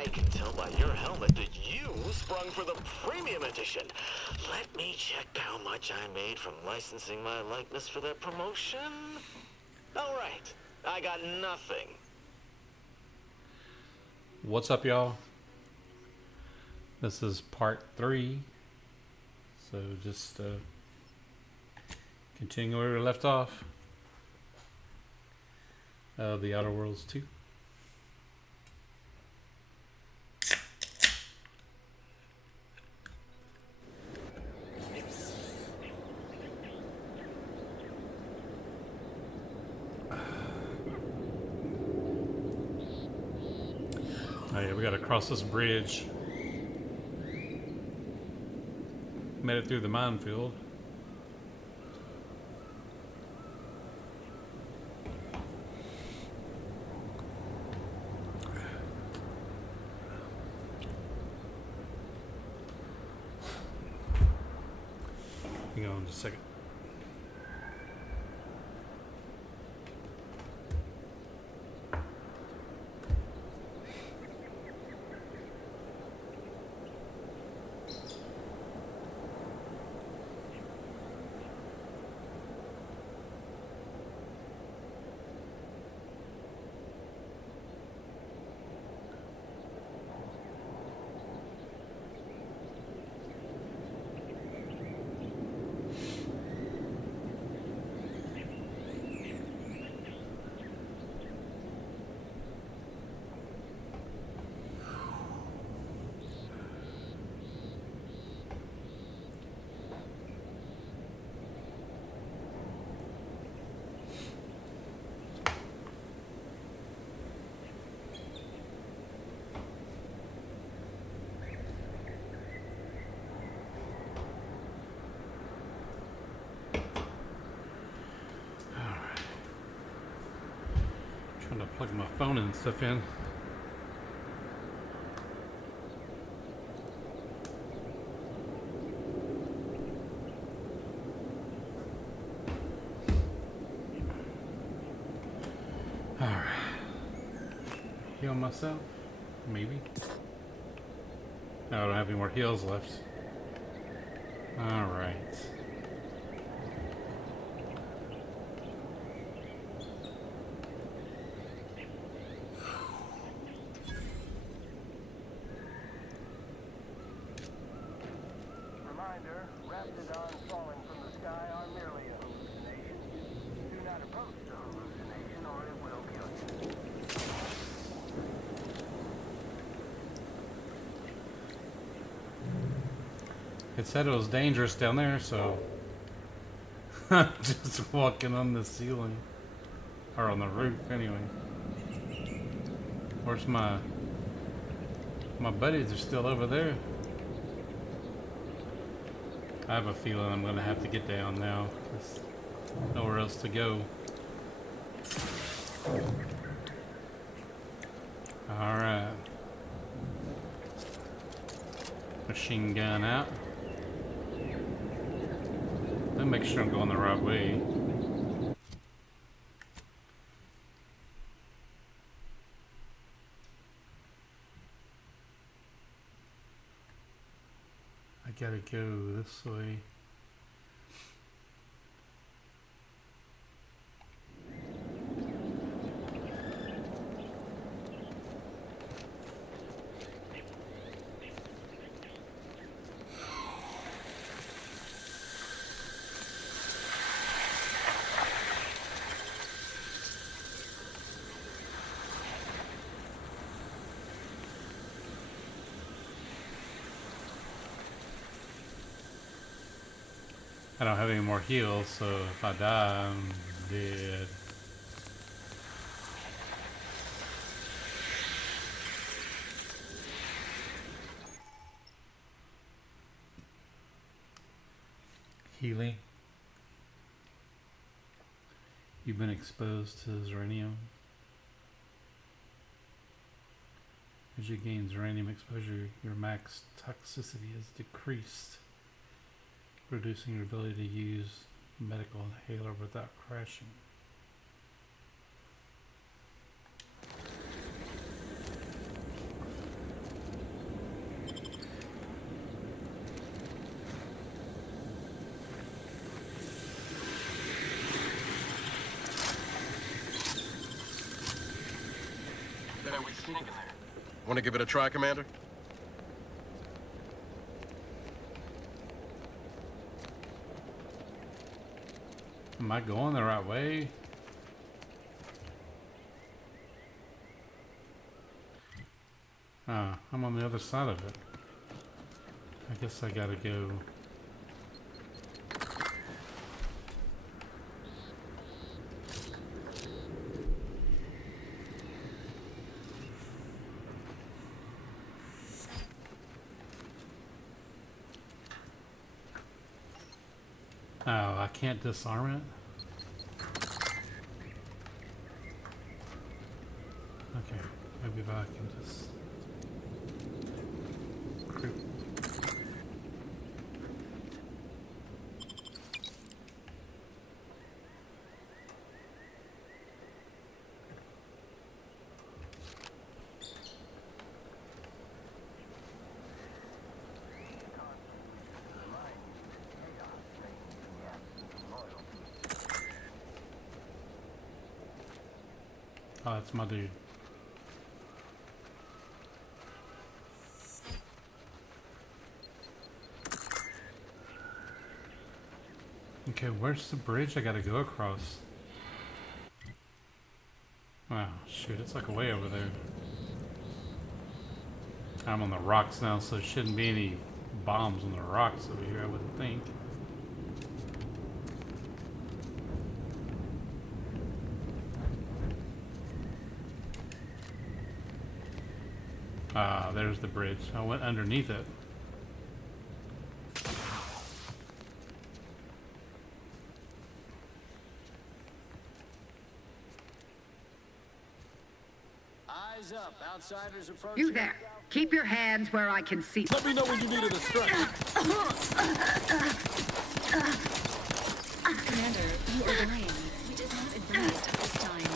I can tell by your helmet that you sprung for the premium edition. Let me check how much I made from licensing my likeness for that promotion. All right, I got nothing. What's up, y'all? This is part 3. So just continue where we left off. The Outer Worlds 2. Oh yeah, we gotta cross this bridge. Made it through the minefield. Hang on just a second. Trying to plug my phone and stuff in. Alright. Heal myself? Maybe. No, I don't have any more heals left. Alright. Raptidons falling from the sky are merely a hallucination. Do not approach the hallucination or it will kill you. It said it was dangerous down there, so just walking on the ceiling. Or on the roof, anyway. Where's my buddies are still over there. I have a feeling I'm gonna have to get down now. There's nowhere else to go. Alright. Machine gun out. Let me make sure I'm going the right way. I gotta go this way. I don't have any more heals, so if I die, I'm dead. Healing. You've been exposed to uranium. As you gain uranium exposure, your max toxicity is decreased, reducing your ability to use medical inhaler without crashing. Then are we sneaking there? Want to give it a try, Commander? Am I going the right way? Ah, I'm on the other side of it. I guess I gotta go. Oh, I can't disarm it? Okay, maybe if I can just creep. Oh, that's my dude. Okay, where's the bridge I gotta go across? Wow, shoot, it's like way over there. I'm on the rocks now, so there shouldn't be any bombs on the rocks over here, I wouldn't think. Ah, there's the bridge. I went underneath it. Eyes up, outsiders approaching. You there. Keep your hands where I can see. Let me know when you needed a strength. Commander, you are dying. We did not advise at this time.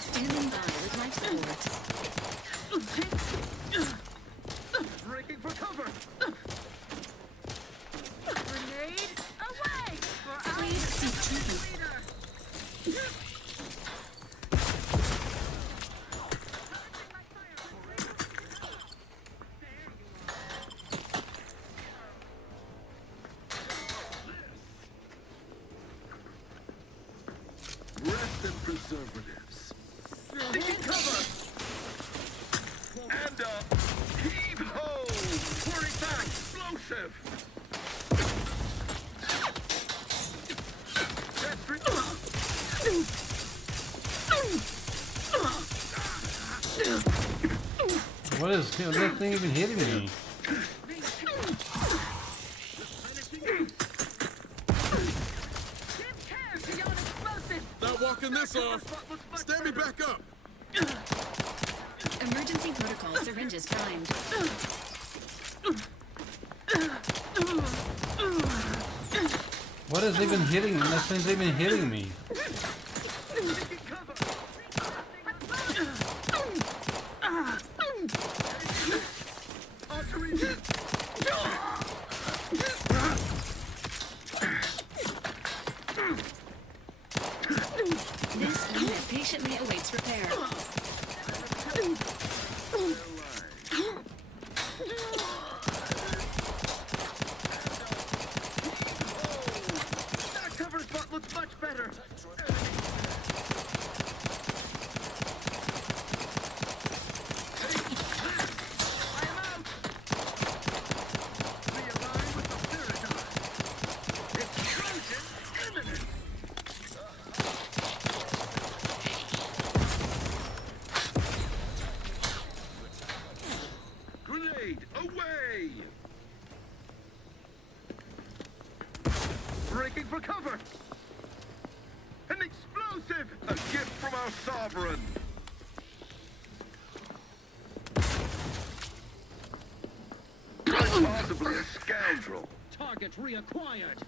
Standing by with life support. Breaking for cover. Grenade away for our Please seek treatment. leader. Rest and preservatives. Taking cover. And heave ho! Pouring back, explosive. What is that thing even hitting me? Not walking this off. Stand me back up. Emergency protocol syringes primed. What is even hitting me? That thing's even hitting me. This unit patiently awaits repair. That cover spot looks much better. I am out. Realign with the Paradigm. Explosion imminent. Grenade away! Breaking for cover. An explosive! A gift from our sovereign! Possibly a scoundrel. Target reacquired.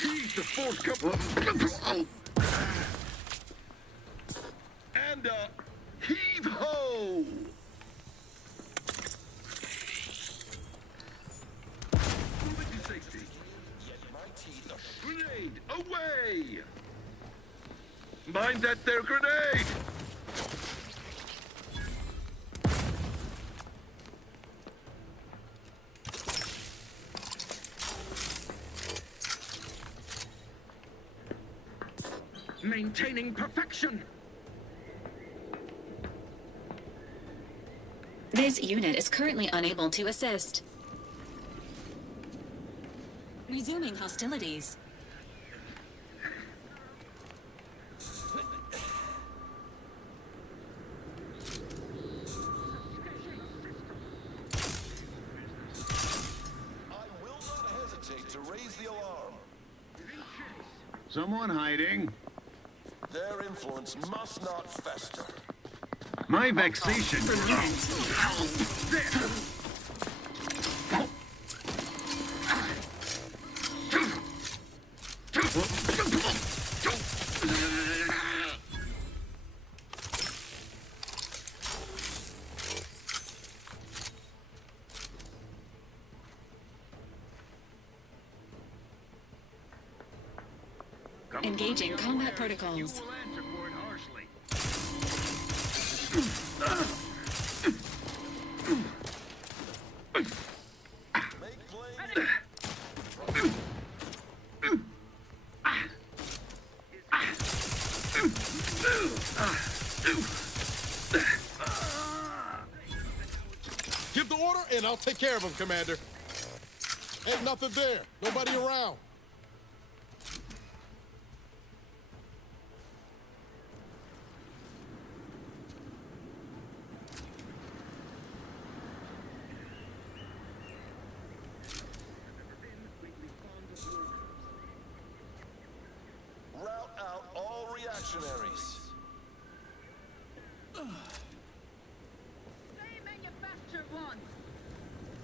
He's the fourth couple of... And heave ho! Mind that there grenade! Maintaining perfection. This unit is currently unable to assist. Resuming hostilities. I will not hesitate to raise the alarm. Someone hiding. Their influence must not fester. My vexation. Engaging combat protocols. Make blade. Give the order, and I'll take care of him, Commander. Ain't nothing there. Nobody around. Route out all reactionaries. They manufacture one.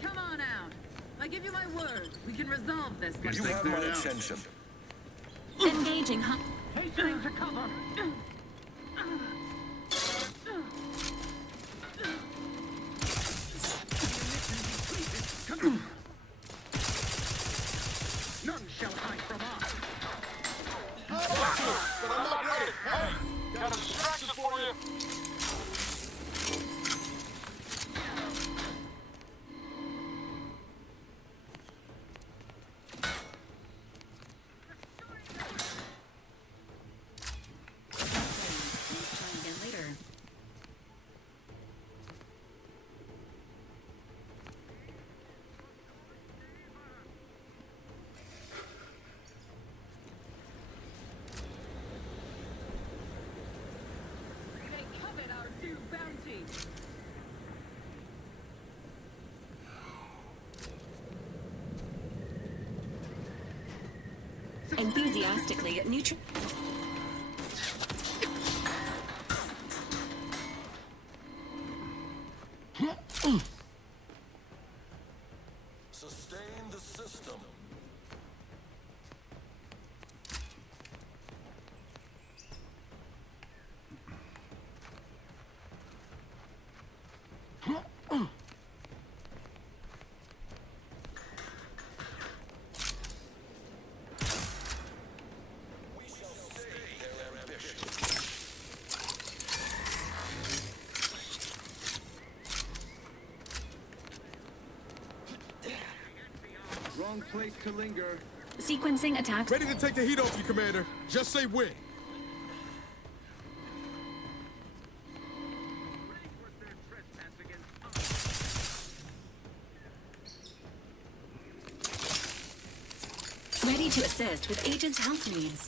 Come on out. I give you my word. We can resolve this. You have my attention. Engaging Hastening to cover. None shall hide from us. But I'm not ready. Hey, got a distraction for you. Let's try again later. They covet our due bounty. Enthusiastically neutral. Sustain the system. We shall stay their ambition. Wrong place to linger. Sequencing attack. Ready to take the heat off you, Commander. Just say when. Ready to assist with agent's health needs.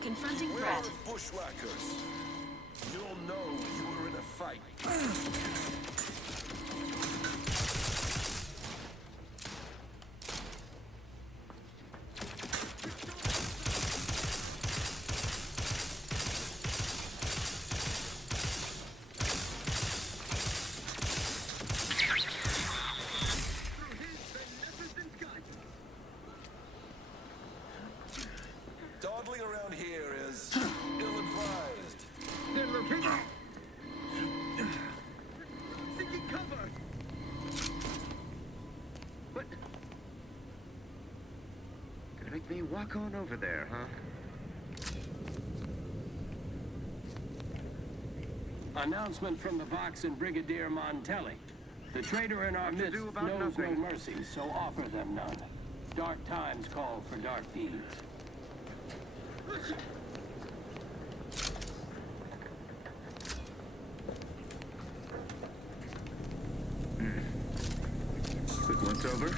Confronting Where threat. are the bushwhackers? You'll know you were in a fight. Dawdling around here is ill-advised. They're located. walk on over there, huh? Announcement from the Vox and Brigadier Montelli. The traitor in our midst knows no mercy, so offer them none. Dark times call for dark deeds. Quick once over.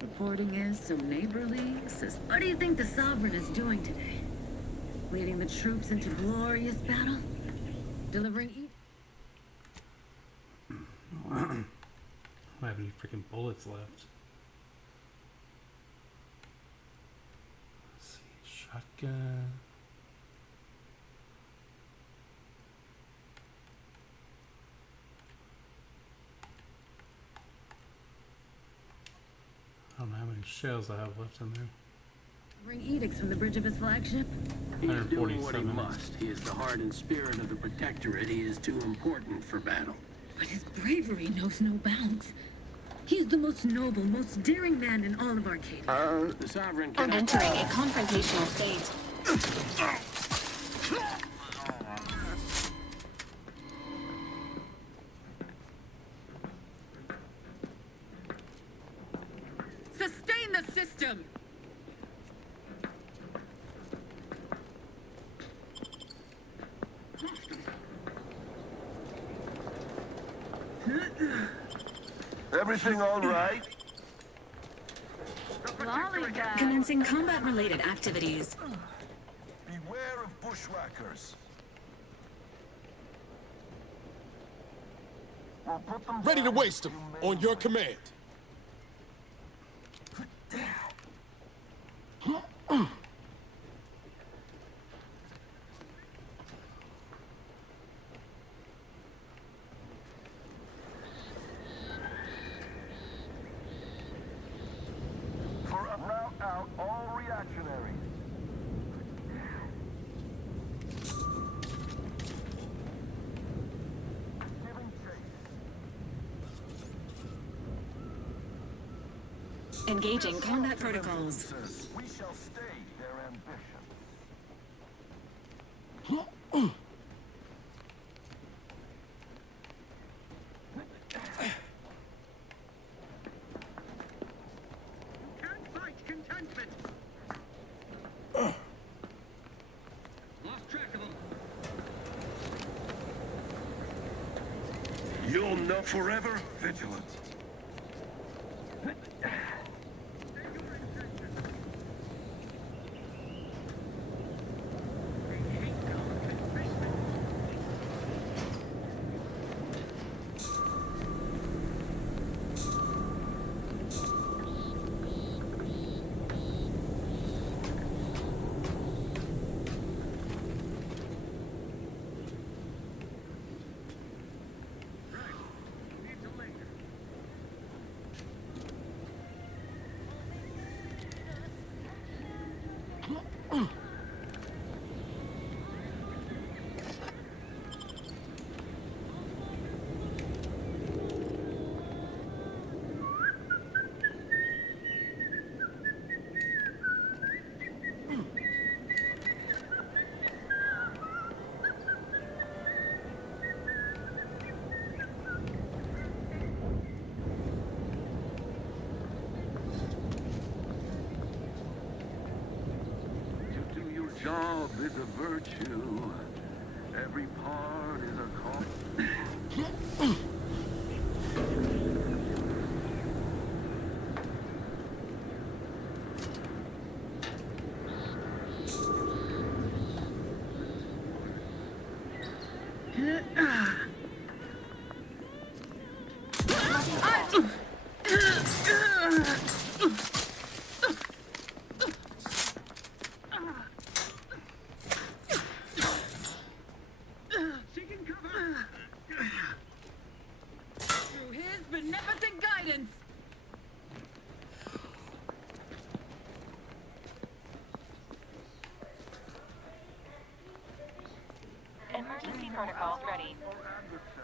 Reporting is so neighborly. Says, what do you think the Sovereign is doing today? Leading the troops into glorious battle? Delivering I don't have any freaking bullets left. Let's see, shotgun. I don't know how many shells I have left in there. Bring edicts from the bridge of his flagship? He is doing what he 147. must. He is the heart and spirit of the Protectorate. He is too important for battle. But his bravery knows no bounds. He is the most noble, most daring man in all of Arcadia. The Sovereign I'm cannot... entering a confrontational state. Sustain the system! Everything all right? Commencing combat-related activities. Beware of bushwhackers. We'll put them Ready to down. waste them on your command. For a route out all reactionaries. Giving chase. Engaging combat protocols. We shall stay their ambitions. Can't fight contentment. Lost track of them. You'll know forever vigilant. Needs a laser. To do your job is a virtue. Every part is a call. Seeking cover. Through his beneficent guidance! Emergency protocols ready.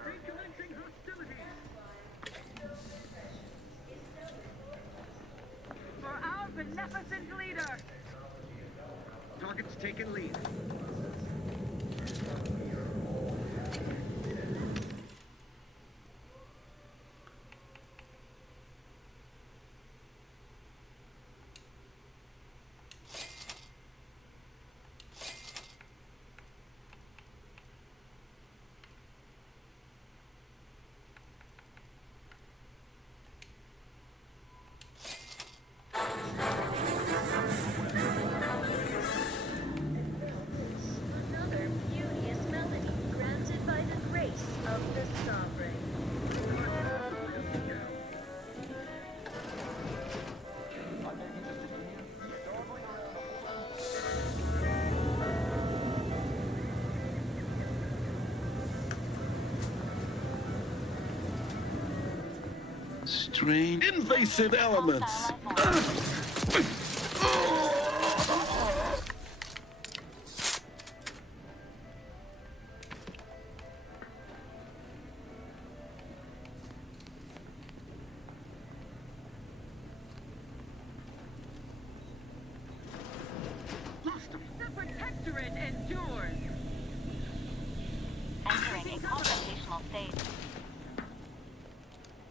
Recommencing hostilities. taken lead. Another beauteous melody granted by the grace of the sovereign. Strange, invasive elements. The Protectorate endures. Entering a confrontational state.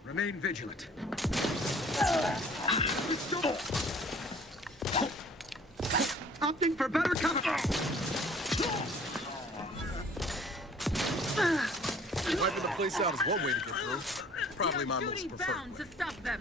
Remain vigilant. Opting for better cover. Wiping the place out is one way to get through. Probably my most preferred Bound way. to stop them.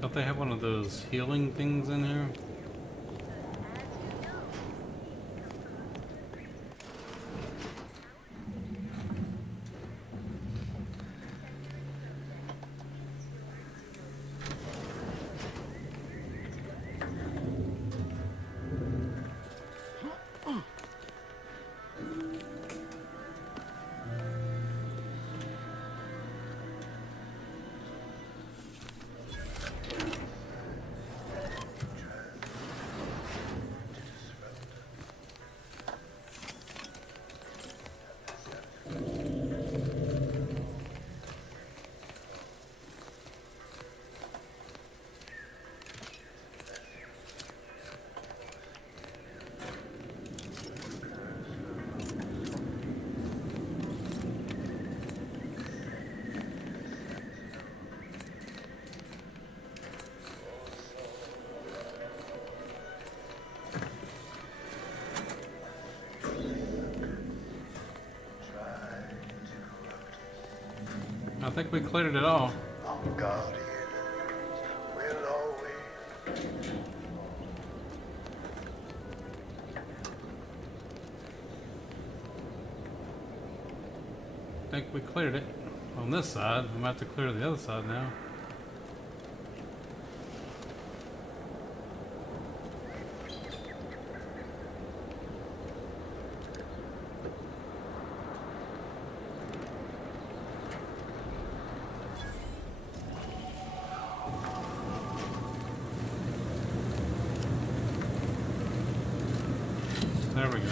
Don't they have one of those healing things in here? I think we cleared it all. Guardian will always. I think we cleared it on this side. We might have to clear the other side now. There we go.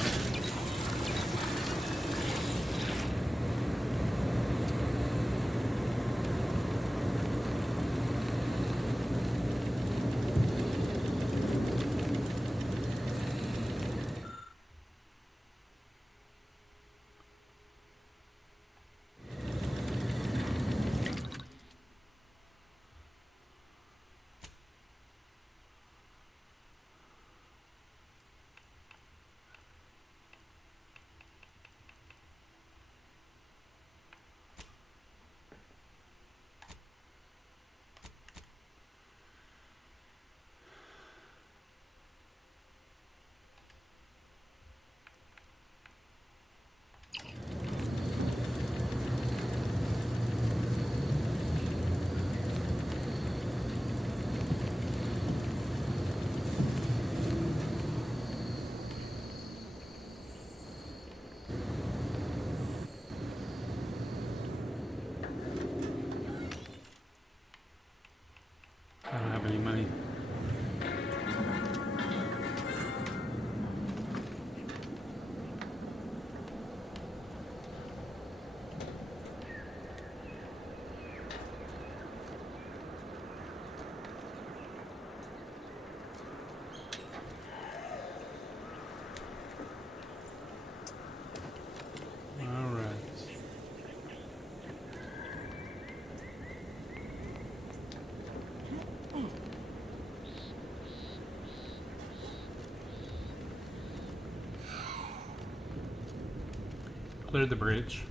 Cleared the bridge.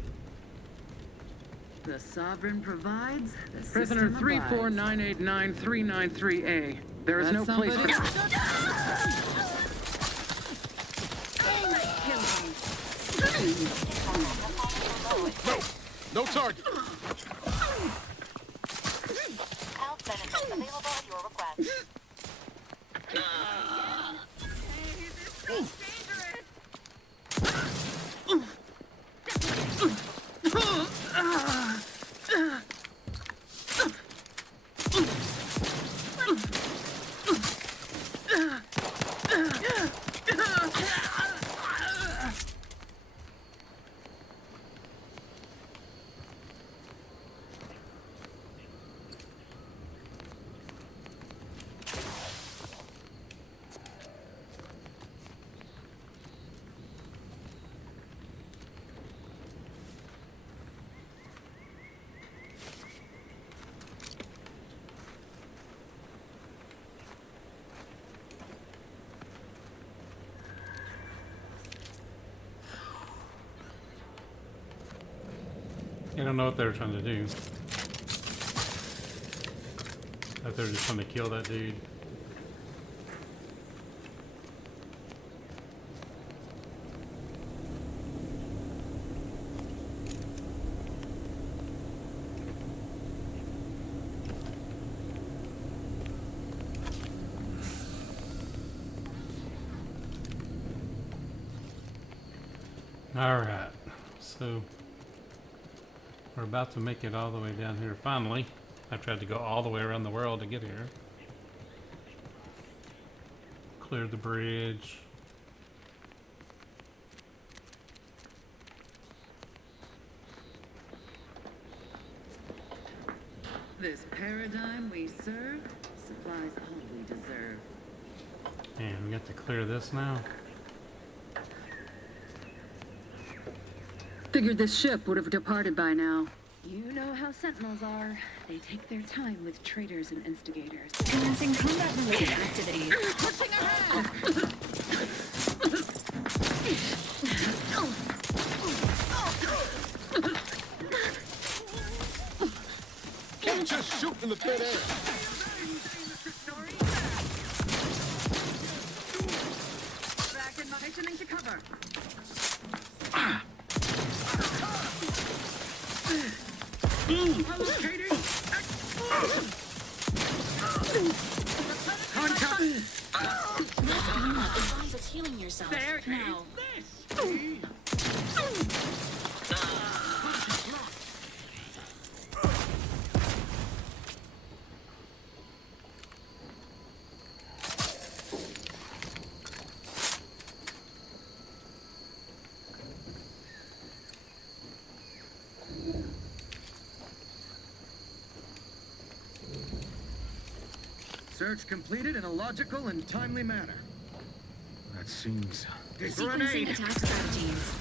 The Sovereign provides, the Prisoner system abides. 34989-393A. There is no place for... No! No target! Health benefits available at your request. I don't know what they were trying to do. I thought they were just trying to kill that dude. Alright, so we're about to make it all the way down here finally. I've tried to go all the way around the world to get here. Cleared the bridge. This paradigm we serve supplies all we deserve. And we got to clear this now. Figured this ship would have departed by now. You know how Sentinels are. They take their time with traitors and instigators. Commencing combat-related activity. Pushing ahead! Can't just shoot in the thin air. Back in my positioning to cover. Contact! Miss Alma advise us healing yourself. There now. Search completed in a logical and timely manner. That seems... Sequencing attack strategies.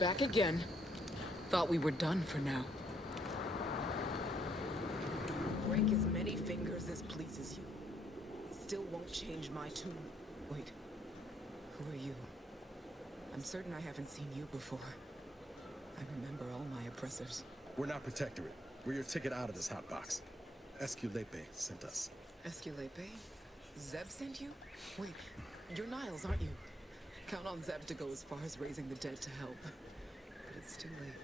Back again. Thought we were done for now. Break as many fingers as pleases you. Still won't change my tune. Wait. Who are you? I'm certain I haven't seen you before. I remember all my oppressors. We're not Protectorate. We're your ticket out of this hotbox. Esculepe sent us. Esculepe? Zeb sent you? Wait, you're Niles, aren't you? Count on Zeb to go as far as raising the dead to help. But it's too late.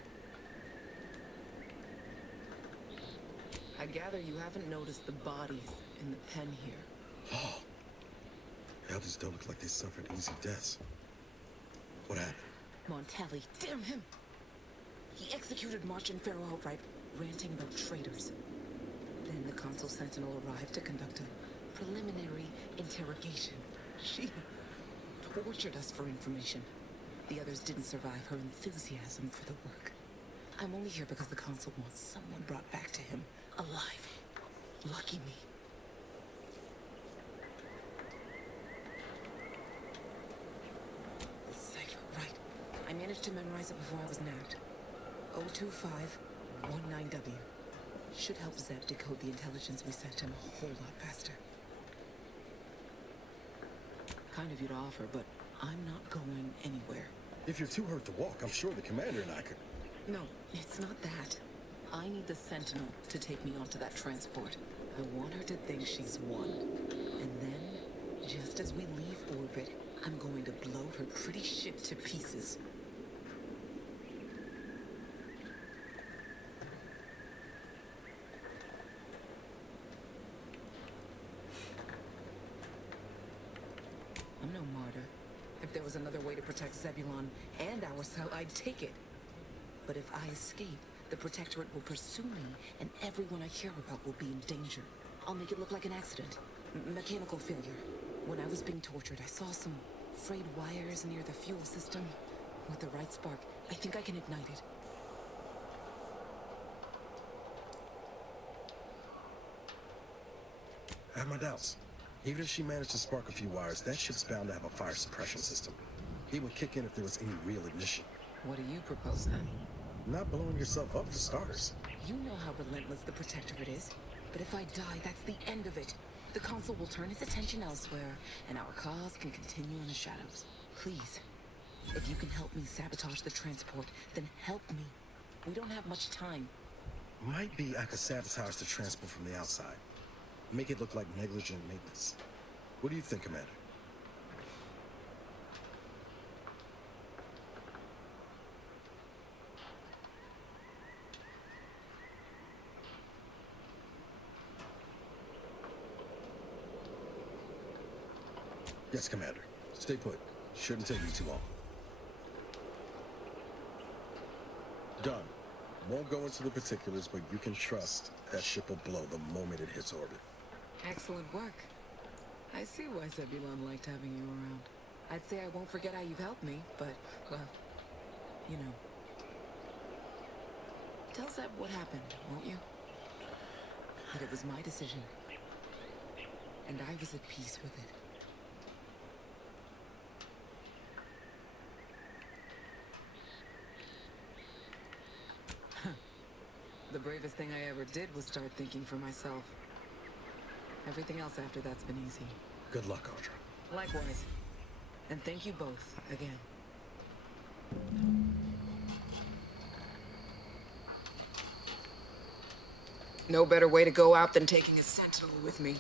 I gather you haven't noticed the bodies in the pen here. Oh. The others don't look like they suffered easy deaths. What happened? Montelli, damn him! He executed March and Pharaoh outright, ranting about traitors. Then the Consul Sentinel arrived to conduct a preliminary interrogation. She tortured us for information. The others didn't survive her enthusiasm for the work. I'm only here because the Consul wants someone brought back to him, alive. Lucky me. The cipher, right. I managed to memorize it before I was nabbed. 02519W. Should help Zeb decode the intelligence we sent him a whole lot faster. Kind of you to offer, but I'm not going anywhere. If you're too hurt to walk, I'm sure the commander and I could... No, it's not that. I need the Sentinel to take me onto that transport. I want her to think she's won. And then, just as we leave orbit, I'm going to blow her pretty ship to pieces. I'm no martyr. If there was another way to protect Zebulon and our cell, I'd take it. But if I escape, the Protectorate will pursue me, and everyone I care about will be in danger. I'll make it look like an accident. Mechanical failure. When I was being tortured, I saw some frayed wires near the fuel system. With the right spark, I think I can ignite it. I have my doubts. Even if she managed to spark a few wires, that ship's bound to have a fire suppression system. It would kick in if there was any real ignition. What do you propose then? Not blowing yourself up for starters. You know how relentless the Protectorate is. But if I die, that's the end of it. The Consul will turn his attention elsewhere, and our cause can continue in the shadows. Please, if you can help me sabotage the transport, then help me. We don't have much time. Might be I could sabotage the transport from the outside. Make it look like negligent maintenance. What do you think, Commander? Yes, Commander. Stay put. Shouldn't take you too long. Done. Won't go into the particulars, but you can trust that ship will blow the moment it hits orbit. Excellent work. I see why Zebulon liked having you around. I'd say I won't forget how you've helped me, but, well, you know. Tell Zeb what happened, won't you? That it was my decision. And I was at peace with it. The bravest thing I ever did was start thinking for myself. Everything else after that's been easy. Good luck, Audra. Likewise. And thank you both, again. No better way to go out than taking a Sentinel with me.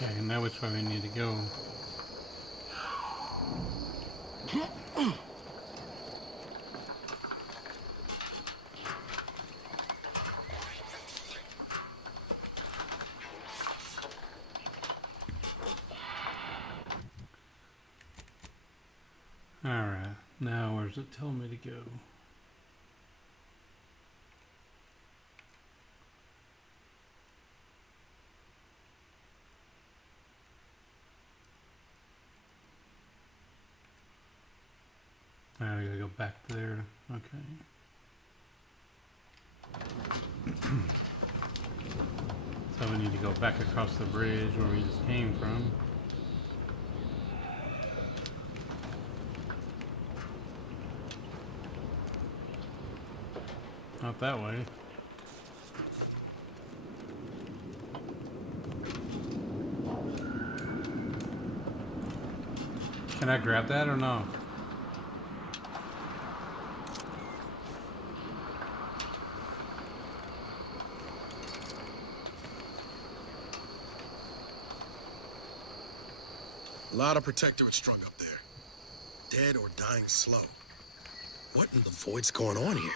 Okay, now which way we need to go? Alright, now where's it tell me to go? I gotta go back there. Okay. So we need to go back across the bridge where we just came from. Not that way. Can I grab that or no? A lot of protectorate strung up there. Dead or dying slow. What in the void's going on here?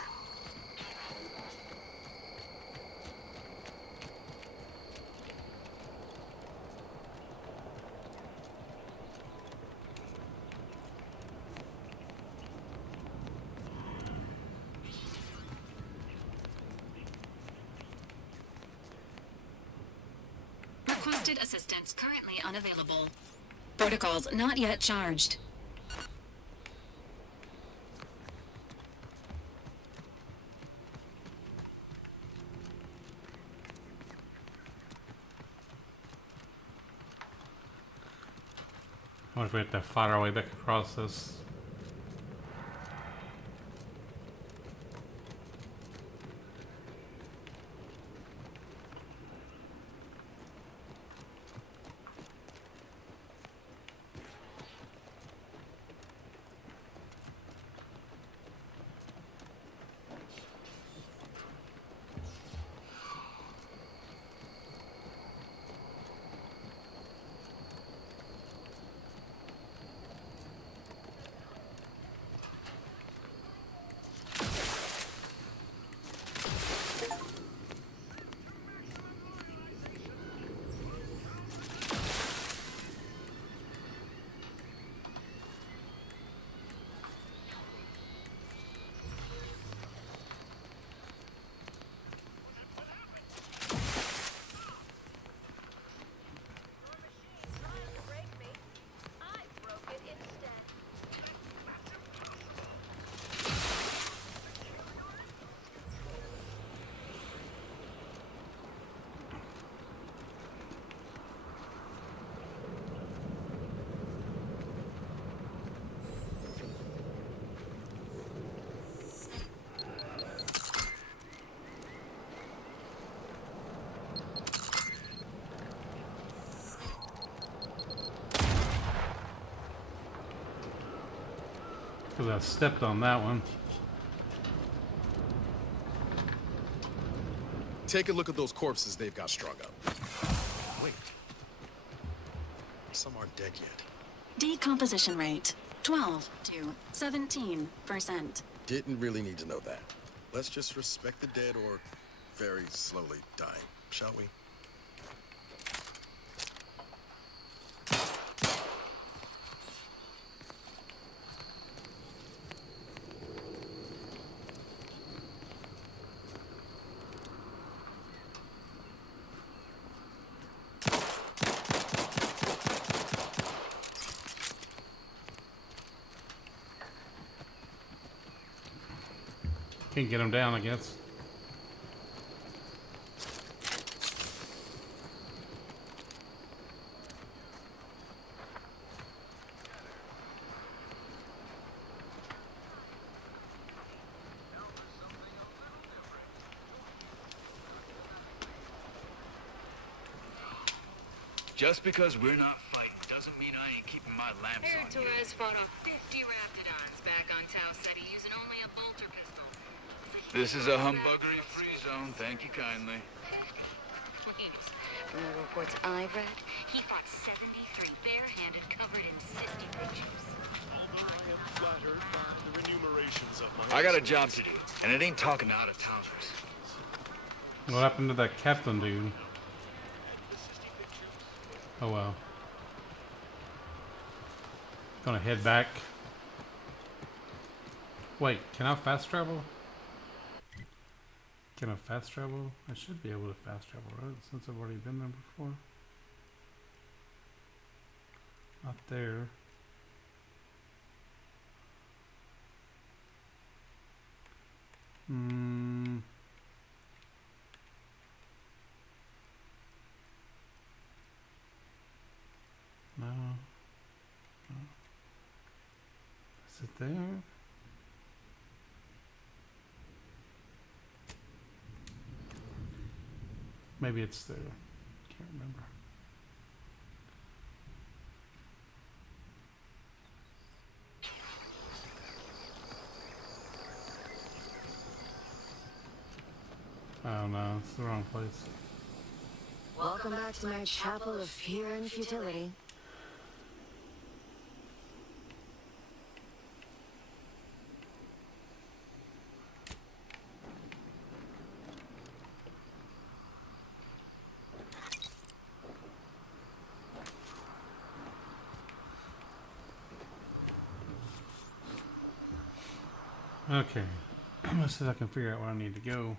Requested assistance currently unavailable. Protocols not yet charged. I wonder if we have to fight our way back across this. Because I stepped on that one. Take a look at those corpses they've got strung up. Wait. Some aren't dead yet. Decomposition rate 12 to 17%. Didn't really need to know that. Let's just respect the dead or very slowly dying, shall we? Can't get him down, I guess. Just because we're not fighting doesn't mean I ain't keeping my lamps on you. Torres fought off 50 Raptidons back on Tau Ceti using only a bolter pistol. This is a humbuggery-free zone. Thank you kindly. Please. From the reports I've read, he fought 73 barehanded, covered in cystic juice. I got a job to do, and it ain't talking to out-of-towners. What happened to that captain dude? Oh well. Gonna head back. Wait, can I fast travel? Can I fast travel? I should be able to fast travel, right? Since I've already been there before. Not there. No. No. Is it there? Maybe it's there. Can't remember. Oh no, it's the wrong place. Welcome back to my chapel of fear and futility. Okay, let's see if I can figure out where I need to go.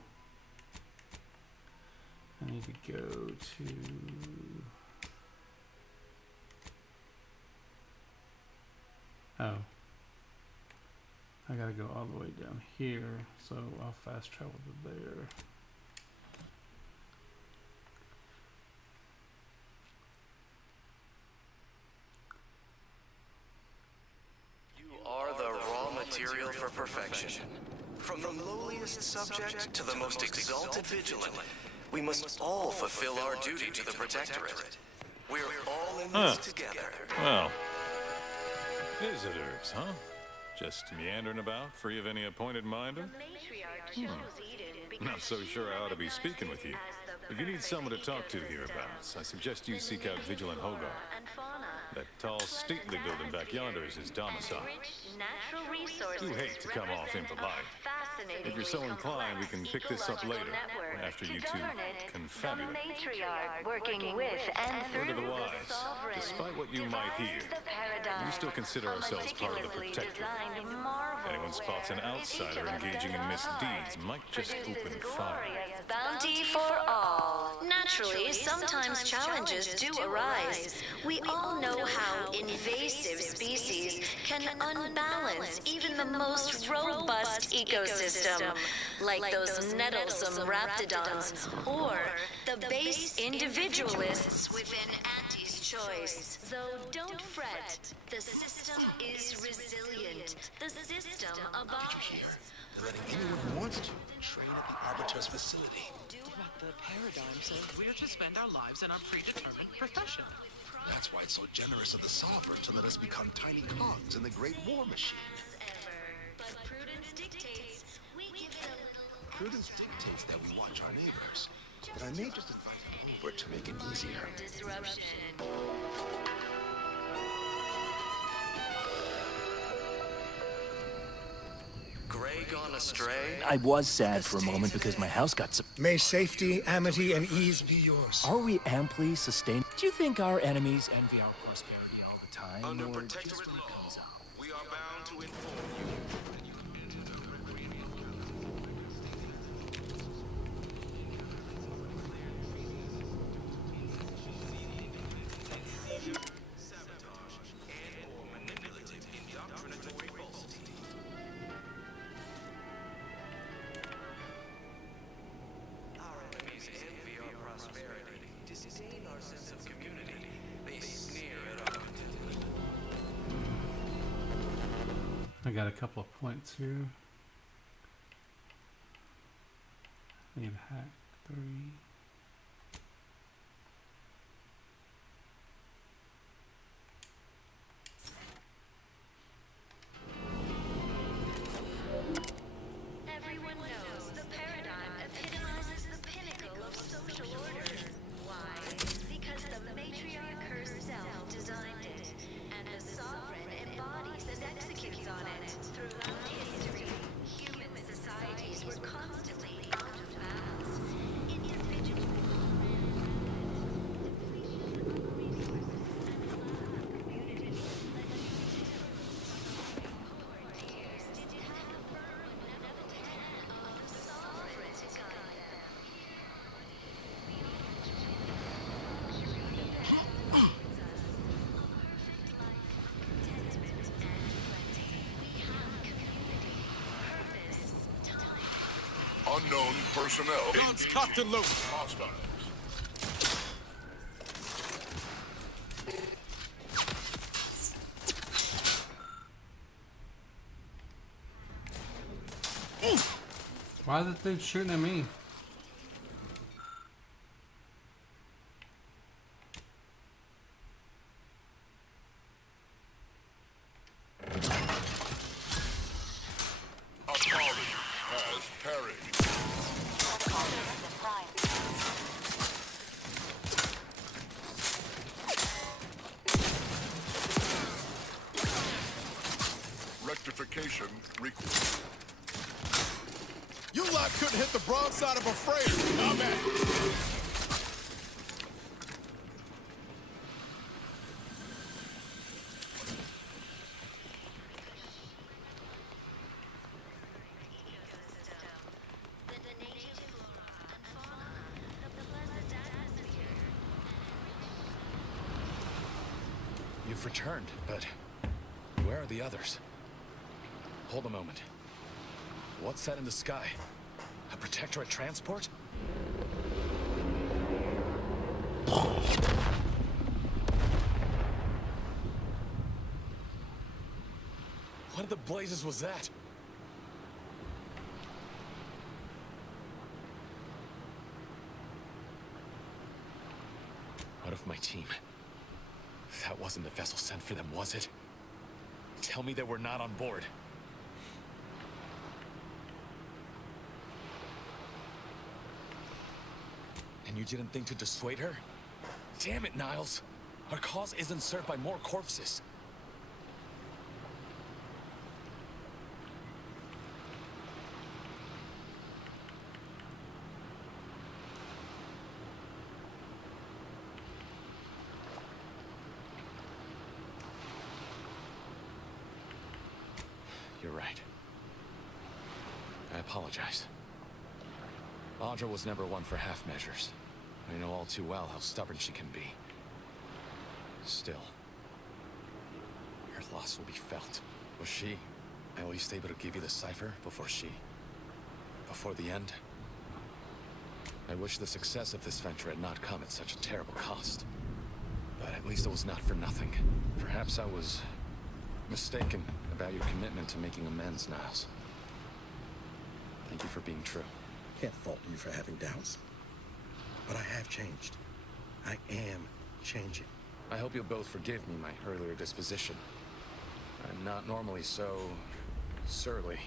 I need to go to... Oh. I gotta go all the way down here, so I'll fast travel to there. Are the raw material for perfection. From the lowliest subject to the most exalted vigilant, we must all fulfill our duty to the Protectorate. We're all in this together. Well, visitors, huh? Just meandering about, free of any appointed minder? Not so sure I ought to be speaking with you. If you need someone to talk to hereabouts, I suggest you seek out Vigilant Hogar. That tall, stately building back yonder is his domicile. Do hate to come off impolite. If you're so inclined, we can pick this up later, after you two confabulate. Working with and Word of through the the wise, sovereign, despite what you might hear, we still consider ourselves part of the Protectorate. Anyone spots an outsider engaging in misdeeds might just open fire. bounty for all. Naturally, sometimes challenges do arise. We all know how invasive species can unbalance even the most robust ecosystem, like those nettlesome raptidons, or the base individualists within Auntie's choice. Though don't fret, the system is resilient. The system abides. They're letting anyone who wants to train at the Arbiter's facility. The paradigm says we're to spend our lives in our predetermined profession. That's why it's so generous of the Sovereign to let us become tiny cogs in the Great War Machine. But prudence dictates we give it a little. Prudence dictates that we watch our neighbors, but I may just invite them over to make it easier. Disruption. Gray gone astray? I was sad for a moment because my house got May safety, amity, and ease be yours. Are we amply sustained? Do you think our enemies envy our prosperity all the time? Under or Protectorate just when it law, comes out? we are bound to inform you. Sabotage and/or manipulative indoctrinatory falsity. Our enemies envy our prosperity, disdain our sense of community. They sneer at our contentment. I got a couple of points here. Need a hack 3. Everyone knows the paradigm epitomizes the pinnacle of social order. Why? Because the matriarch herself designed it, and the sovereign embodies and executes on it. Throughout history, human societies were constantly out of balance. Individuals Unknown personnel. Guns cocked and loaded. Hostiles. Why is that dude shooting at me? Authority has perished. Identification You lot couldn't hit the broadside of a freighter. Now I'm at it. You've returned, but where are the others? Hold a moment. What's that in the sky? A Protectorate transport? What in the blazes was that? What of my team? That wasn't the vessel sent for them, was it? Tell me they were not on board. And you didn't think to dissuade her? Damn it, Niles. Our cause isn't served by more corpses. You're right. I apologize. Audra was never one for half measures. I know all too well how stubborn she can be. Still, her loss will be felt. Was she at least able to give you the cipher before the end? I wish the success of this venture had not come at such a terrible cost. But at least it was not for nothing. Perhaps I was mistaken about your commitment to making amends, Niles. Thank you for being true. Can't fault you for having doubts. But I have changed. I am changing. I hope you'll both forgive me my earlier disposition. I'm not normally so surly.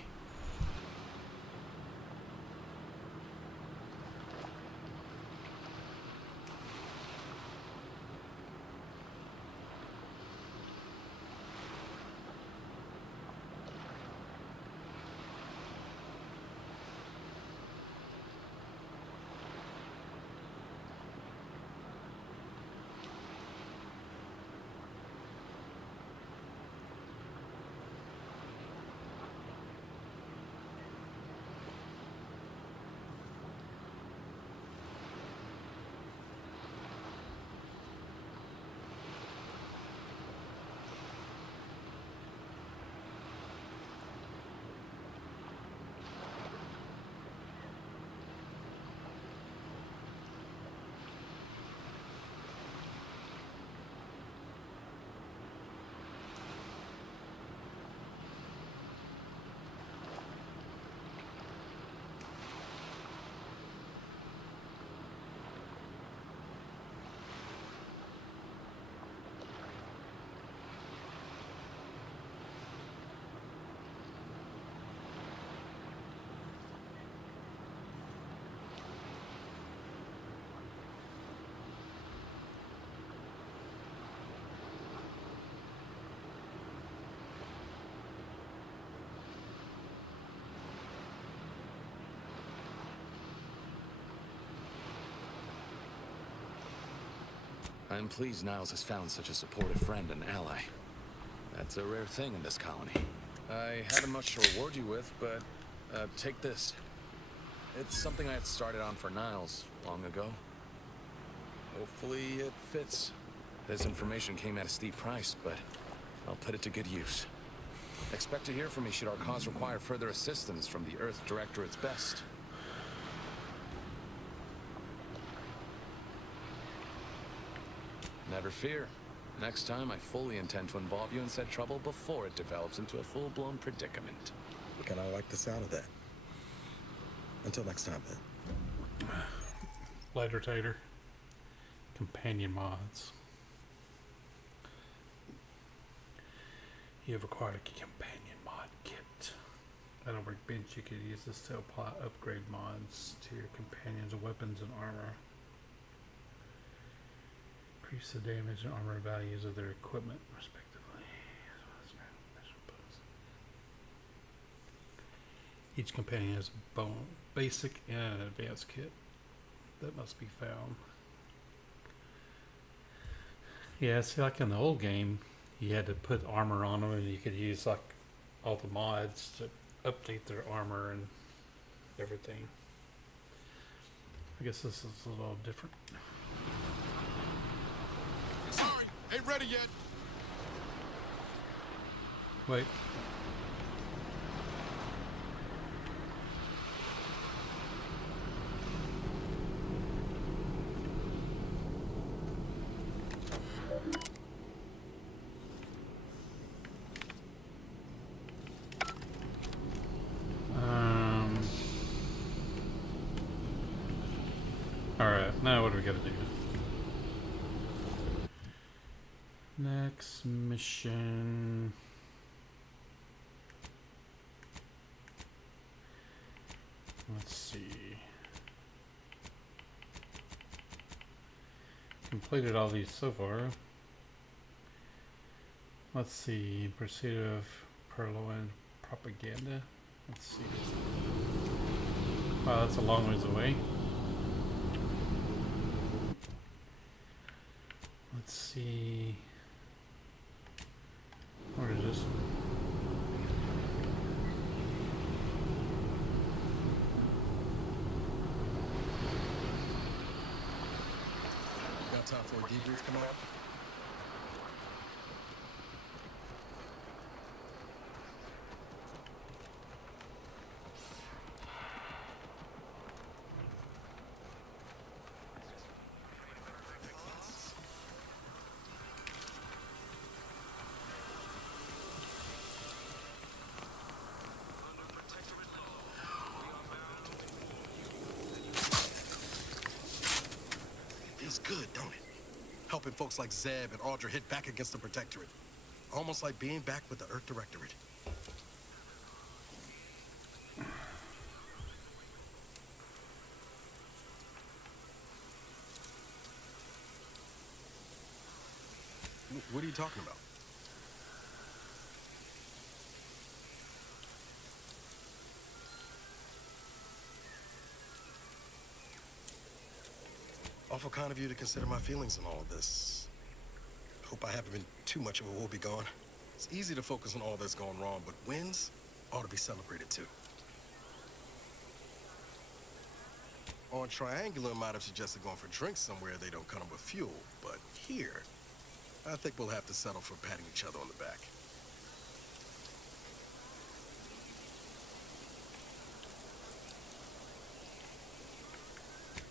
I'm pleased Niles has found such a supportive friend and ally. That's a rare thing in this colony. I hadn't much to reward you with, but take this. It's something I had started on for Niles long ago. Hopefully it fits. This information came at a steep price, but I'll put it to good use. Expect to hear from me should our cause require further assistance from the Earth Directorate's best. Never fear. Next time, I fully intend to involve you in said trouble before it develops into a full-blown predicament. And I like the sound of that. Until next time, then. Lighter Tater. Companion mods. You have acquired a companion mod kit. At a workbench, you could use this to apply upgrade mods to your companions' weapons and armor. Increase the damage and armor values of their equipment, respectively. Each companion has a basic and an advanced kit that must be found. Yeah, see, like in the old game, you had to put armor on them, and you could use like all the mods to update their armor and everything. I guess this is a little different. Sorry, ain't ready yet. Wait. Alright, now what do we gotta do? Next mission. Let's see. Completed all these so far. Let's see. Pursuit of Purloined Propaganda. Let's see. Wow, that's a long ways away. Let's see. Where is this? Got time for a debrief, come on? Feels good, don't it? Helping folks like Zeb and Audra hit back against the Protectorate. Almost like being back with the Earth Directorate. What are you talking about? Awful kind of you to consider my feelings in all of this. Hope I haven't been too much of a woebegone. It's easy to focus on all that's gone wrong, but wins ought to be celebrated too. On Triangular might have suggested going for drinks somewhere they don't come with fuel, but here, I think we'll have to settle for patting each other on the back.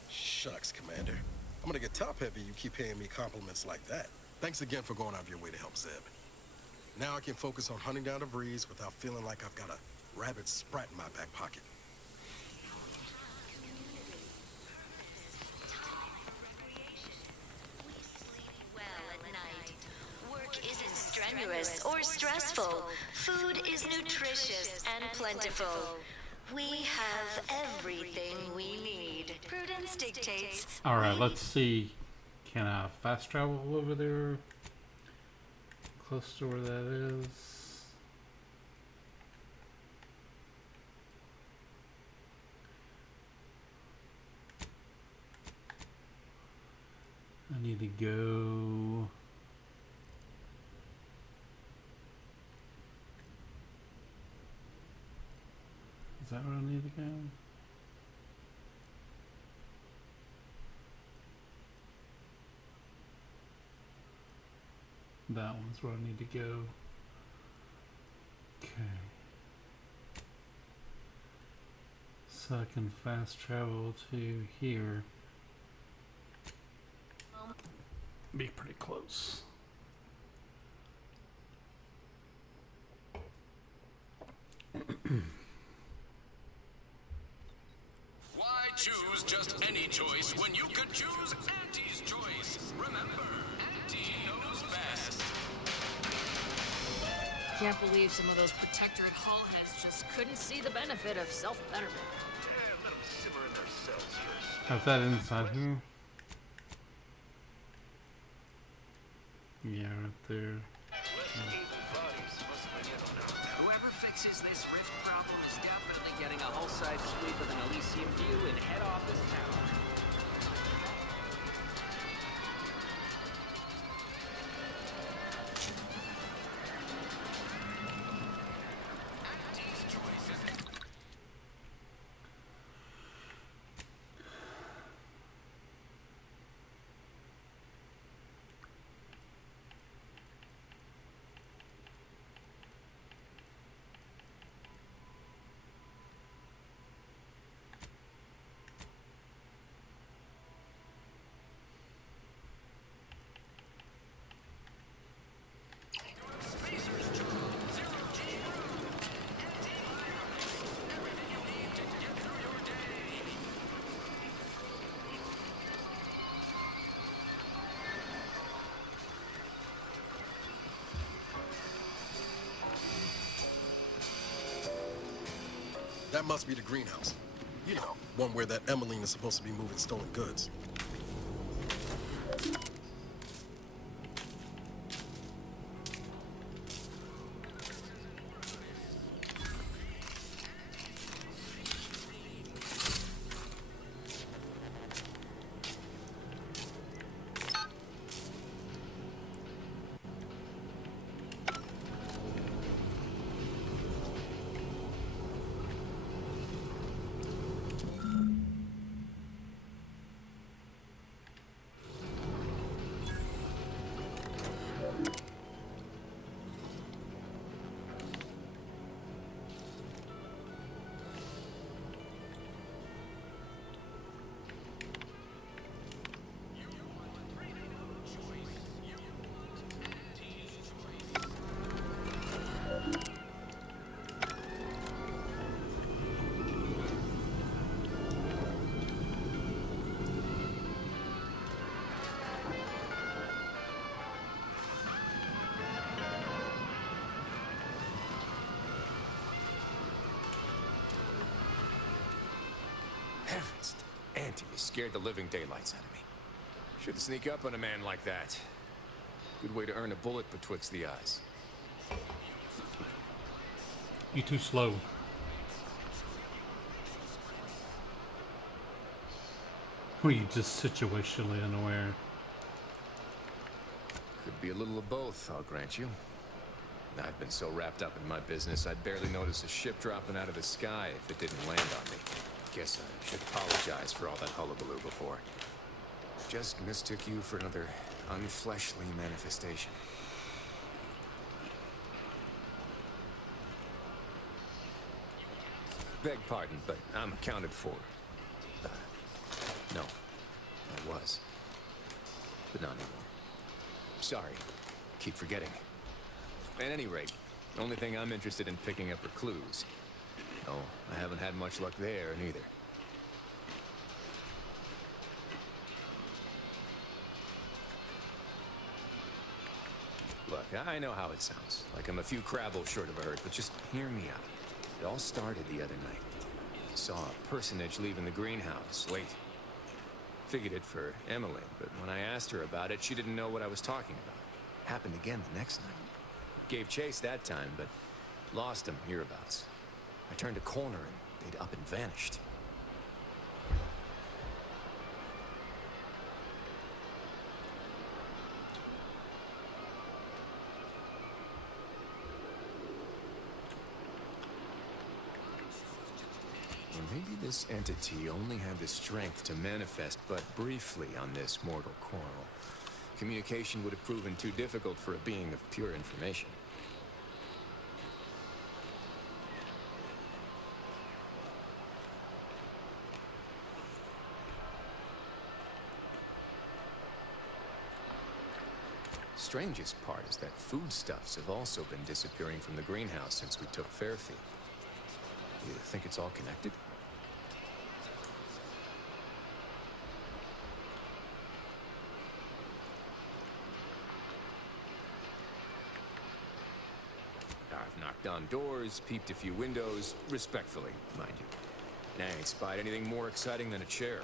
Shucks, Commander. I'm gonna get top-heavy you keep paying me compliments like that. Thanks again for going out of your way to help Zeb. Now I can focus on hunting down the breeze without feeling like I've got a rabid sprat in my back pocket. Work isn't strenuous or stressful. Food is nutritious and plentiful. We have everything we need. Prudence dictates. Alright, let's see. Can I fast travel over there? Close to where that is. I need to go. Is that where I need to go? That one's where I need to go. Okay. So I can fast travel to here. Be pretty close. Why choose just any choice when you could choose Auntie's choice? Remember, Auntie knows best. Can't believe some of those Protectorate hull heads just couldn't see the benefit of self-betterment. Let them simmer in their cells first. How's that inside here? Yeah, right there. Whoever fixes this rift problem is definitely getting poolside suite with an Elysium view in head office tower. That must be the greenhouse. You know, one where that Emmeline is supposed to be moving stolen goods. Heavens, Auntie scared the living daylights out of me. Shouldn't sneak up on a man like that. Good way to earn a bullet betwixt the eyes. You too slow. Or you just situationally unaware? Could be a little of both, I'll grant you. I've been so wrapped up in my business, I'd barely notice a ship dropping out of the sky if it didn't land on me. Guess I should apologize for all that hullabaloo before. Just mistook you for another unfleshly manifestation. Beg pardon, but I'm accounted for. No, I was. But not anymore. Sorry. Keep forgetting. At any rate, the only thing I'm interested in picking up are clues. No, I haven't had much luck there, neither. Look, I know how it sounds. Like I'm a few crabbles short of a hurt, but just hear me out. It all started the other night. Saw a personage leaving the greenhouse, late. Figured it for Emmeline, but when I asked her about it, she didn't know what I was talking about. Happened again the next night. Gave chase that time, but lost him hereabouts. I turned a corner and they'd up and vanished. Or maybe this entity only had the strength to manifest but briefly on this mortal coral. Communication would have proven too difficult for a being of pure information. Strangest part is that foodstuffs have also been disappearing from the greenhouse since we took Fairfield. You think it's all connected? I've knocked on doors, peeped a few windows, respectfully, mind you. And I ain't spied anything more exciting than a chair.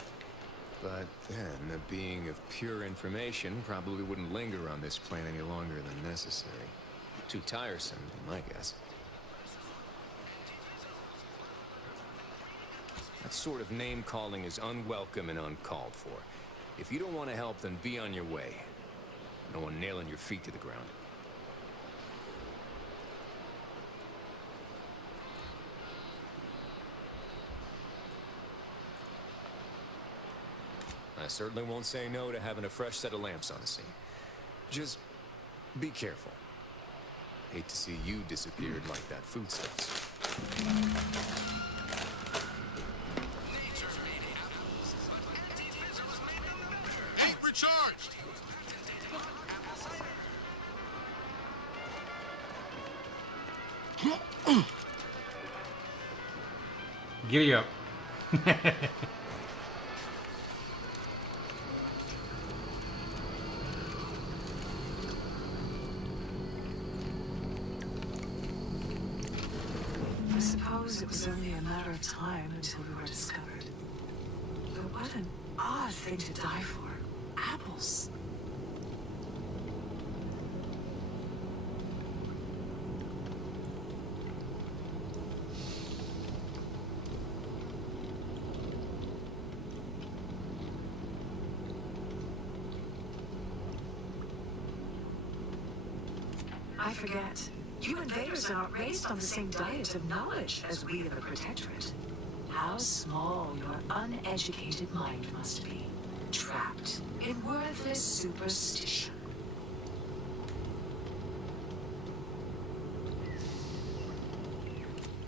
But then, a being of pure information probably wouldn't linger on this plane any longer than necessary. Too tiresome, be my guess. That sort of name-calling is unwelcome and uncalled for. If you don't want to help, then be on your way. No one nailing your feet to the ground. I certainly won't say no to having a fresh set of lamps on the scene. Just be careful. Hate to see you disappeared like that foodstuffs. Ain't recharged! Giddy up. I suppose it was only a matter of time until we were discovered. But what an odd thing to die for. Apples. I forget. You invaders are not raised on the same diet of knowledge as we in the Protectorate. How small your uneducated mind must be, trapped in worthless superstition.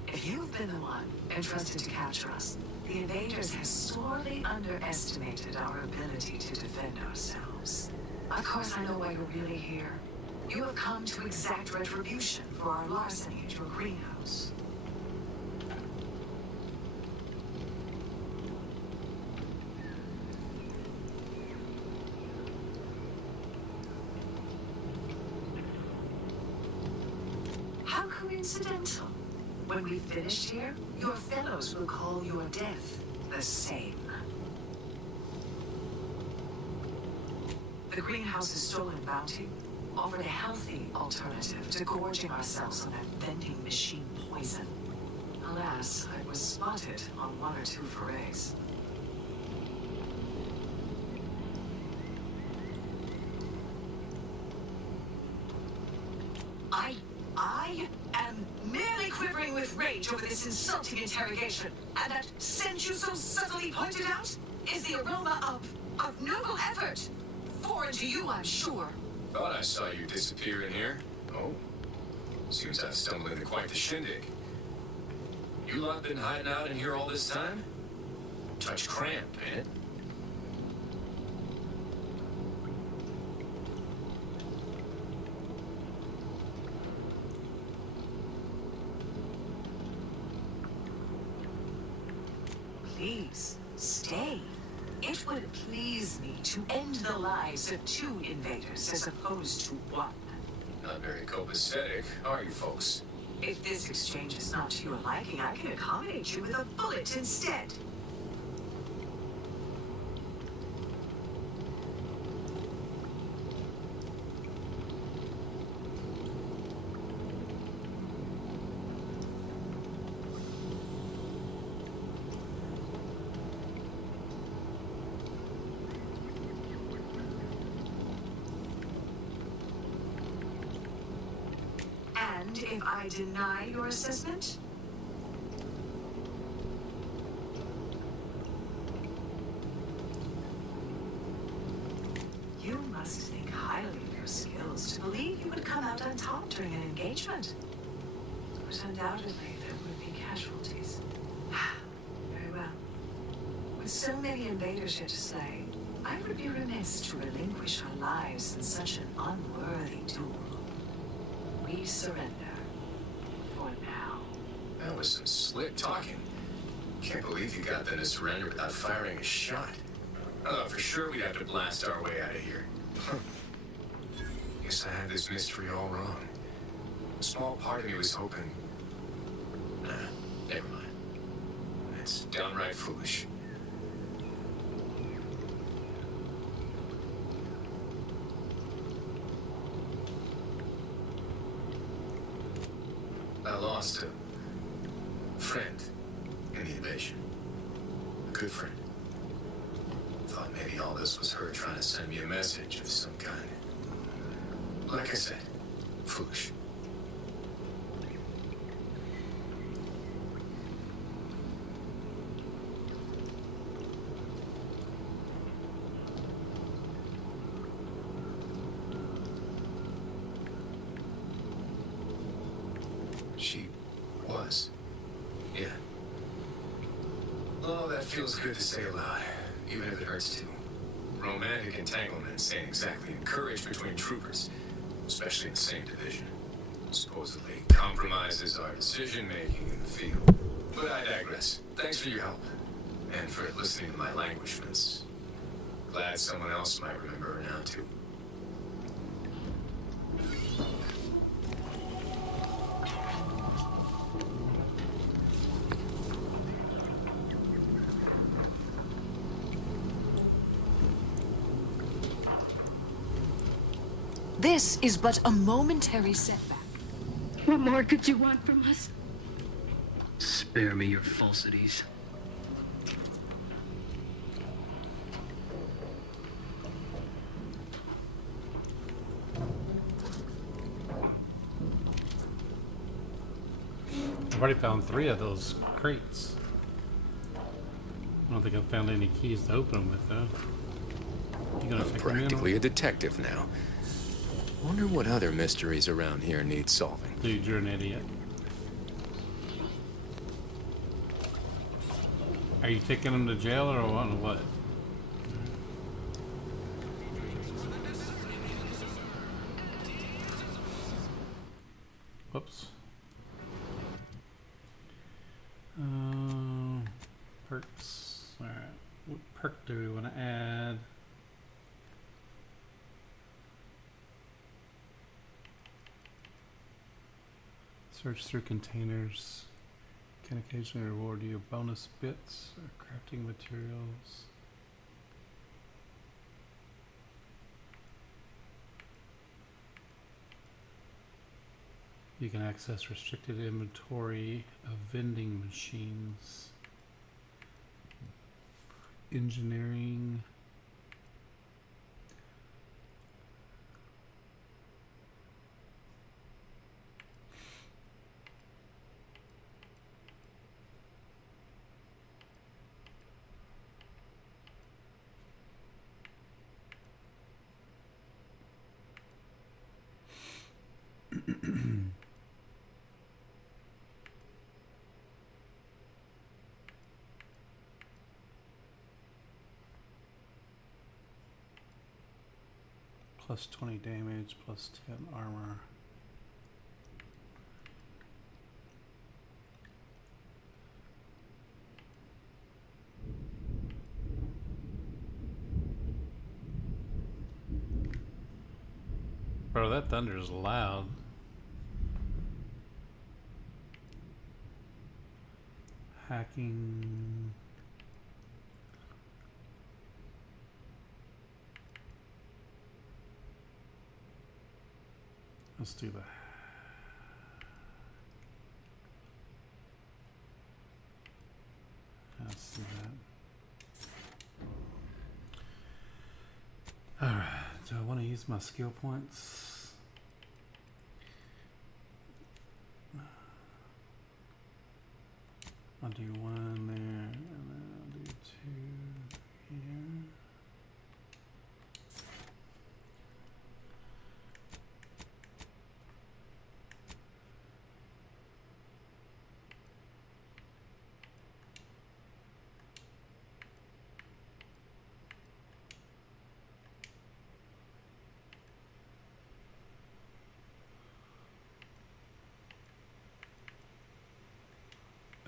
If you've been the one entrusted to capture us, the invaders have sorely underestimated our ability to defend ourselves. Of course, I know why you're really here. You have come to exact retribution for our larceny at your greenhouse. How coincidental. When we've finished here, your fellows will call your death the same. The greenhouse's stolen bounty offered a healthy alternative to gorging ourselves on that vending machine poison. Alas, I was spotted on one or two forays. I am merely quivering with rage over this insulting interrogation, and that scent you so subtly pointed out is the aroma of noble effort. Foreign to you, I'm sure. Thought I saw you disappear in here. Oh. Seems I've stumbled into quite the shindig. You lot been hiding out in here all this time? Touch cramp, ain't it? Please, stay. It would please me to end the lives of two invaders as opposed to one. Not very copacetic, are you folks? If this exchange is not to your liking, I can accommodate you with a bullet instead. And if I deny your assessment? You must think highly of your skills to believe you would come out on top during an engagement. But undoubtedly there would be casualties. Very well. With so many invaders yet to slay, I would be remiss to relinquish our lives in such an unworthy duel. We surrender. For now. That was some slick talking. Can't believe you got them to surrender without firing a shot. I thought for sure we'd have to blast our way out of here. Guess I had this mystery all wrong. A small part of me was hoping... Nah, never mind. That's downright foolish. I lost a friend in the invasion. good friend. Thought maybe all this was her trying to send me a message of some kind. Like I said, foolish. She was. Yeah. Oh, that feels good to say aloud, even if it hurts too. Romantic entanglements ain't exactly encouraged between troopers, especially in the same division. Supposedly compromises our decision-making in the field. But I digress. Thanks for your help, and for listening to my languishments. Glad someone else might remember her now, too. This is but a momentary setback. What more could you want from us? Spare me your falsities. I've already found 3 of those crates. I don't think I've found any keys to open them with, though. You gonna I'm check them in? practically a detective now. Wonder what other mysteries around here need solving. Dude, you're an idiot. Are you taking them to jail or what? Whoops. Perks. Alright. What perk do we want to add? Search through containers. Can occasionally reward you bonus bits or crafting materials. You can access restricted inventory of vending machines. Engineering. Plus 20 damage, plus 10 armor. Bro, that thunder is loud. Hacking. Let's do that. Let's do that. Alright, do I want to use my skill points? I'll do 1 there, and then I'll do 2 here.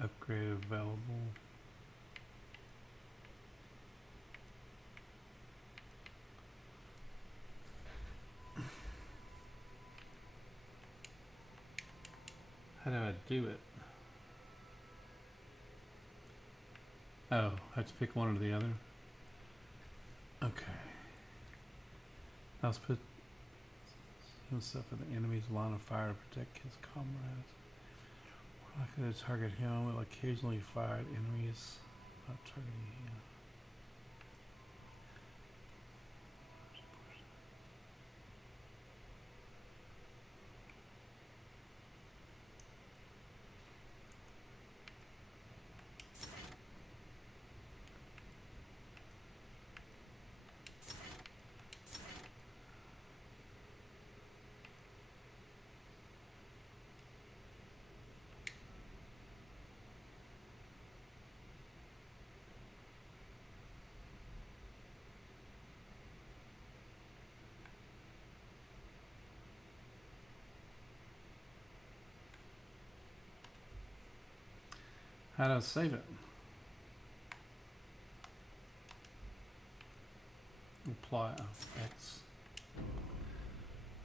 Upgrade available. How do I do it? Oh, I have to pick one or the other? Okay. Now let's put himself in the enemy's line of fire to protect his comrades. Likely to target him will occasionally fire at enemies Not targeting, yeah. How to save it? Apply X.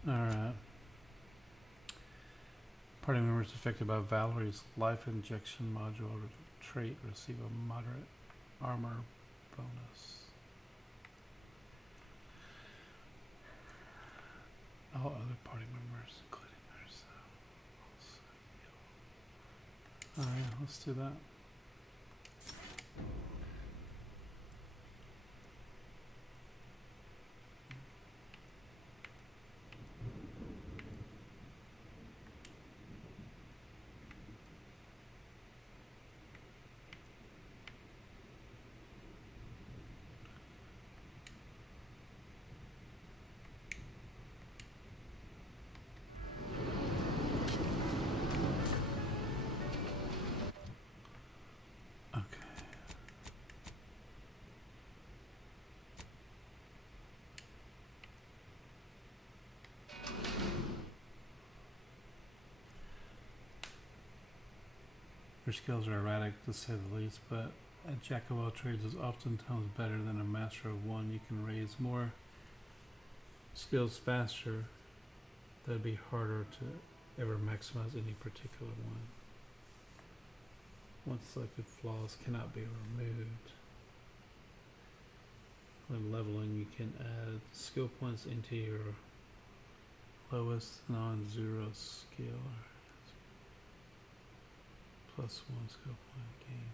Alright. Party members affected by Valerie's life injection module trait receive a moderate armor bonus. All other party members, including herself. Alright, let's do that. Your skills are erratic to say the least, but a jack of all trades is oftentimes better than a master of one. You can raise more skills faster. That'd be harder to ever maximize any particular one. Once selected flaws cannot be removed. When leveling, you can add skill points into your lowest non-zero skill. +1 skill point gain.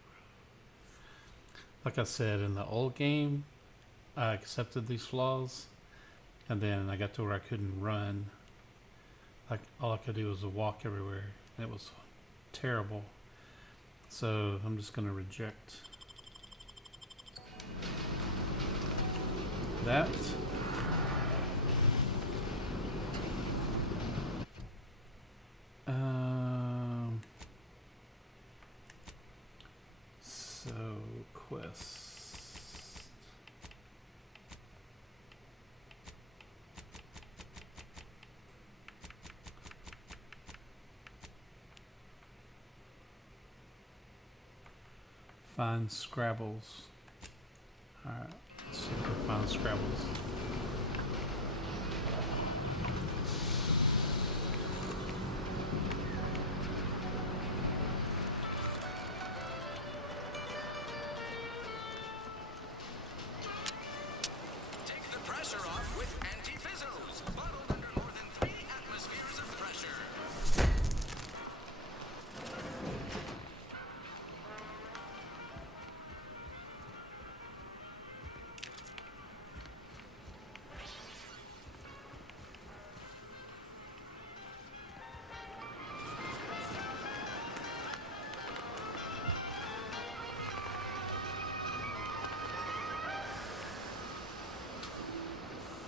Like I said, in the old game, I accepted these flaws, and then I got to where I couldn't run. Like all I could do was walk everywhere, and it was terrible. So I'm just gonna reject that. So quest. Find Scrabbles. Alright, let's see if we find Scrabbles. Take the pressure off with anti-fizzles, bottled under more than 3 atmospheres of pressure.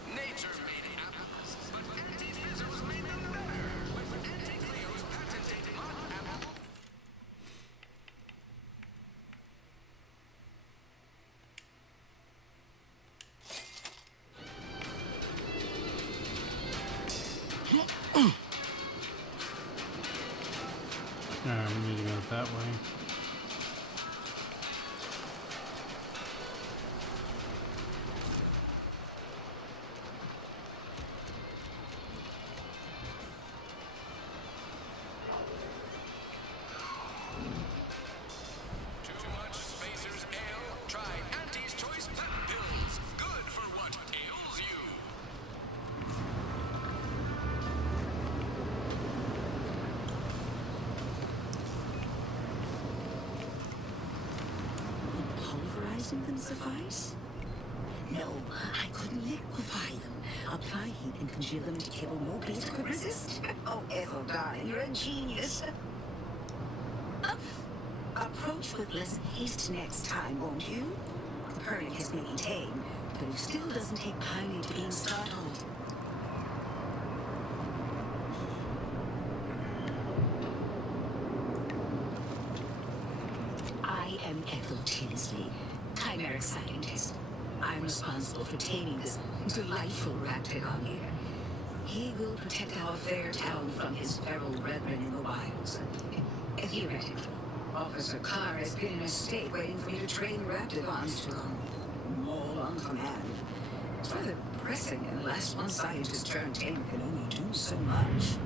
Nature made apples, but anti-fizzles made them better with Anti-Cleo's patented mud apple. Alright, we need to go that way. Too much Spacer's Ale? Try Auntie's Choice Pep Pills. Good for what ails you. vaporizing them suffice? No, I couldn't liquefy them. Apply heat and congeal them into kibble no beast could resist. Oh, Ethel, darling, you're a genius. Approach with less haste next time, won't you? Copernicus may be tame, but he still doesn't take kindly to being startled. I am Ethel Tinsley, chimeric scientist. I'm responsible for taming this delightful raptidon here. He will protect our fair town from his feral brethren in the wilds. Theoretically, Officer Carr has been in a state waiting for me to train raptidons to maul on command. It's rather pressing, and unless one scientist turned tamer can only do so much.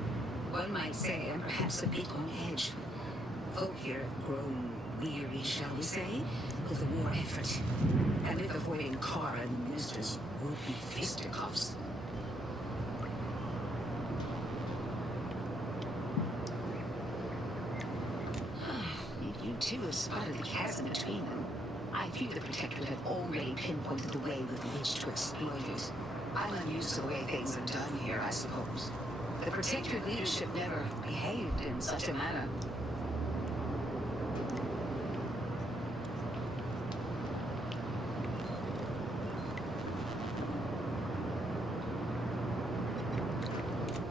One might say I'm perhaps a bit on edge. Folk here have grown weary, shall we say, with the war effort, and with avoiding Carr and the minister's would-be fisticuffs. If you two have spotted the chasm between them, I fear the Protector would have already pinpointed the way with which to exploit it. I'm unused to the way things are done here, I suppose. The Protector leadership never behaved in such a manner.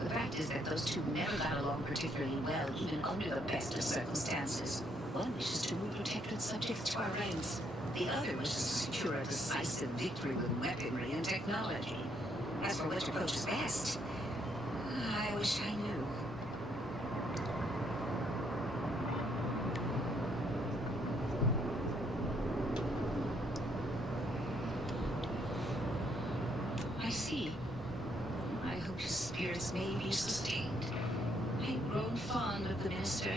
The fact is that those two never got along particularly well, even under the best of circumstances. One wishes to move protected subjects to our ranks. The other wishes to secure a decisive victory with weaponry and technology. As for which approach is best, I wish I knew. I see. I hope his spirits may be sustained. I've grown fond of the minister,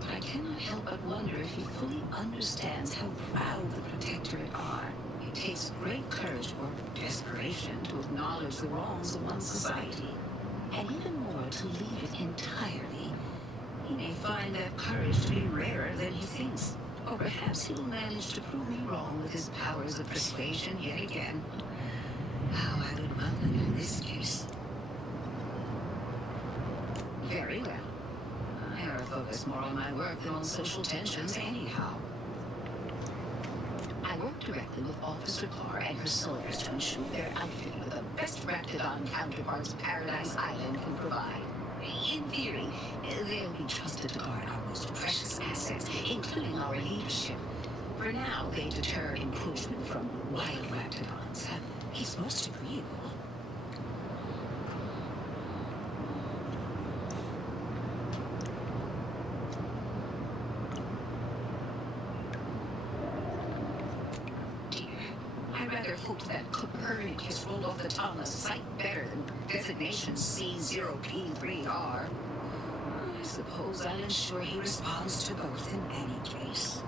but I cannot help but wonder if he fully understands how proud the Protectorate are. It takes great courage or desperation to acknowledge the wrongs of one's society, and even more to leave it entirely. He may find that courage to be rarer than he thinks, or perhaps he will manage to prove me wrong with his powers of persuasion yet again. How I would welcome in this case. Very well. I ought to focus more on my work than on social tensions anyhow. I work directly with Officer Carr and her soldiers to ensure they're outfitted with the best Raptidon counterparts Paradise Island can provide. In theory, they'll be trusted to guard our most precious assets, including our leadership. For now, they deter encroachment from wild Raptidons. It's most agreeable. I rather hoped that Copernicus rolled off the tongue a sight better than designation C0P3R. I suppose I'll ensure he responds to both in any case.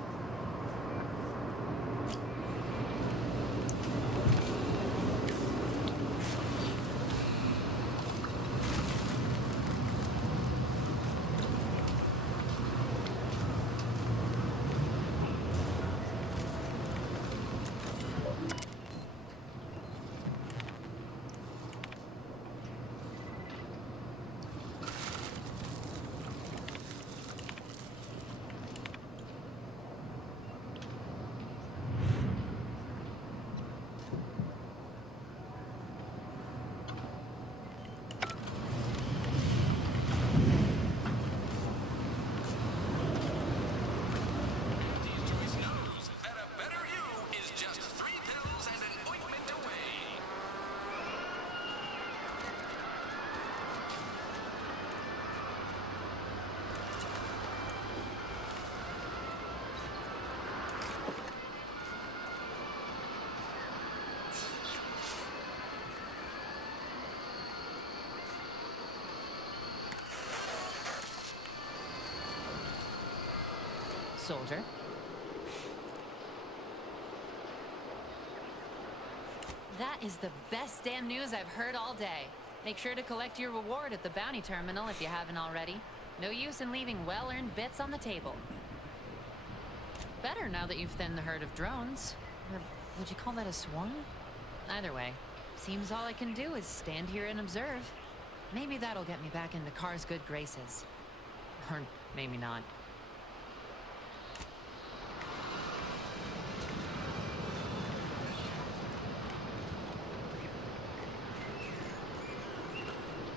Soldier. That is the best damn news I've heard all day. Make sure to collect your reward at the bounty terminal if you haven't already. No use in leaving well-earned bits on the table. Better now that you've thinned the herd of drones. Or would you call that a swarm? Either way, seems all I can do is stand here and observe. Maybe that'll get me back into Car's good graces. Or maybe not.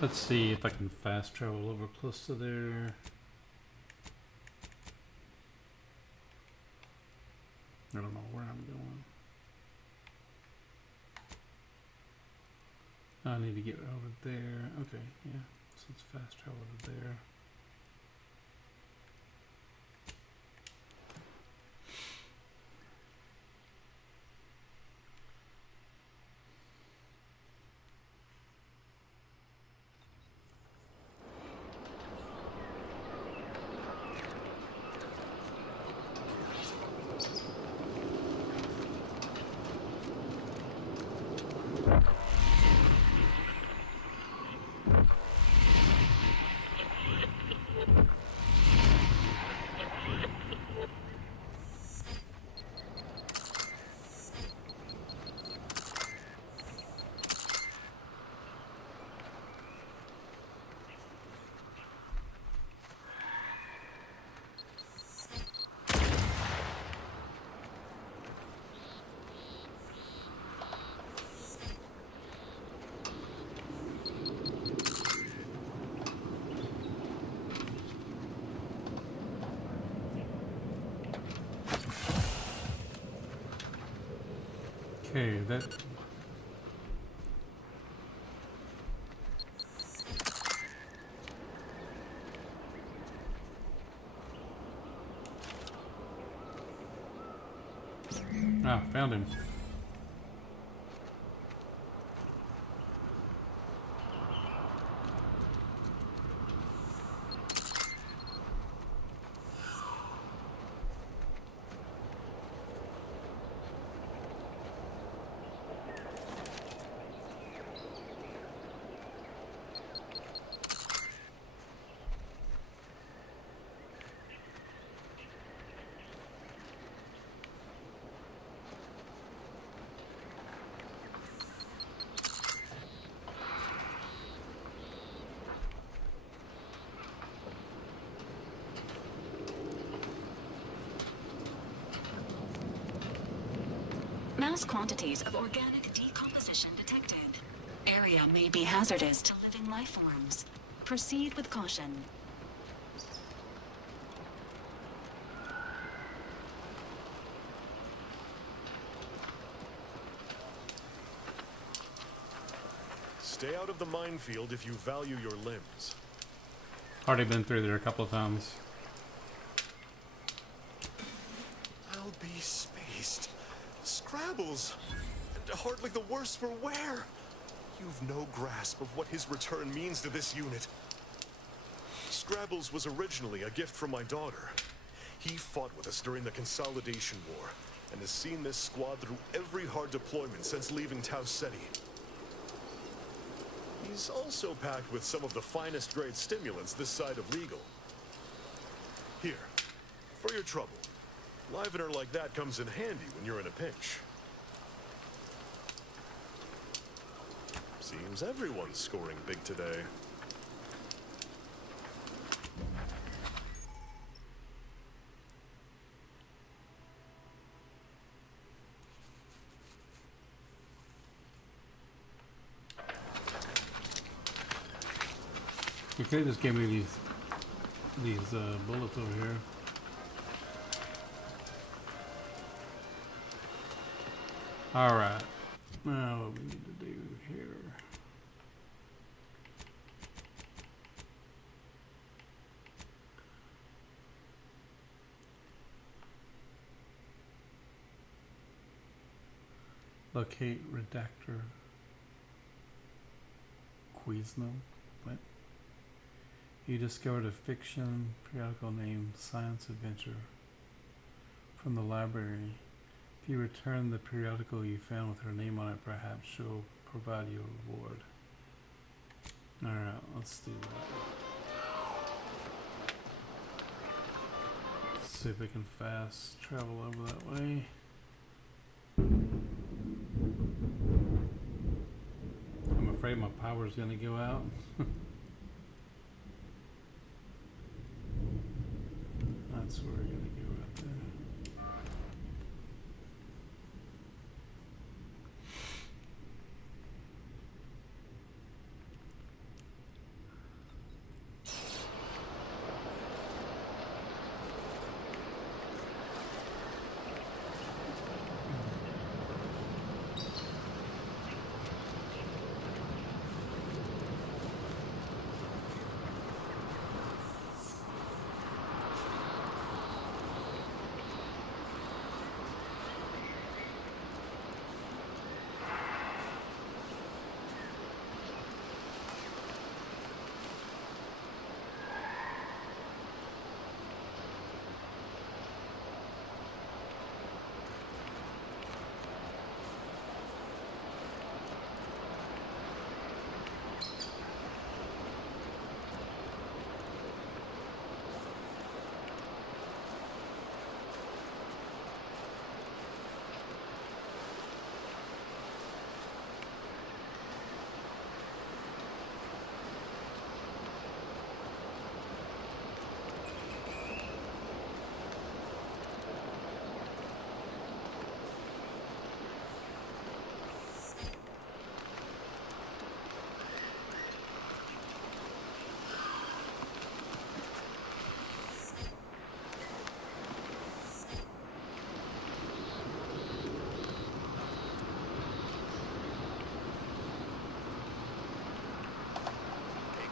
Let's see if I can fast travel over close to there. I don't know where I'm going. I need to get over there. Okay, yeah. So let's fast travel over there. Okay, that... Ah, found him. Mass quantities of organic decomposition detected. Area may be hazardous to living life forms. Proceed with caution. Stay out of the minefield if you value your limbs. Already been through there a couple of times. I'll be spaced. Scrabbles. And hardly the worse for wear. You've no grasp of what his return means to this unit. Scrabbles was originally a gift from my daughter. He fought with us during the Consolidation War and has seen this squad through every hard deployment since leaving Tau Ceti. He's also packed with some of the finest grade stimulants this side of legal. Here, for your trouble. Livener like that comes in handy when you're in a pinch. Seems everyone's scoring big today. Okay, just give me these bullets over here. All right. Now what we need to do here. Locate redactor. Quizno. What? You discovered a fiction periodical named Science Adventure from the library. If you return the periodical you found with her name on it, perhaps she'll provide you a reward. Alright, let's do that. Let's see if we can fast travel over that way. afraid my power's gonna go out. That's where we're gonna go out there.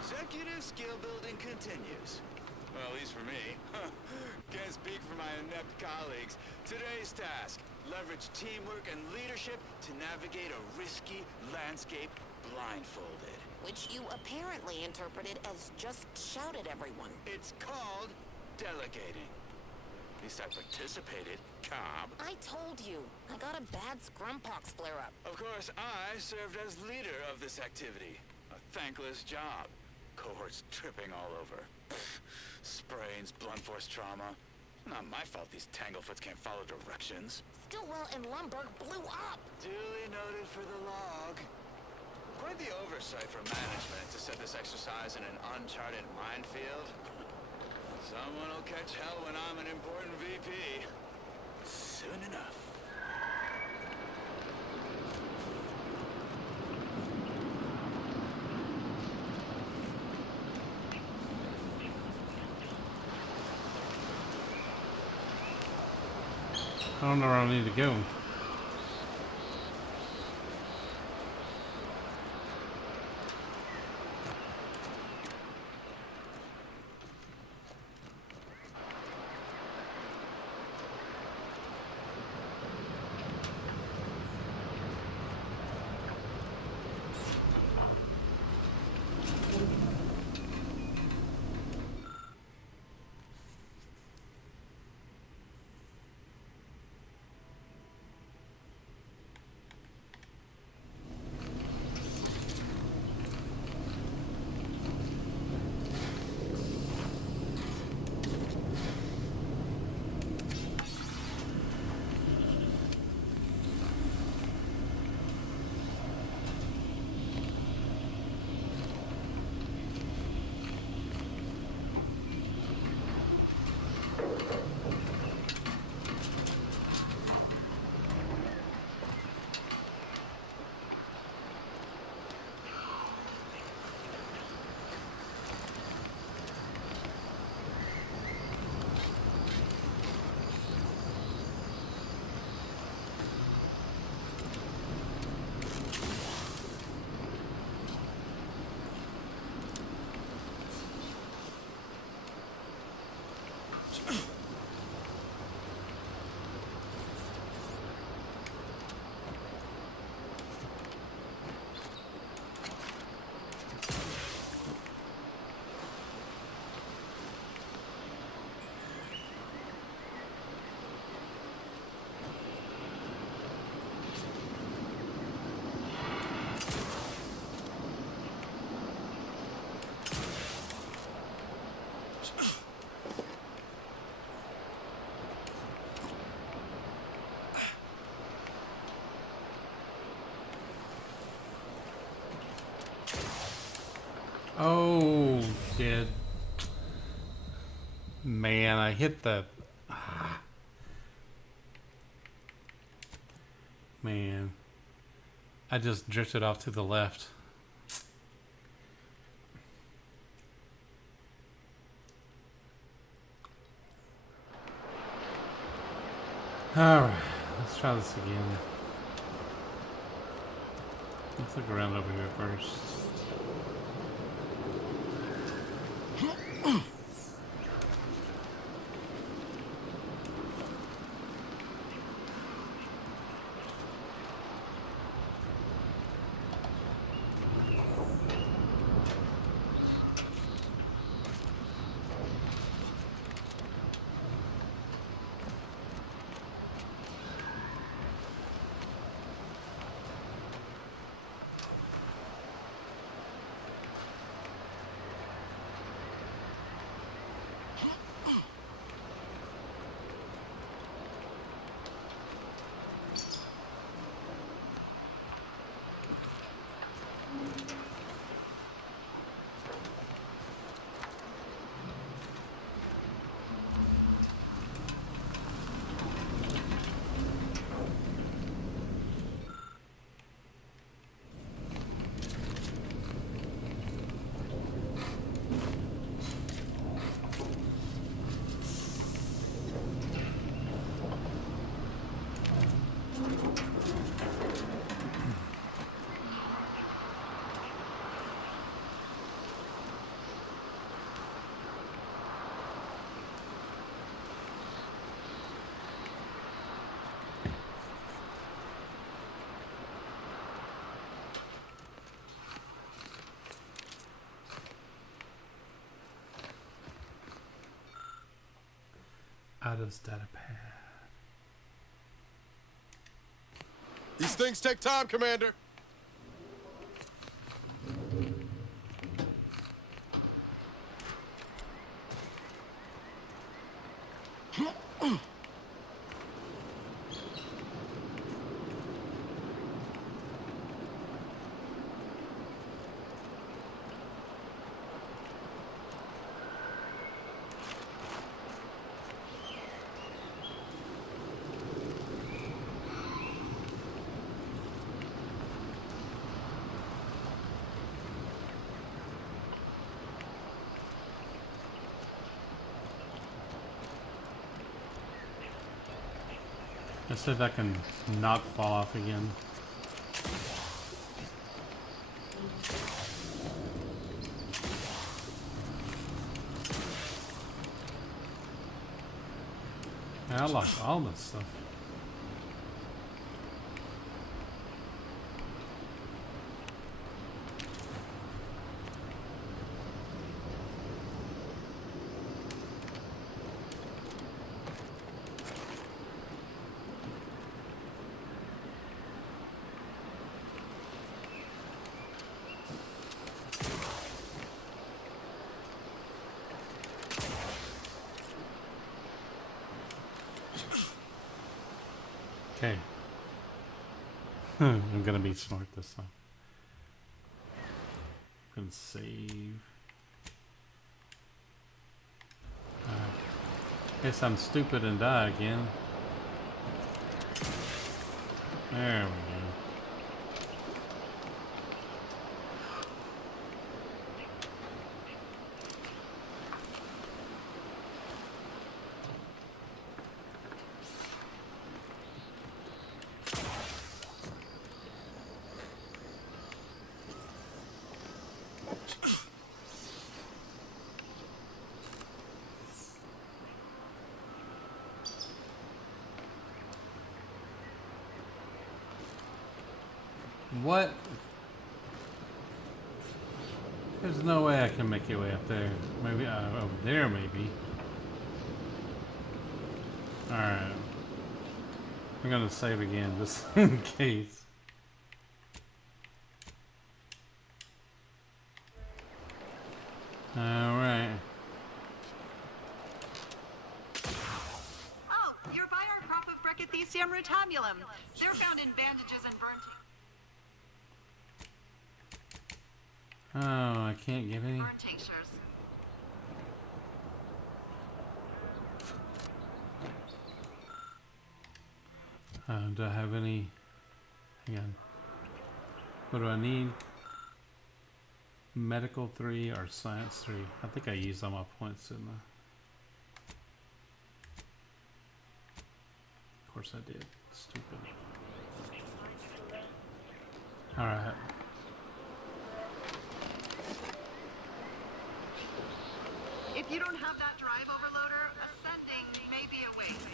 Executive skill building continues. Well, at least for me. Can't speak for my inept colleagues. Today's task, leverage teamwork and leadership to navigate a risky landscape blindfolded. Which you apparently interpreted as just shout at everyone. It's called delegating. At least I participated, Cobb. I told you. I got a bad scrumpox flare-up. Of course, I served as leader of this activity. A thankless job. Cohorts tripping all over. Sprains, blunt force trauma. Not my fault these tanglefoots can't follow directions. Stillwell and Lumberg blew up. Duly noted for the log. Quite the oversight for management to set this exercise in an uncharted minefield. Someone will catch hell when I'm an important VP. Soon enough. I don't know where I need to go. Man, I hit the... Man. I just drifted off to the left. Alright, let's try this again. Let's look around over here first. Asus data pad. These things take time, Commander. Let's see if I can not fall off again. I like all this stuff. Okay. I'm gonna be smart this time. I'm gonna save. Guess I'm stupid and die again. There we go. What? There's no way I can make your way up there. Maybe over there, maybe. Alright. I'm gonna save again just in case. Alright. Oh, you're by our crop of Brachythecium rutamulum. They're found in bandages and burnt. Oh, I can't get any. Burn tinctures. Do I have any? Hang on. What do I need? Medical 3 or Science 3? I think I used all my points in the... Of course I did. Stupid. Alright. If you don't have that drive overloader, ascending may be a waste.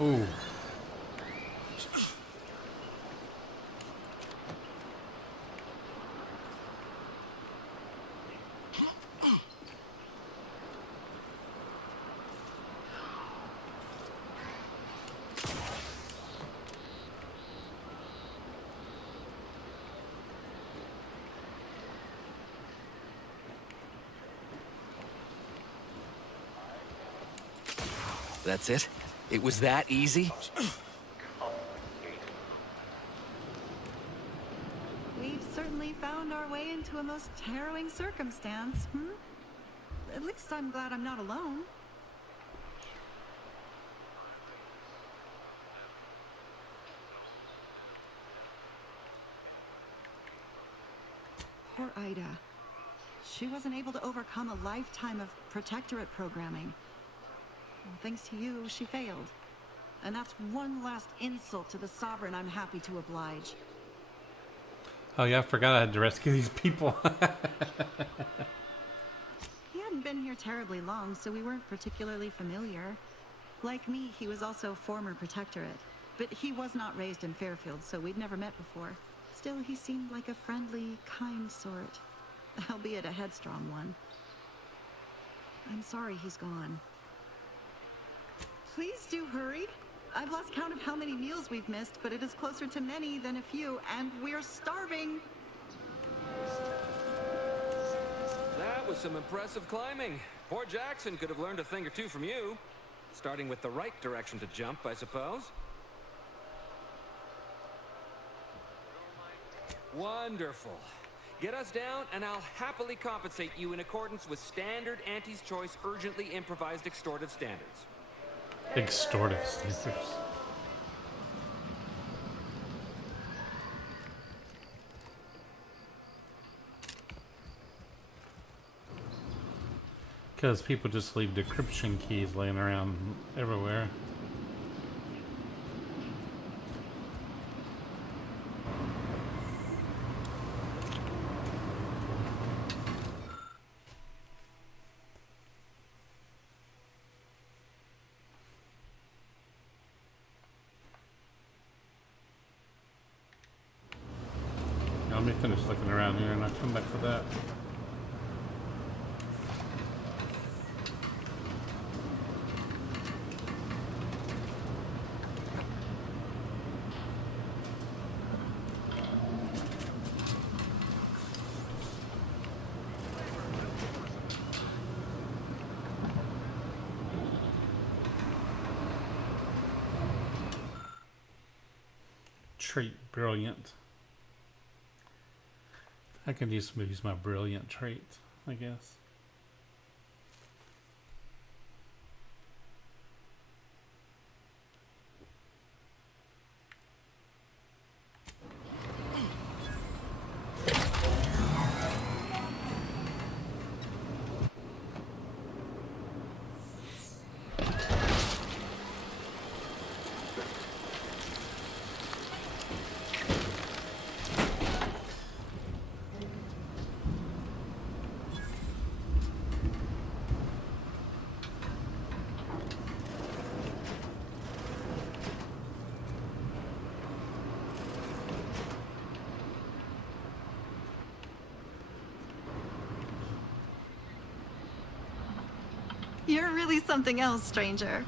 Ooh. That's it? It was that easy? We've certainly found our way into a most harrowing circumstance, At least I'm glad I'm not alone. Poor Ida. She wasn't able to overcome a lifetime of protectorate programming. Well, thanks to you, she failed. And that's one last insult to the Sovereign I'm happy to oblige. Oh yeah, I forgot I had to rescue these people. He hadn't been here terribly long, so we weren't particularly familiar. Like me, he was also former protectorate. But he was not raised in Fairfield, so we'd never met before. Still, he seemed like a friendly, kind sort. Albeit a headstrong one. I'm sorry he's gone. Please do hurry. I've lost count of how many meals we've missed, but it is closer to many than a few, and we're starving. That was some impressive climbing. Poor Jackson could have learned a thing or two from you. Starting with the right direction to jump, I suppose. Wonderful. Get us down, and I'll happily compensate you in accordance with standard Auntie's Choice urgently improvised extortive standards. Extortive standards. Because people just leave decryption keys laying around everywhere. Let me finish looking around here and I'll come back for that. Trait brilliant. I can use my brilliant trait, I guess. You're really something else, stranger.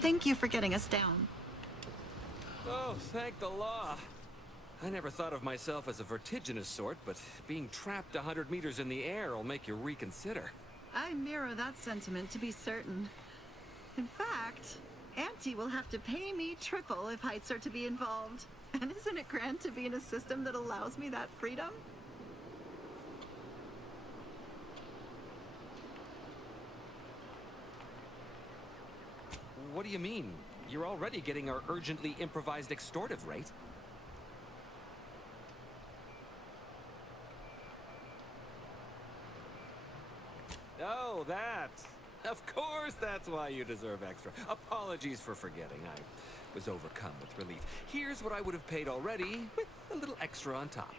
Thank you for getting us down. Oh, thank the law. I never thought of myself as a vertiginous sort, but being trapped 100 meters in the air will make you reconsider. I mirror that sentiment, to be certain. In fact, Auntie will have to pay me triple if heights are to be involved. And isn't it grand to be in a system that allows me that freedom? What do you mean? You're already getting our urgently improvised extortive rate. Oh, that. Of course that's why you deserve extra. Apologies for forgetting. I was overcome with relief. Here's what I would have paid already, with a little extra on top.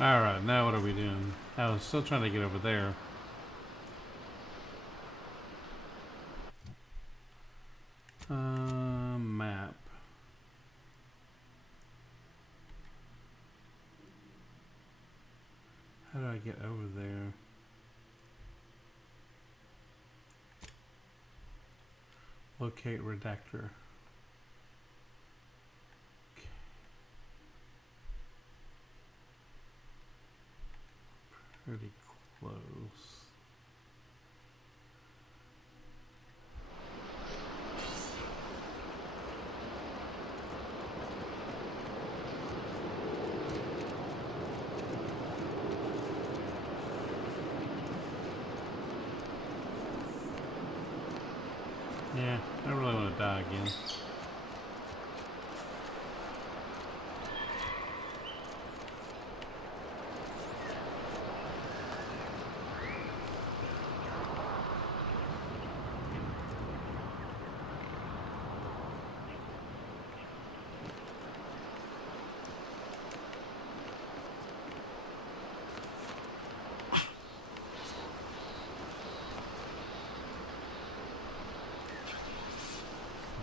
Alright, now what are we doing? I was still trying to get over there. Map. How do I get over there? Locate redactor. Pretty close. Yeah, I really want to die again.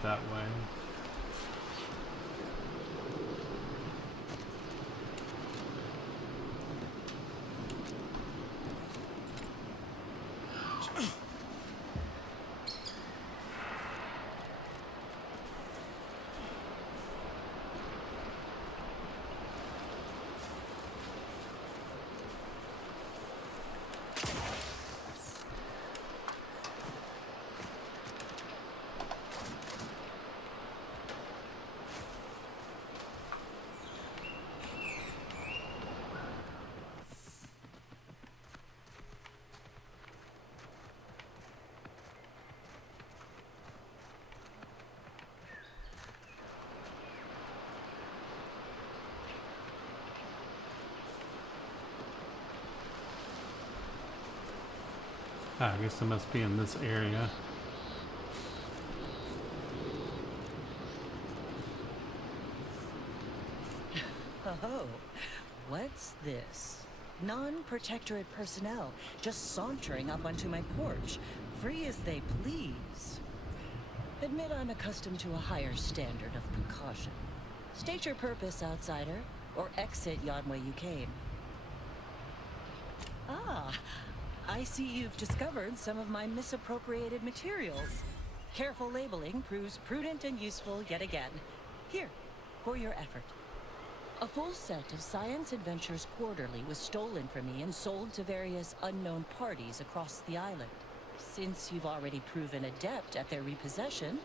That way. I guess it must be in this area. Oh, what's this? Non-protectorate personnel just sauntering up onto my porch, free as they please. Admit I'm accustomed to a higher standard of precaution. State your purpose, outsider, or exit yon way you came. Ah, I see you've discovered some of my misappropriated materials. Careful labeling proves prudent and useful yet again. Here, for your effort. A full set of Science Adventures Quarterly was stolen from me and sold to various unknown parties across the island. Since you've already proven adept at their repossession,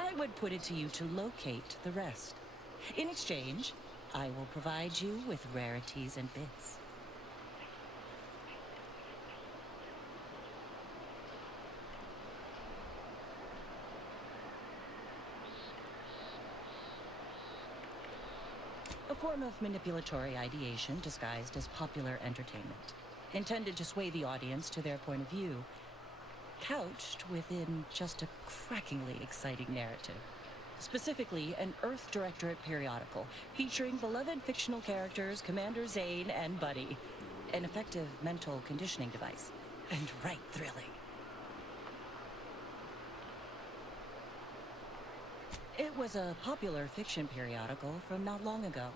I would put it to you to locate the rest. In exchange, I will provide you with rarities and bits. A form of manipulatory ideation disguised as popular entertainment, intended to sway the audience to their point of view, couched within just a crackingly exciting narrative. Specifically, an Earth Directorate periodical featuring beloved fictional characters Commander Zane and Buddy. An effective mental conditioning device. And right thrilling. It was a popular fiction periodical from not long ago.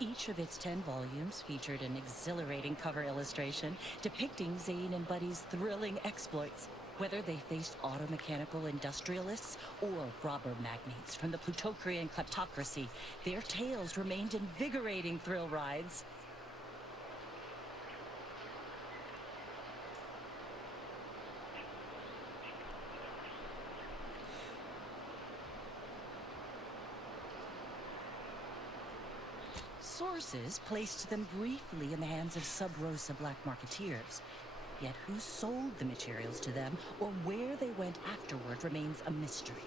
Each of its 10 volumes featured an exhilarating cover illustration depicting Zane and Buddy's thrilling exploits. Whether they faced automechanical industrialists or robber magnates from the Plutocrian kleptocracy, their tales remained invigorating thrill rides. Sources placed them briefly in the hands of sub-Rosa black marketeers. Yet who sold the materials to them or where they went afterward remains a mystery.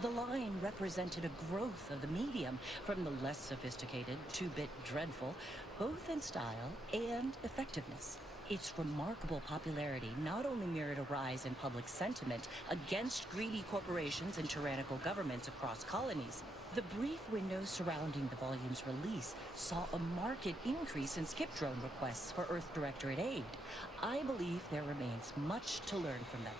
The line represented a growth of the medium, from the less sophisticated, 2-bit dreadful, both in style and effectiveness. Its remarkable popularity not only mirrored a rise in public sentiment against greedy corporations and tyrannical governments across colonies. The brief window surrounding the volume's release saw a marked increase in skip drone requests for Earth Directorate aid. I believe there remains much to learn from them.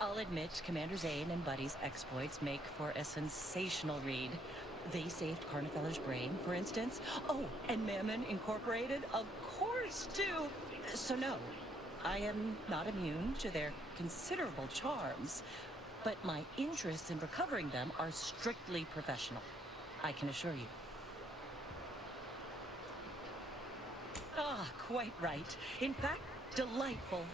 I'll admit, Commander Zane and Buddy's exploits make for a sensational read. They saved Carnifeller's brain, for instance. Oh, and Mammon Incorporated, of course, too. So no, I am not immune to their considerable charms, but my interests in recovering them are strictly professional, I can assure you. Ah, quite right. In fact, delightful.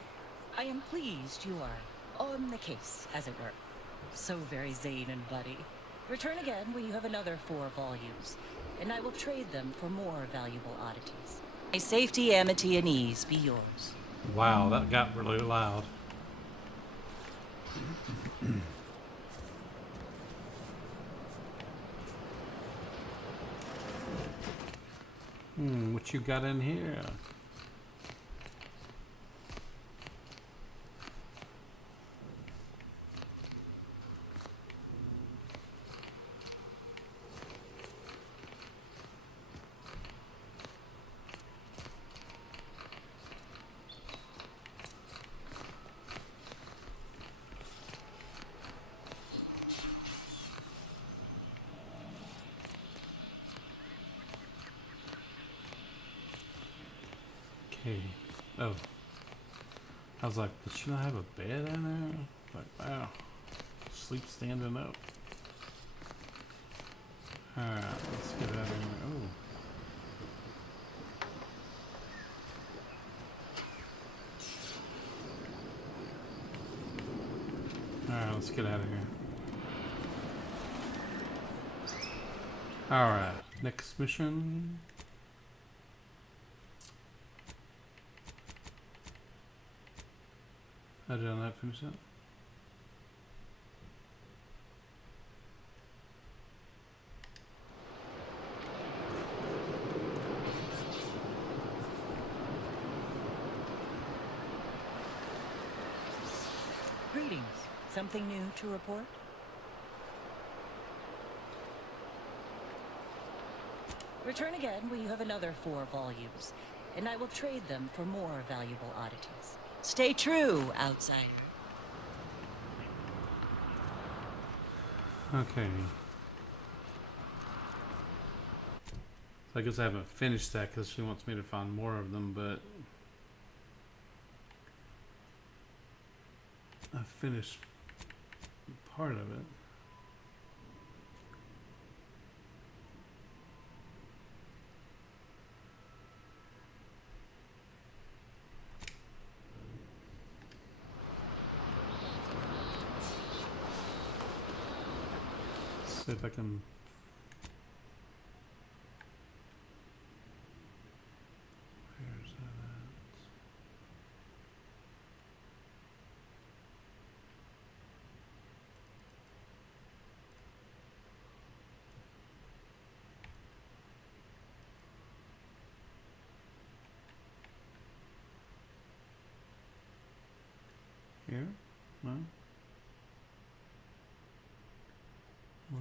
I am pleased you are on the case, as it were. So very Zane and Buddy. Return again when you have another 4 volumes, and I will trade them for more valuable oddities. May safety, amity, and ease be yours. Wow, that got really loud. What you got in here? Okay. Oh. I was like, did she not have a bed in there? Like, wow. Sleep standing up. Alright, let's get out of here. Oh. Alright, let's get out of here. Alright, next mission. I did not finish that. Greetings. Something new to report? Return again when you have another 4 volumes, and I will trade them for more valuable oddities. Stay true, outsider. Okay. So I guess I haven't finished that because she wants me to find more of them, but I finished part of it. See if I can. Where's that at?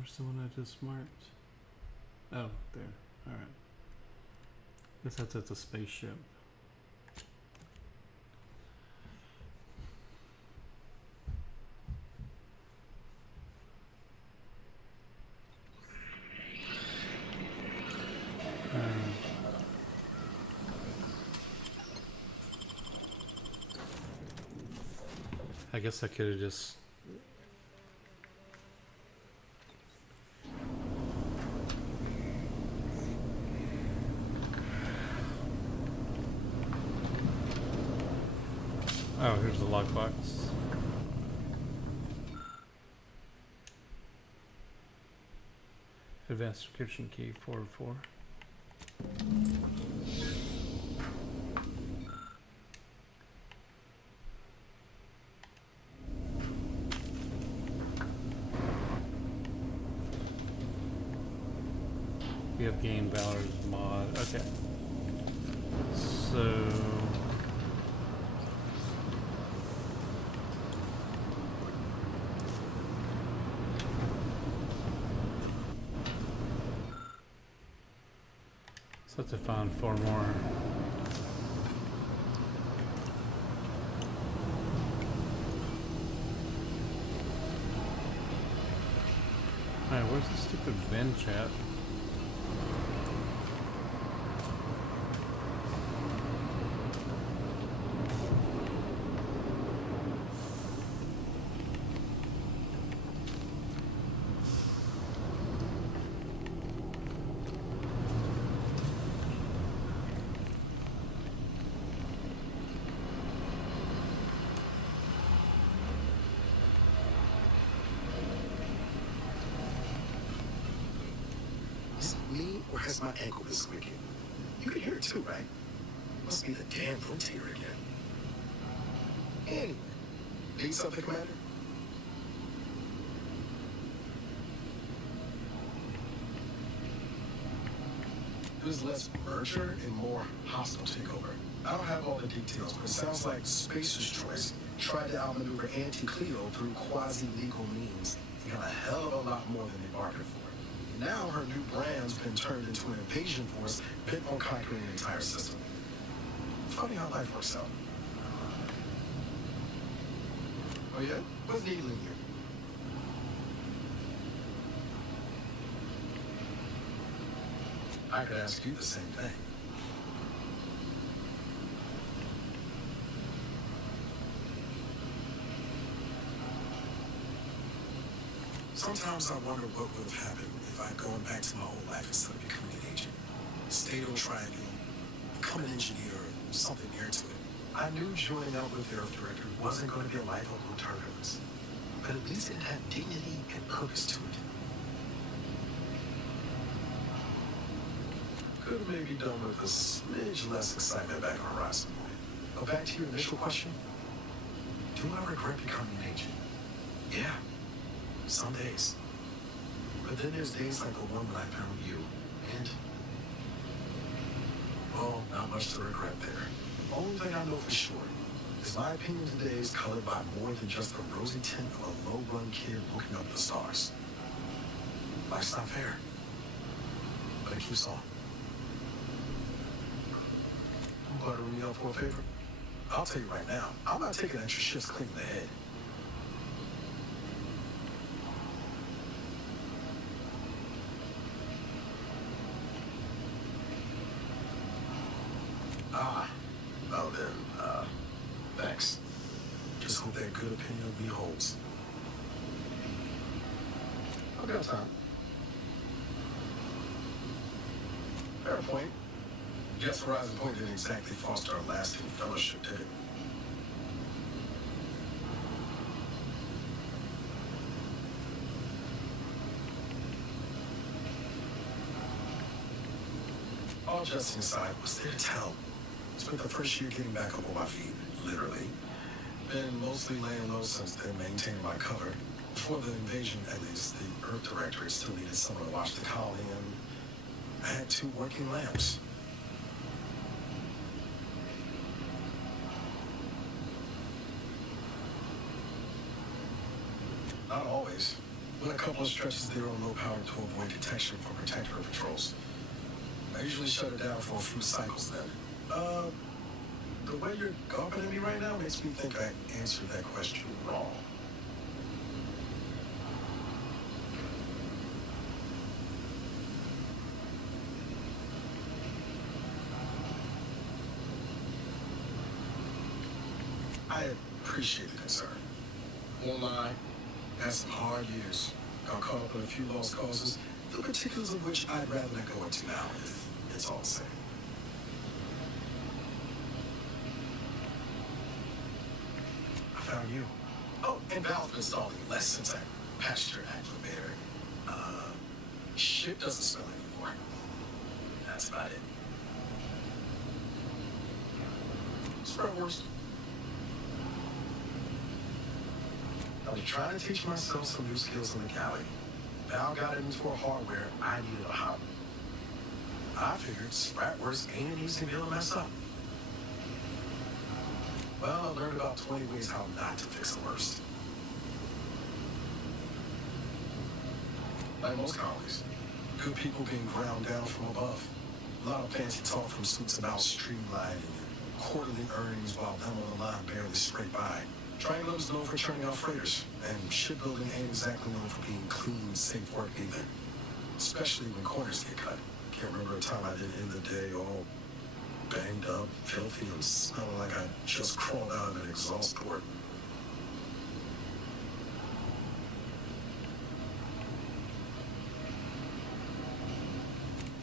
Where's the one I just marked? Oh, there. Alright. Guess that's at the spaceship. I guess I could have just... Oh, here's the lockbox. Advanced encryption key 404. We have gained Valor's mod. Okay. So... So let's have found 4 more. Alright, where's the stupid bin chat? Or has my ankle been squeaking? You can hear it too, right? Must be the damn rotator again. Anyway, need something, Commander? There's less merger and more hostile takeover. I don't have all the details, but it sounds like Spacer's Choice tried to outmaneuver Anti-Cleo through quasi-legal means and got a hell of a lot more than they bargained for. Now her new brand's been turned into an invasion force bent on conquering the entire system. Funny how life works out. Oh yeah? What's needling you? I could ask you the same thing. Sometimes I wonder what would have happened if I'd gone back to my old life instead of becoming an agent. Stayed on Triangle, become an engineer, or something near to it. I knew joining up with the Earth Director wasn't going to be a life of blue turbulence, but at least it had dignity and purpose to it. Could have maybe done with a smidge less excitement back on Ryzen. But back to your initial question, do I regret becoming an agent? Yeah. Some days. But then there's days like the one when I found you, and... well, not much to regret there. The only thing I know for sure is my opinion today is colored by more than just the rosy tint of a low-run kid looking up the stars. Life's not fair. But it keeps on. Butter me up for a favor? I'll tell you right now, I'm not taking extra shifts cleaning the head. Well then, thanks. Just hope that good opinion of me holds. I've got time. Fair point. Guess Ryzen Point didn't exactly foster a lasting fellowship, did it? All just inside, what's there to tell? Spent the first year getting back up on my feet, literally. Been mostly laying low since then, maintaining my cover. Before the invasion, at least, the Earth Directorate still needed someone to watch the colony, and I had 2 working labs. Not always. Went a couple of stretches there on low power to avoid detection for protector patrols. I usually shut it down for a few cycles then. The way you're gawping at me right now makes me think I answered that question wrong. I appreciate the concern. Won't lie, had some hard years. Got caught up in a few lost causes, the particulars of which I'd rather not go into now, if it's all the same. I found you. Oh, and Valve installed me less since I patched your acclimator. Shit doesn't smell anymore. That's about it. Spread worse. I was trying to teach myself some new skills in the galley. Val got into her hardware, I needed a hobby. I figured Spratwurst ain't an easy meal to mess up. Well, I learned about 20 ways how not to fix the worst. Like most colonies, good people being ground down from above. A lot of fancy talk from suits about streamlining and quarterly earnings while them on the line barely scrape by. Triangle is known for churning out freighters, and shipbuilding ain't exactly known for being clean, safe work either. Especially when corners get cut. Can't remember a time I didn't end the day all banged up, filthy, and smelling like I just crawled out of an exhaust port.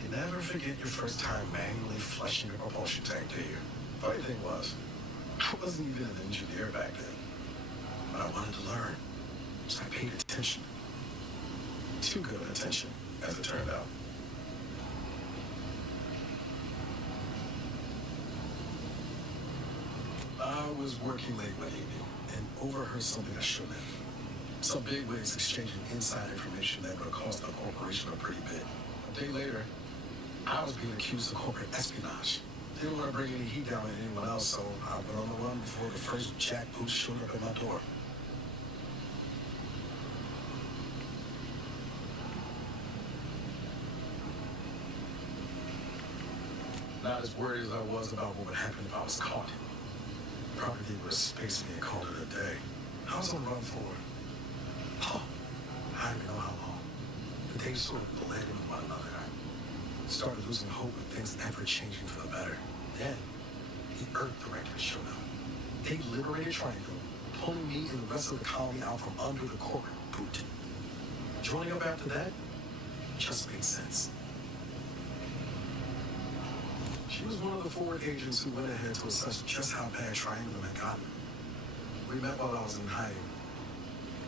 You never forget your first time manually flushing a propulsion tank, do you? Funny thing was, I wasn't even an engineer back then. But I wanted to learn, so I paid attention. Too good of attention, as it turned out. I was working late one evening and overheard something I shouldn't have. Some bigwigs exchanging inside information that would have cost the corporation a pretty bit. A day later, I was being accused of corporate espionage. Didn't want to bring any heat down on anyone else, so I went on the run before the first jackboot showed up at my door. Not as worried as I was about what would happen if I was caught. Probably they would have spaced me and called it a day. I was on the run for, I don't even know how long. The days sort of bled into one another. I started losing hope of things ever changing for the better. Then, the Earth directors showed up. They liberated Triangle, pulling me and the rest of the colony out from under the corporate boot. Joining up after that just made sense. She was one of the forward agents who went ahead to assess just how bad Triangle had gotten. We met while I was in hiding.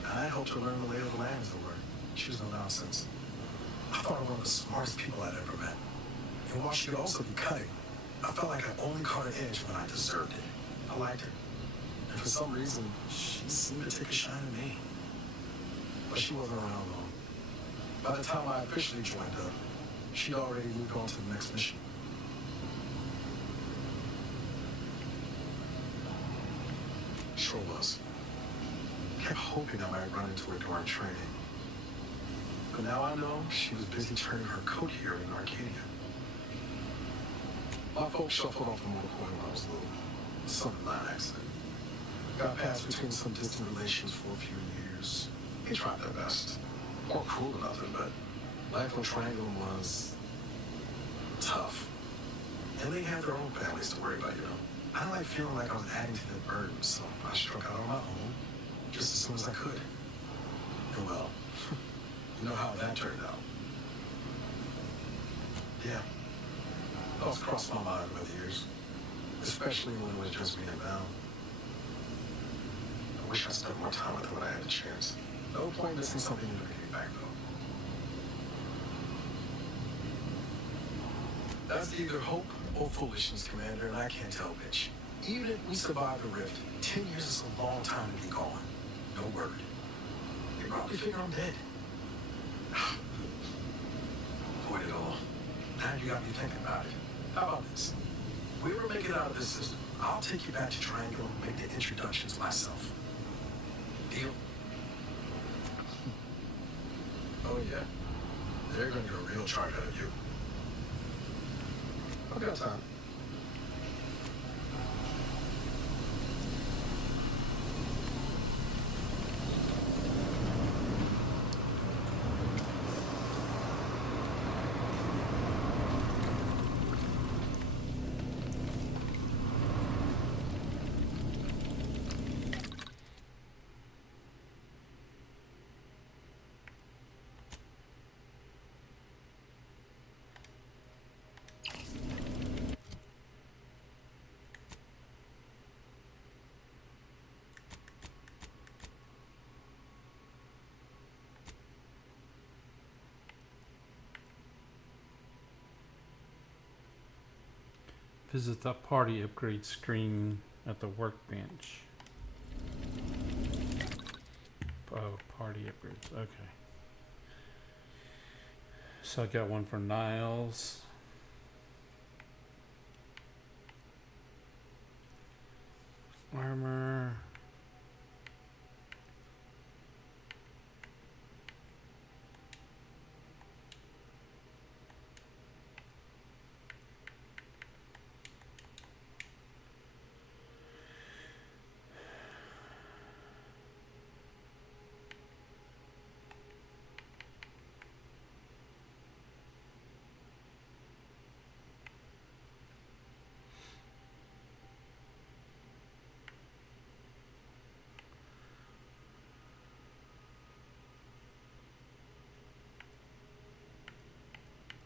And I helped her learn the lay of the land, as it were. She was no nonsense. I thought her one of the smartest people I'd ever met. And while she could also be cutting, I felt like I only caught her edge when I deserved it. I liked her. And for some reason, she seemed to take a shine to me. But she wasn't around long. By the time I officially joined up, she'd already moved on to the next mission. Sure was. Kept hoping I might run into her during training. But now I know she was busy turning her coat here in Arcadia. My folks shuffled off the motorcoil when I was little. Some line accident. Got passed between some distant relations for a few years. They tried their best. Weren't cruel or nothing, but life on Triangle was tough. And they had their own families to worry about, you know. I didn't like feeling like I was adding to their burden, so I struck out on my own just as soon as I could. And well, you know how that turned out. Yeah. Thoughts crossed my mind over the years, especially when it was just me and Val. I wish I spent more time with her when I had a chance. No point missing something new to get me back, though. That's either hope or foolishness, Commander, and I can't tell which. Even if we survive the rift, 10 years is a long time to be gone. No word. They probably figure I'm dead. Avoid it all. Now you got me thinking about it. How about this? We ever make it out of this system, I'll take you back to Triangle and make the introductions myself. Deal? Oh yeah. They're gonna do a real chart out of you. I got time. Visit the party upgrade screen at the workbench. Oh, party upgrades. Okay. So I got one for Niles. Armor.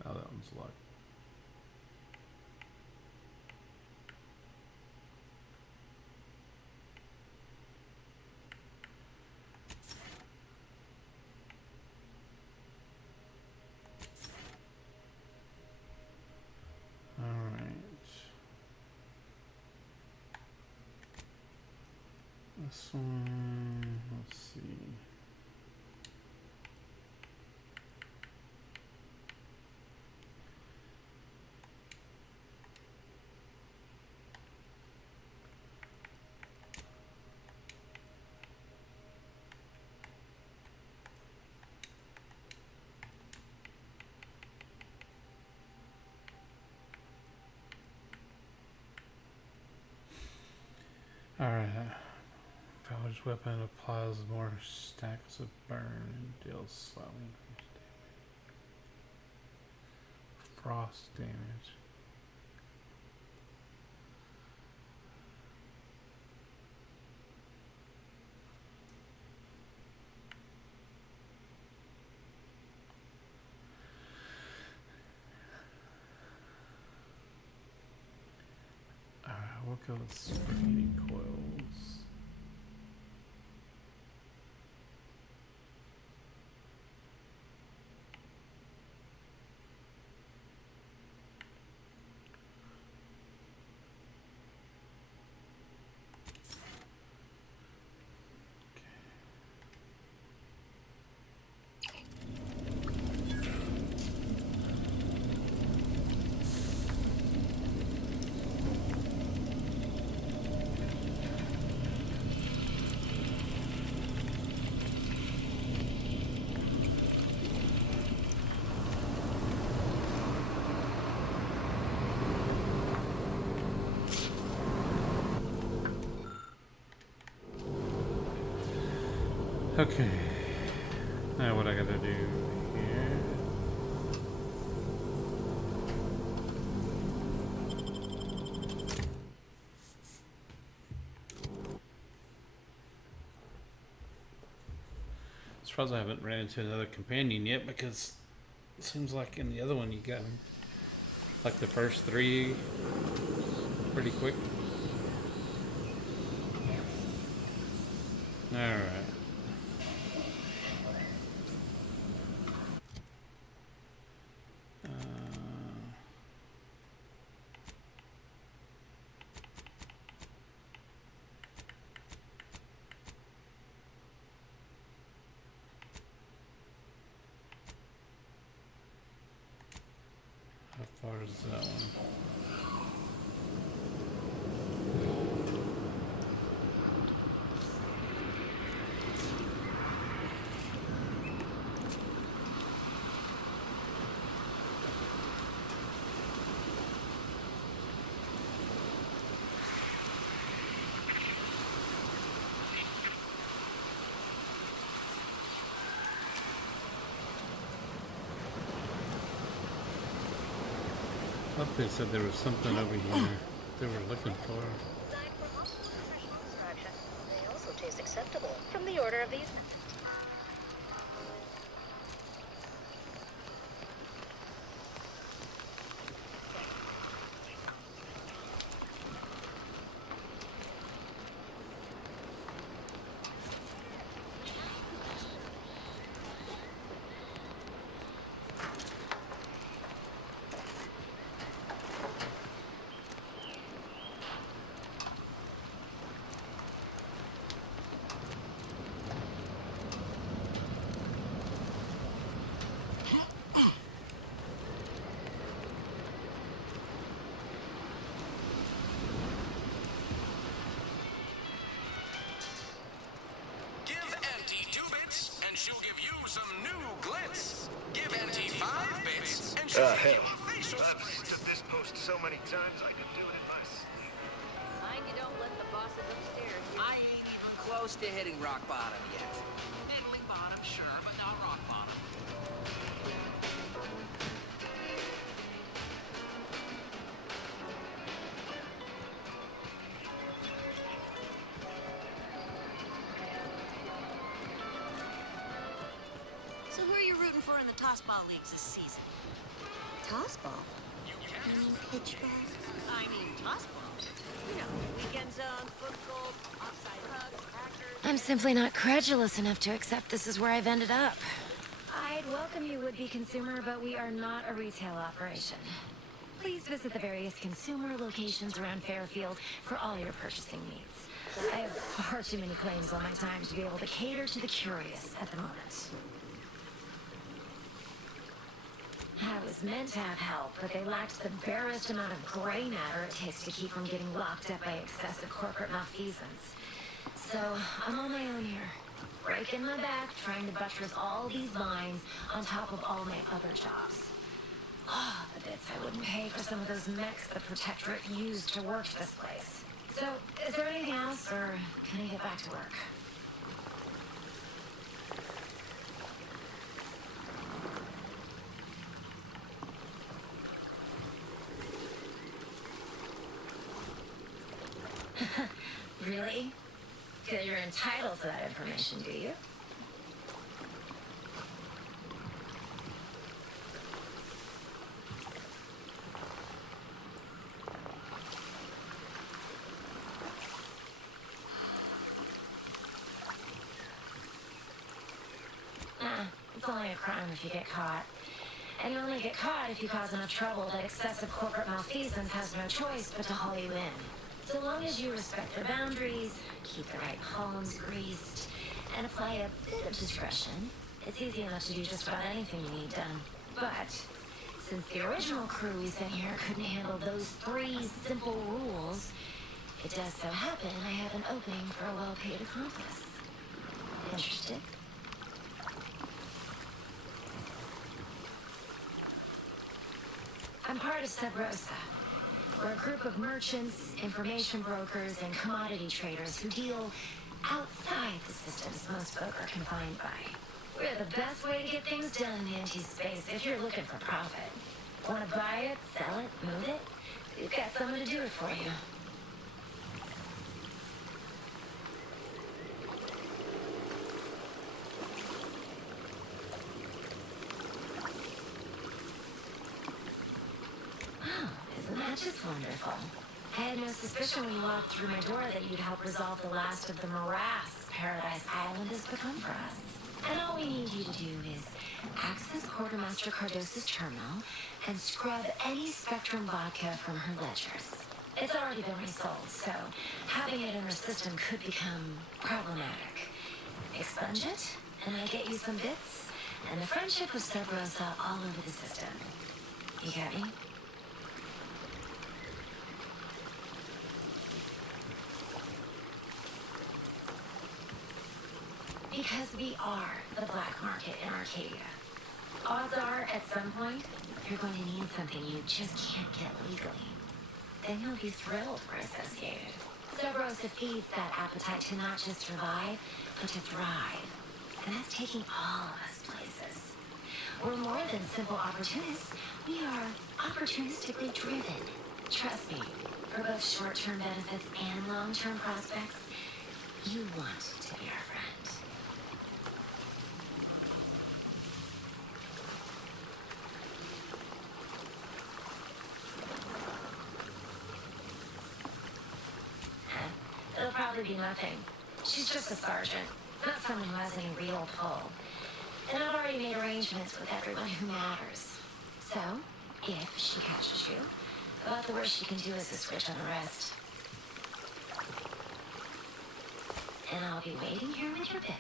Oh, that one's locked. This one, let's see. Alright. Power's weapon applies more stacks of burn and deals slightly increased damage. Frost damage. Alright, we'll go with superheating coils. Okay, now what I gotta do here. Surprised I haven't ran into another companion yet, because it seems like in the other one you got like the first three pretty quick. Alright. How far is that one? thought they said there was something over here they were looking for. They also taste acceptable from the order of these. She'll give you some new glitz. Give NT 5 bits, and she'll give you a facial spray. To this post so many times I could do it in my sleep. Mind you don't let the bosses upstairs. I ain't even close to hitting rock bottom yet. Middling bottom, sure, but not rock bottom. So who are you rooting for in the tossball leagues this season? Tossball? You mean pitchball? I mean tossball. You know, weekend zone, foot goal, offside hugs, hackers. I'm simply not credulous enough to accept this is where I've ended up. I'd welcome you, would-be consumer, but we are not a retail operation. Please visit the various consumer locations around Fairfield for all your purchasing needs. I have far too many claims on my time to be able to cater to the curious at the moment. I was meant to have help, but they lacked the barest amount of gray matter it takes to keep from getting locked up by excessive corporate malfeasance. So, I'm on my own here, breaking my back, trying to buttress all these lines on top of all my other jobs. Oh, the bits I wouldn't pay for some of those mechs the Protectorate used to work this place. So, is there anything else, or can I get back to work? Really? Feel you're entitled to that information, do you? It's only a crime if you get caught. And you only get caught if you cause enough trouble that excessive corporate malfeasance has no choice but to haul you in. So long as you respect their boundaries, keep the right homes greased, and apply a bit of discretion, it's easy enough to do just about anything you need done. But since the original crew we sent here couldn't handle those 3 simple rules, it does so happen I have an opening for a well-paid accomplice. Interested? I'm part of Sub Rosa. We're a group of merchants, information brokers, and commodity traders who deal outside the systems most folk are confined by. We're the best way to get things done in the NT space if you're looking for profit. Want to buy it, sell it, move it? We've got someone to do it for you. Isn't that just wonderful? I had no suspicion when you walked through my door that you'd help resolve the last of the morass Paradise Island has become for us. And all we need you to do is access Quartermaster Cardosa's terminal and scrub any Spectrum vodka from her ledgers. It's already been resold, so having it in her system could become problematic. Expunge it, and I get you some bits, and the friendship of Sub Rosa all over the system. You get me? Because we are the black market in Arcadia. Odds are, at some point, you're going to need something you just can't get legally. Then you'll be thrilled we're associated. Sub Rosa feeds that appetite to not just survive, but to thrive. And that's taking all of us places. We're more than simple opportunists. We are opportunistically driven. Trust me, for both short-term benefits and long-term prospects, you want to be our friend. It'll probably be nothing. She's just a sergeant, not someone who has any real pull. And I've already made arrangements with everyone who matters. So, if she catches you, about the worst she can do is a switch on the rest. And I'll be waiting here with your bits.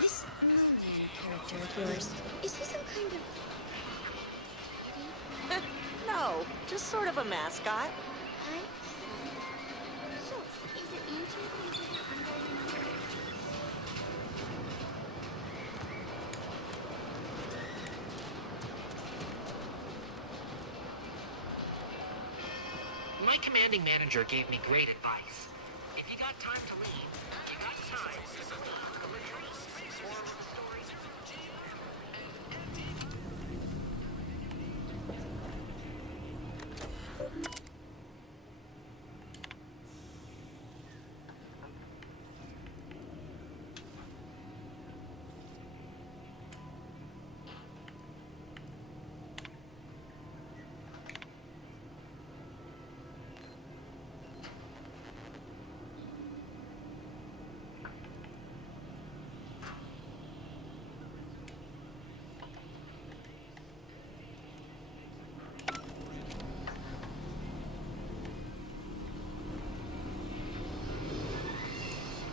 This Moonman character of yours, is he some kind of... No, just sort of a mascot. So, is it Auntie? My commanding manager gave me great advice. If you got time to leave, you got time.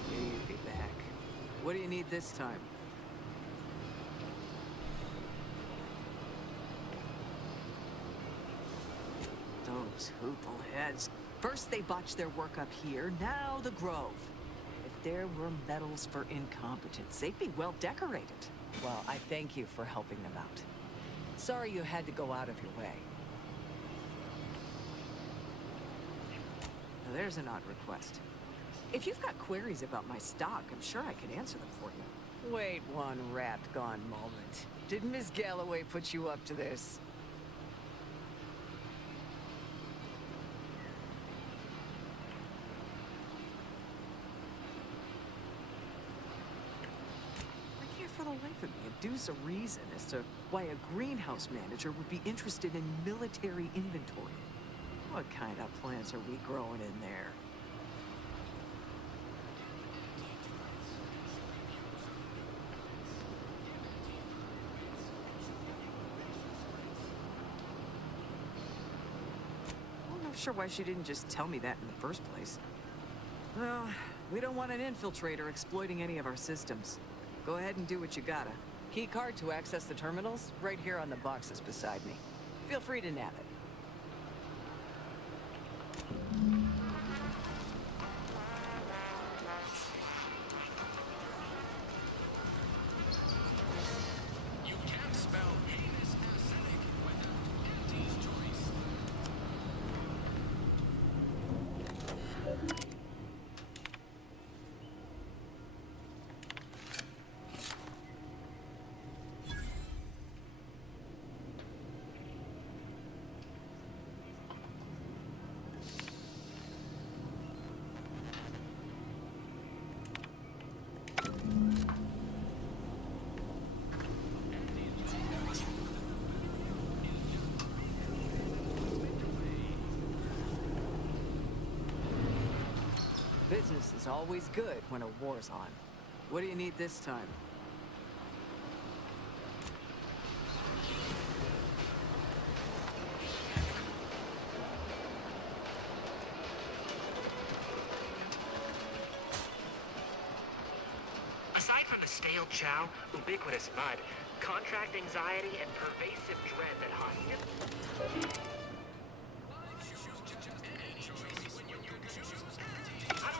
You'd be back. What do you need this time? Those hoople heads. First they botched their work up here, now the Grove. If there were medals for incompetence, they'd be well decorated. Well, I thank you for helping them out. Sorry you had to go out of your way. Now, there's an odd request. If you've got queries about my stock, I'm sure I can answer them for you. Wait one rat-gone moment. Did Miss Galloway put you up to this? I can't for the life of me deduce a reason as to why a greenhouse manager would be interested in military inventory. What kind of plants are we growing in there? I'm not sure why she didn't just tell me that in the first place. Well, we don't want an infiltrator exploiting any of our systems. Go ahead and do what you gotta. Key card to access the terminals, right here on the boxes beside me. Feel free to nab it. You can't spell penis acidic without Auntie's choice. Business is always good when a war's on. What do you need this time? Aside from the stale chow, ubiquitous mud, contract anxiety, and pervasive dread that haunts you. I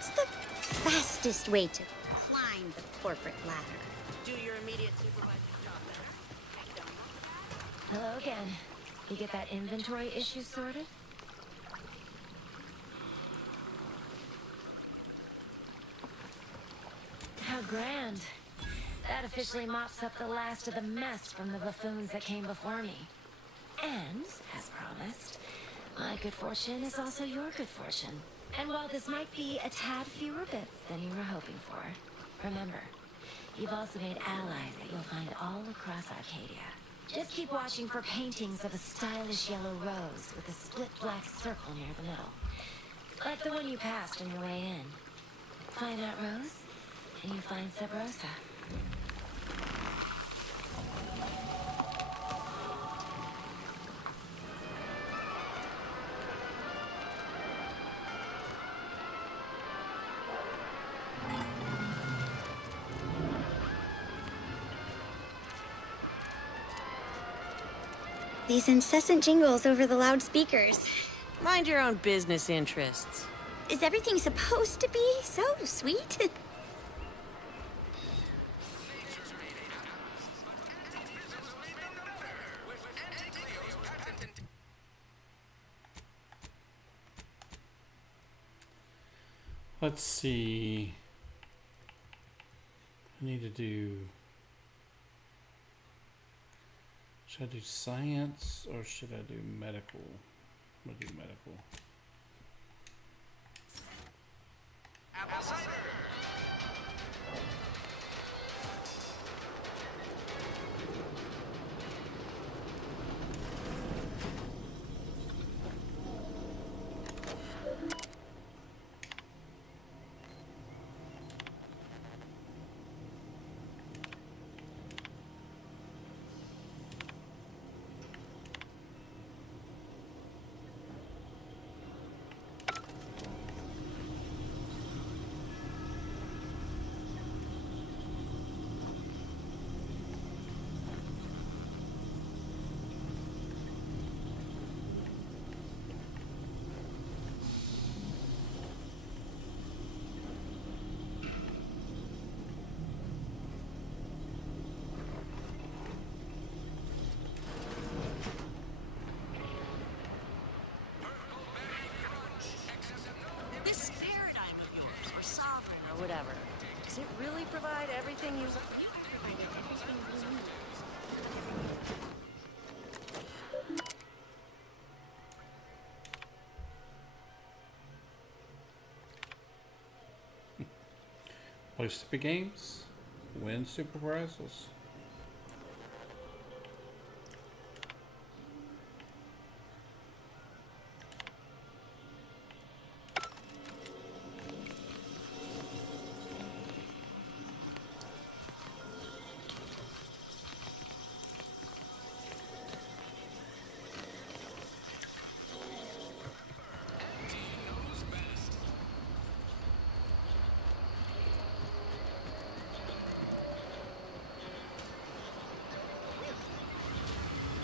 What's the fastest way to climb the corporate ladder? Do your immediate supervisor's job better. Hello again. You get that inventory issue sorted? How grand. That officially mops up the last of the mess from the buffoons that came before me. And, as promised, my good fortune is also your good fortune. And while this might be a tad fewer bits than you were hoping for, remember, you've also made allies that you'll find all across Arcadia. Just keep watching for paintings of a stylish yellow rose with a split black circle near the middle. Like the one you passed on your way in. Find that rose, and you find Sub Rosa. These incessant jingles over the loudspeakers. Mind your own business interests. Is everything supposed to be so sweet? Let's see. I need to do. Should I do science or should I do medical? I'm gonna do medical. Apple cider. This paradigm of yours, or sovereign, or whatever, does it really provide everything you Play stupid games, win super prizes.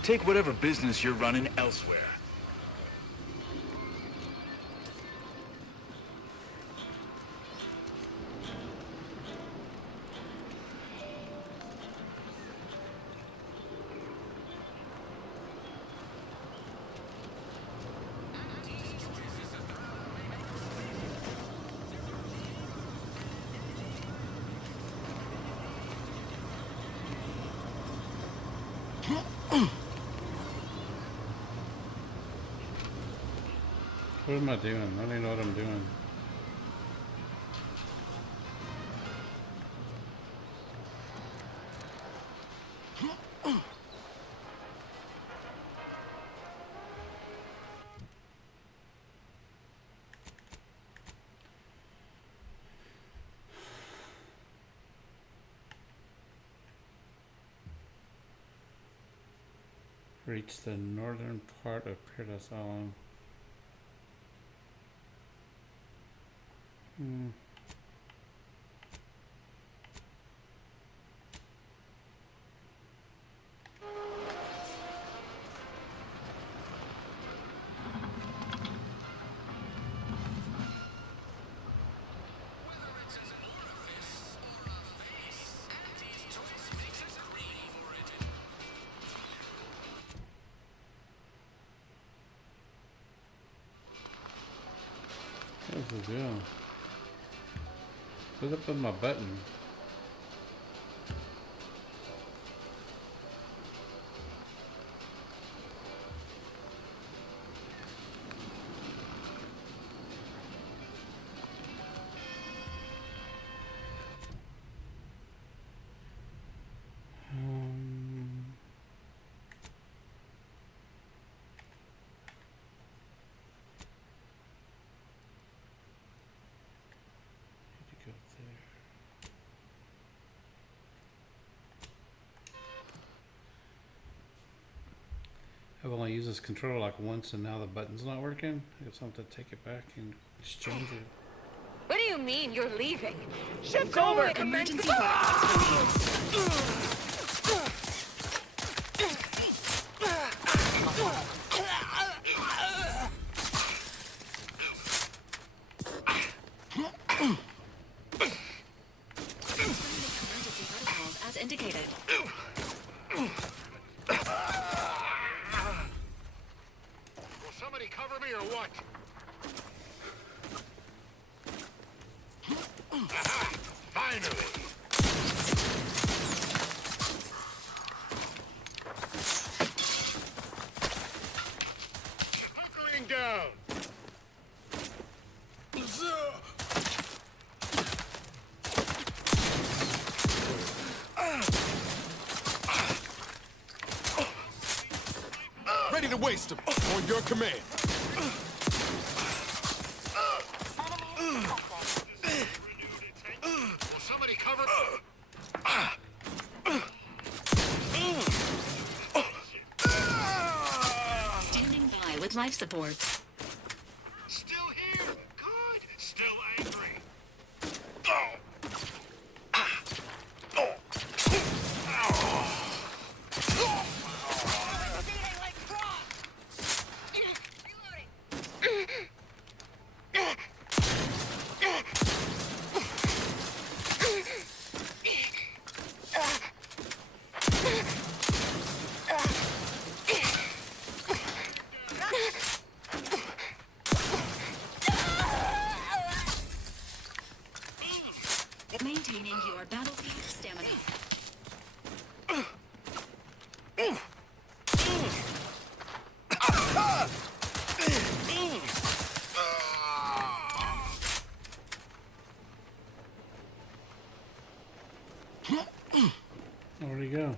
Take whatever business you're running elsewhere. What am I doing? I don't even know what I'm doing. Reach the northern part of Paradise Island. Where's it go? What's up with my button? I've only used this controller like once and now the button's not working. I guess I'll have to take it back and exchange it. What do you mean you're leaving? Shift over! Emergency as indicated. Will somebody cover me or what? Aha! Finally! Hunkering down! Ready to waste them. On your command. Will somebody cover Standing by with life support. Still here? Good. Still angry. Maintaining your battlefield stamina. Where'd he go?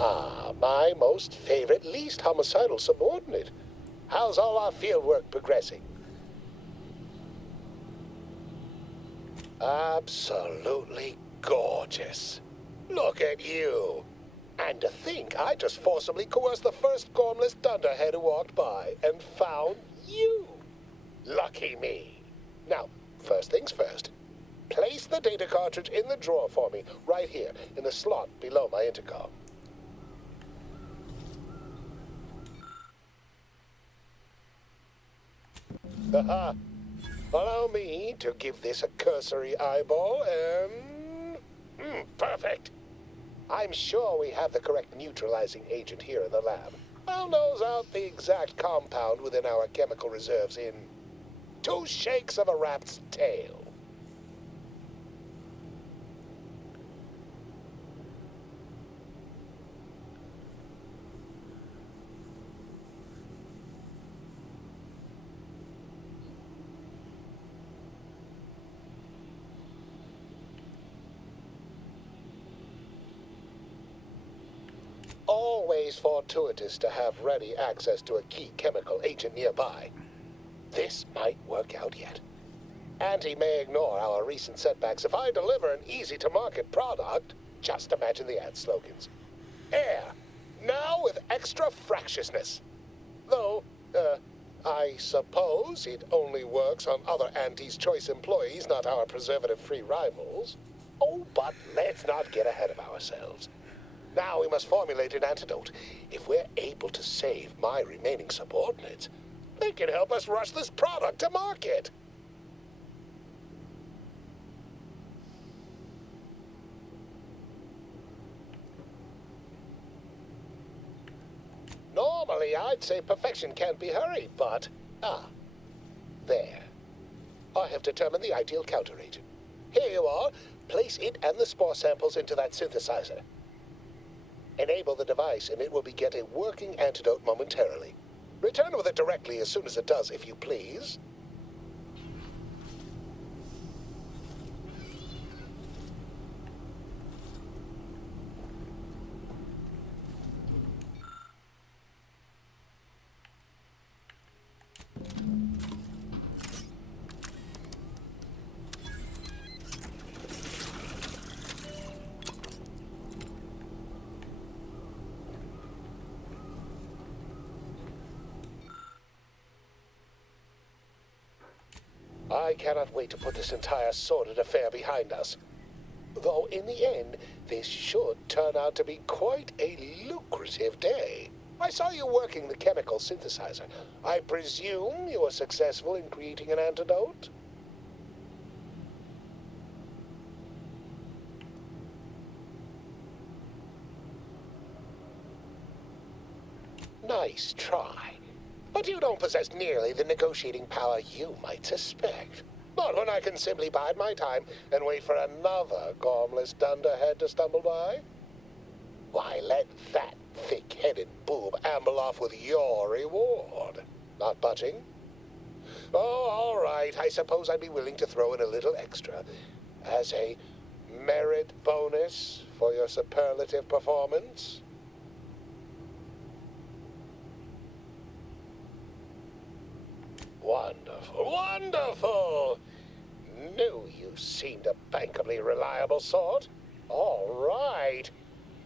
Ah, my most favorite, least homicidal subordinate. How's all our fieldwork progressing? Absolutely gorgeous. Look at you. And to think I just forcibly coerced the first gormless dunderhead who walked by and found you. Lucky me. Now, first things first. Place the data cartridge in the drawer for me, right here, in the slot below my intercom. Haha. Allow me to give this a cursory eyeball and... perfect. I'm sure we have the correct neutralizing agent here in the lab. I'll nose out the exact compound within our chemical reserves in 2 shakes of a rat's tail. Always fortuitous to have ready access to a key chemical agent nearby. This might work out yet. Auntie may ignore our recent setbacks if I deliver an easy-to-market product. Just imagine the ad slogans. Air, now with extra fractiousness. Though, I suppose it only works on other Auntie's Choice employees, not our preservative-free rivals. Oh, but let's not get ahead of ourselves. Now we must formulate an antidote. If we're able to save my remaining subordinates, they can help us rush this product to market. Normally, I'd say perfection can't be hurried, but... there. I have determined the ideal counteragent. Here you are. Place it and the spore samples into that synthesizer. Enable the device, and it will begin a working antidote momentarily. Return with it directly as soon as it does, if you please. I cannot wait to put this entire sordid affair behind us. Though in the end, this should turn out to be quite a lucrative day. I saw you working the chemical synthesizer. I presume you were successful in creating an antidote? Nice try. But you don't possess nearly the negotiating power you might suspect. Not when I can simply bide my time and wait for another gormless dunderhead to stumble by. Why, let that thick-headed boob amble off with your reward. Not budging? Oh, all right. I suppose I'd be willing to throw in a little extra as a merit bonus for your superlative performance. Wonderful, wonderful! Knew you seemed a bankably reliable sort. All right.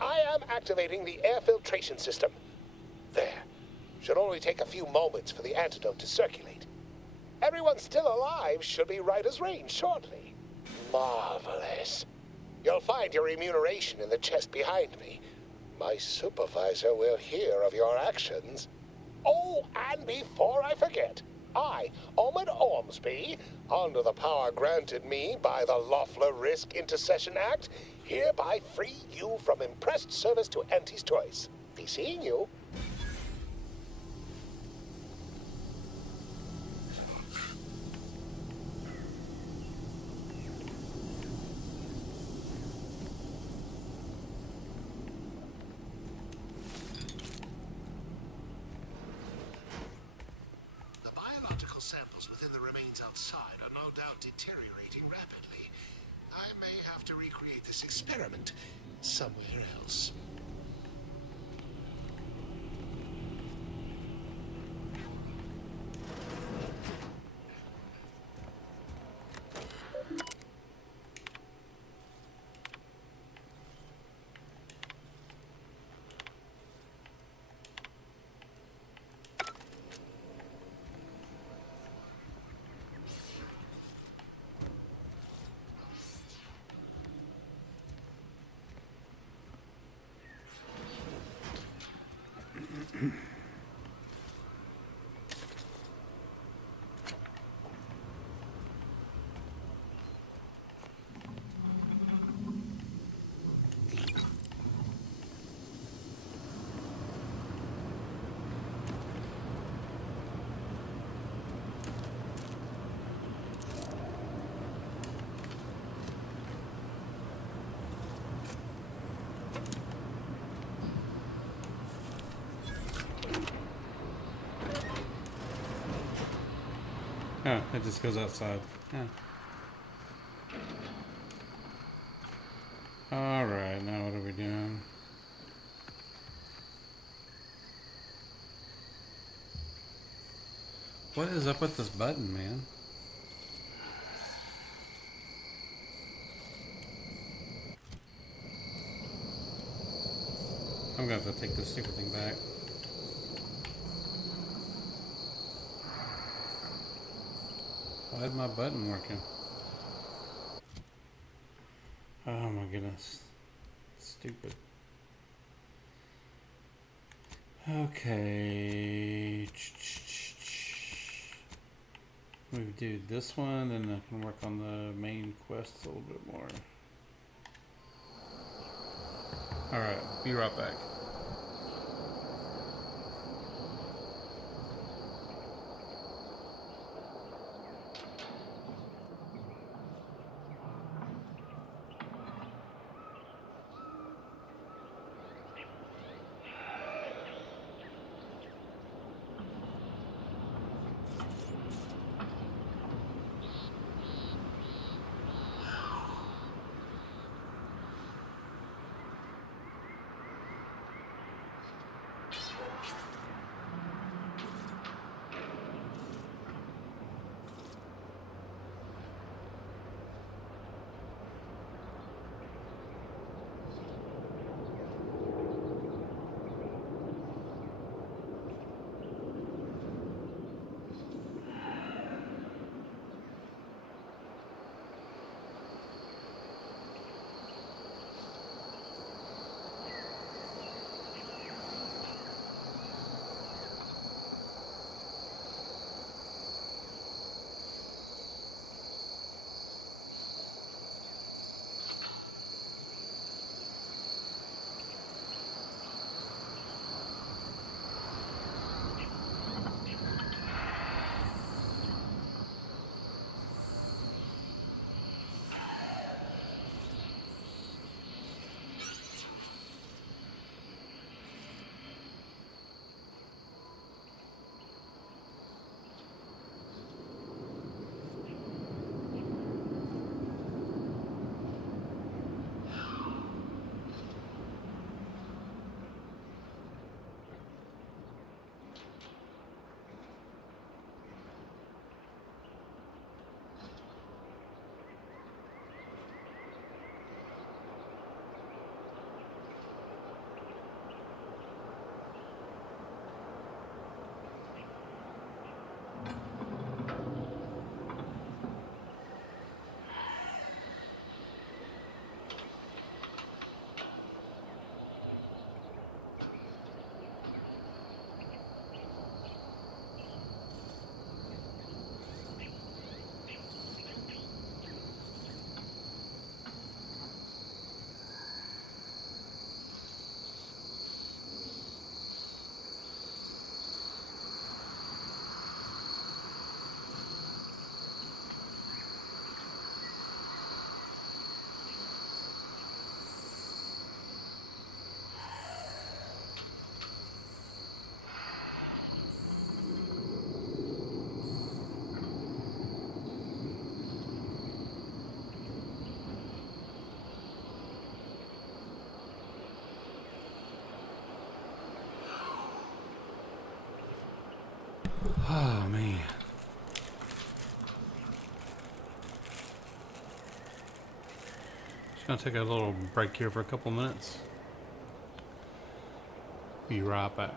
I am activating the air filtration system. There. Should only take a few moments for the antidote to circulate. Everyone still alive should be right as rain shortly. Marvelous. You'll find your remuneration in the chest behind me. My supervisor will hear of your actions. Oh, and before I forget, I, Omid Ormsby, under the power granted me by the Loeffler Risk Intercession Act, hereby free you from impressed service to Auntie's Choice. Be seeing you. Samples within the remains outside are no doubt deteriorating rapidly. I may have to recreate this experiment somewhere else. Oh, it just goes outside. Yeah. Alright, now what are we doing? What is up with this button, man? I'm gonna have to take this stupid thing back. Why is my button working? Oh my goodness. Stupid. Okay. We do this one and I can work on the main quest a little bit more. Alright, be right back. Oh man. Just gonna take a little break here for a couple minutes. Be right back.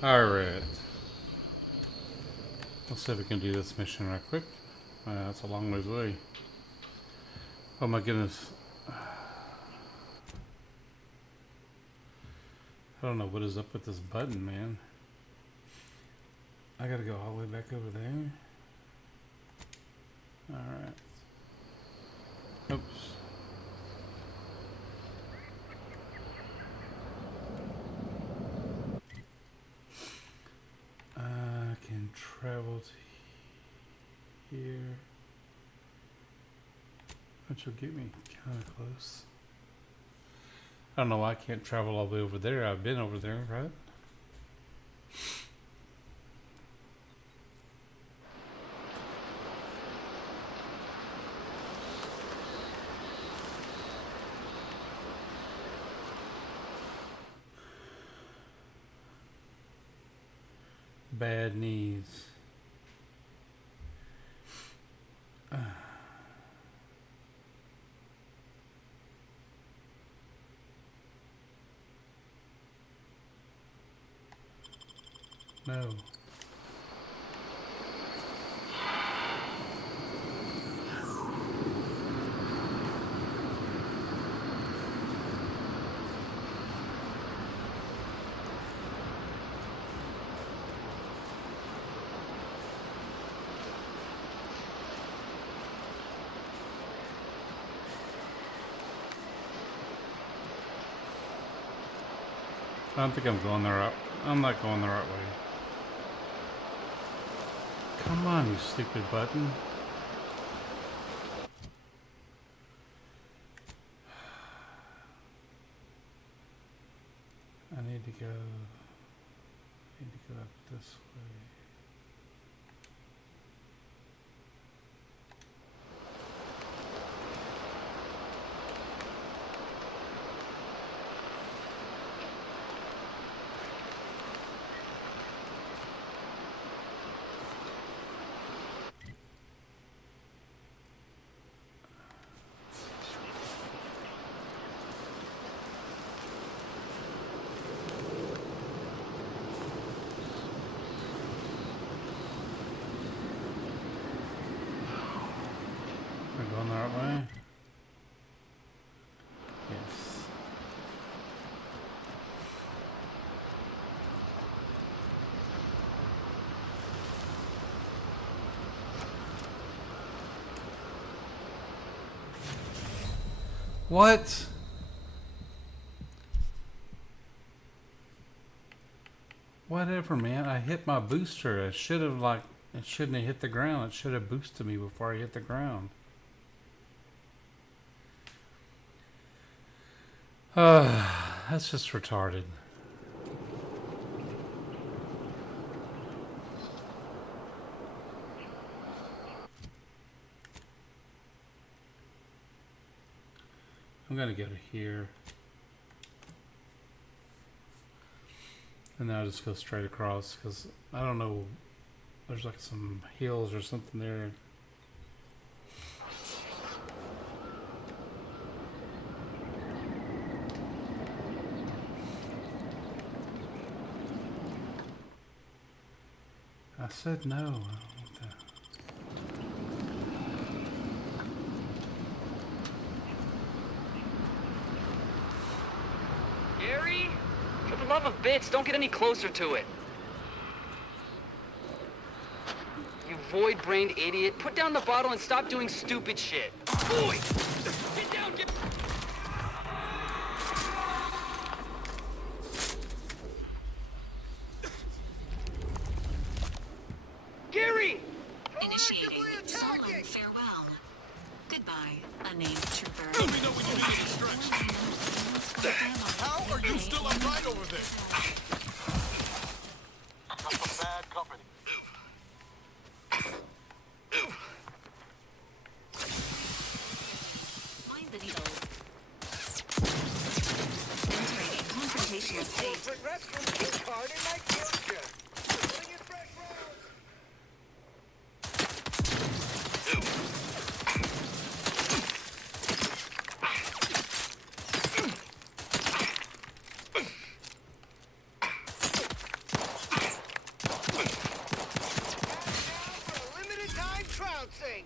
Alright. Let's see if we can do this mission right quick. That's a long ways away. Oh my goodness. I don't know what is up with this button, man. I gotta go all the way back over there. Alright. Oops. I can travel to here. Which will get me kind of close. I don't know why I can't travel all the way over there. I've been over there, right? Bad knees. No. I don't think I'm going the right. I'm not going the right way. Come on, you stupid button. I need to go up this way. Am I going the right way? Yes. What? Whatever, man. I hit my booster. I should have, like, it shouldn't have hit the ground. It should have boosted me before I hit the ground. That's just retarded. I'm gonna go to here. And then I'll just go straight across because I don't know. There's like some hills or something there. I said no. I don't want that. Gary? For the love of bits, don't get any closer to it. You void-brained idiot. Put down the bottle and stop doing stupid shit. Boy! Get down, get... Gary! Initiating solo farewell. Goodbye, unnamed trooper. Let me know when you need any stretch. How are you still upright over there? I'm some bad company. Find the needles. Entering a confrontational state. trouncing!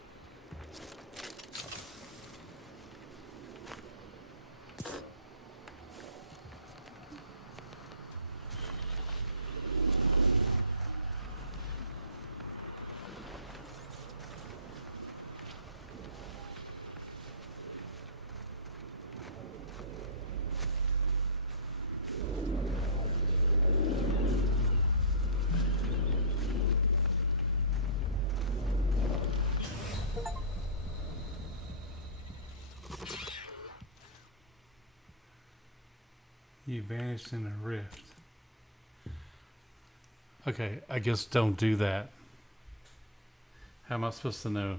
You vanished in a rift. Okay, I guess don't do that. How am I supposed to know?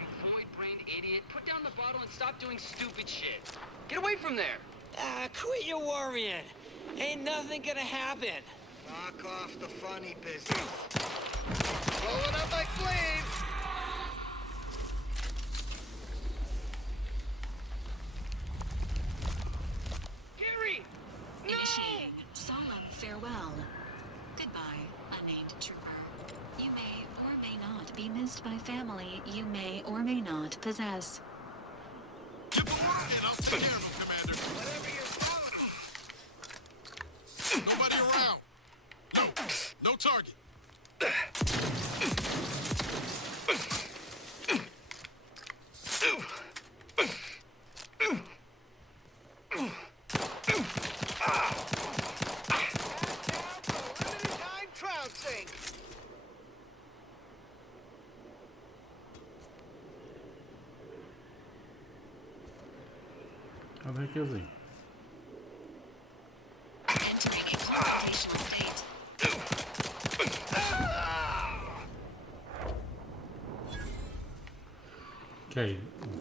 You void-brained idiot. Put down the bottle and stop doing stupid shit. Get away from there. Ah, quit your worrying. Ain't nothing gonna happen. Knock off the funny business. Rolling up my sleeves. Gary! No! Initiating solemn farewell. Goodbye, unnamed trooper. You may or may not be missed by family you may or may not possess. Give the word and I'll take care of him, Commander. Whatever you're calling. Nobody around. No target. Time trouncing. How the heck is he? Entering a computational state. Okay,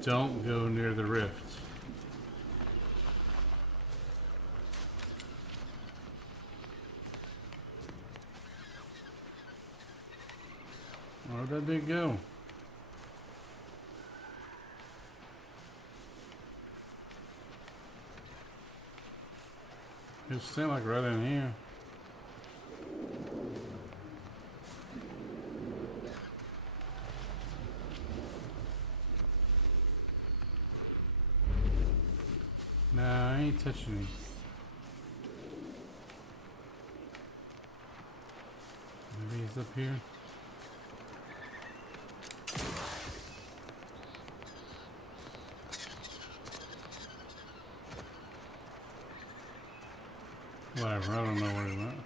don't go near the rift. Where'd that dude go? It seemed like right in here. Nah, I ain't touching him. Maybe he's up here. Whatever, I don't know where he went.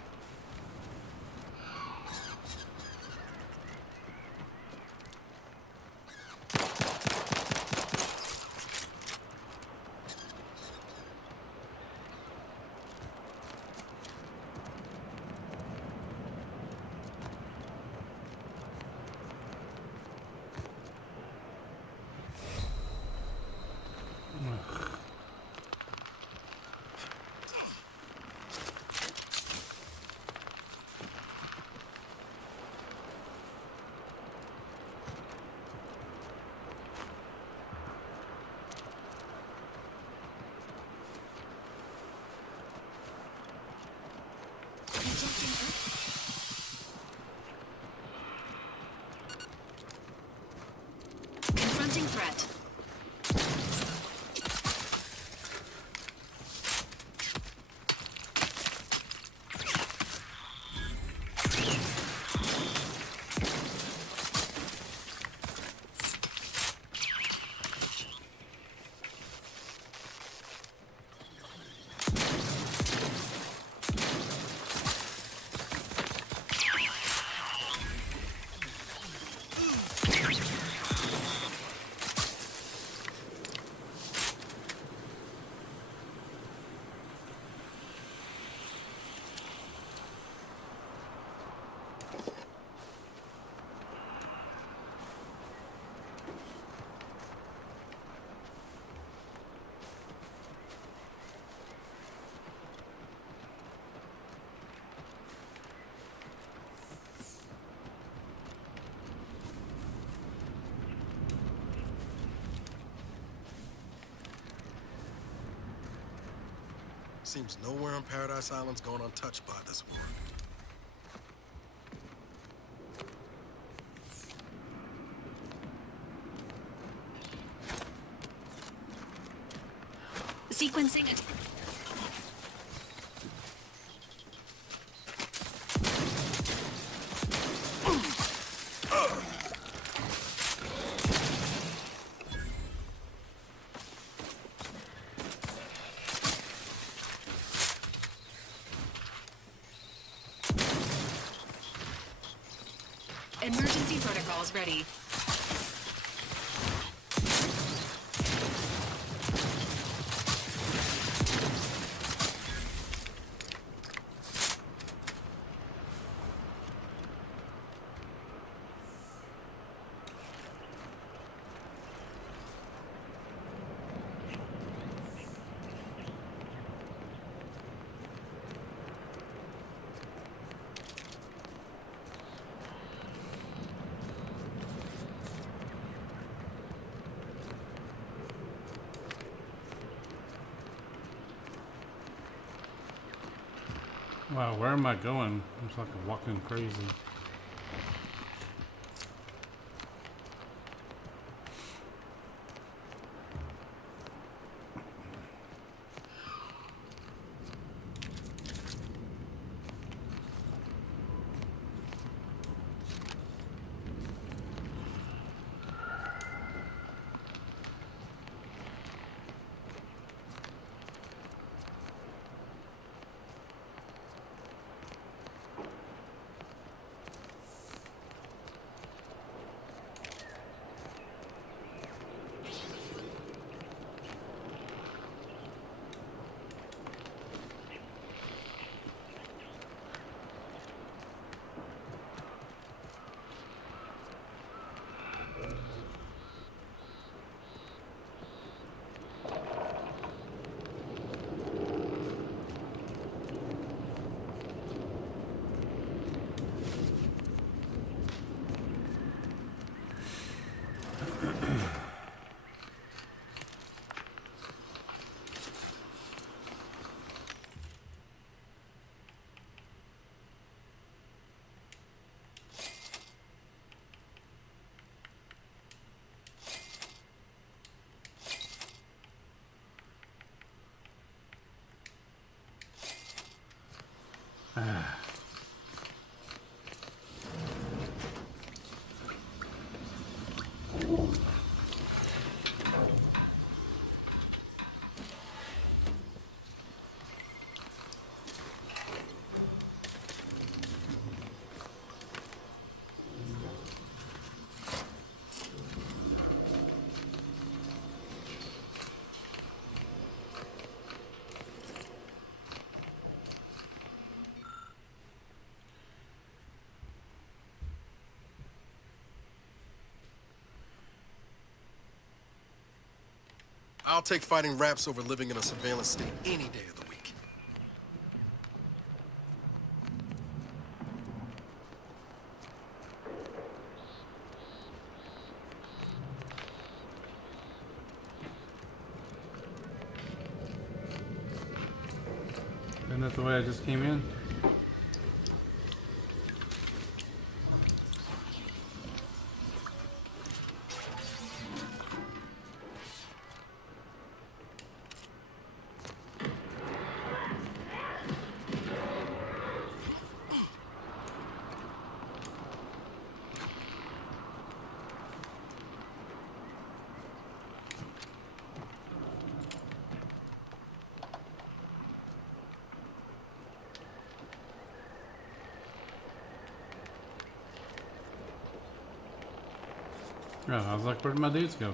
Confronting threat. Seems nowhere on Paradise Island's gone untouched by this war. Sequencing it. Emergency protocols ready. Wow, where am I going? It's like I'm walking crazy. I'll take fighting raps over living in a surveillance state any day of the week. Isn't that the way I just came in? Oh, I was like, where did my dudes go?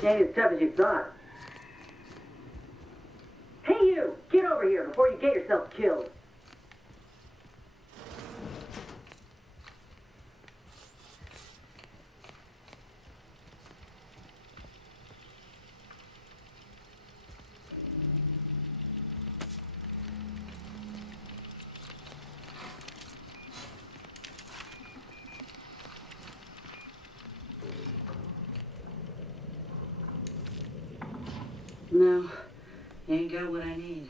Ain't as tough as you thought. Hey you! Get over here before you get yourself killed. No, you ain't got what I need.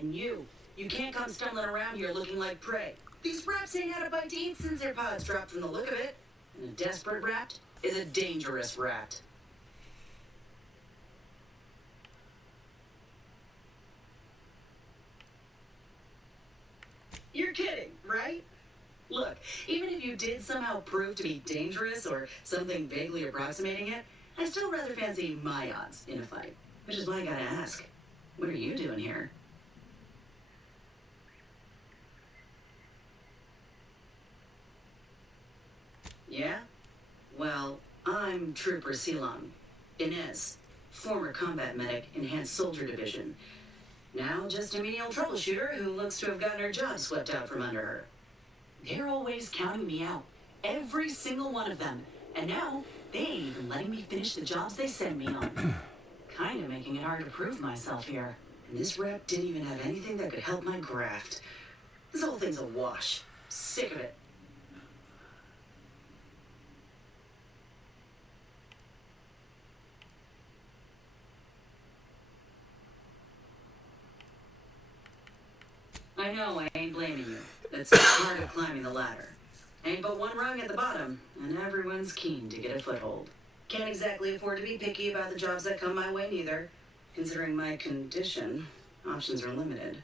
And you can't come stumbling around here looking like prey. These rats ain't had a bite to eat since their pods dropped from the look of it. And a desperate rat is a dangerous rat. You're kidding, right? Look, even if you did somehow prove to be dangerous or something vaguely approximating it, I'd still rather fancy my odds in a fight. Which is why I gotta ask, what are you doing here? Yeah? Well, I'm Trooper Ceylon. Inez, former combat medic, Enhanced Soldier Division. Now just a menial troubleshooter who looks to have gotten her job swept out from under her. They're always counting me out. Every single one of them. And now, they ain't even letting me finish the jobs they send me on. Kinda making it hard to prove myself here. And this rep didn't even have anything that could help my graft. This whole thing's a wash. Sick of it. I know I ain't blaming you. That's part of climbing the ladder. Ain't but one rung at the bottom, and everyone's keen to get a foothold. Can't exactly afford to be picky about the jobs that come my way neither. Considering my condition, options are limited.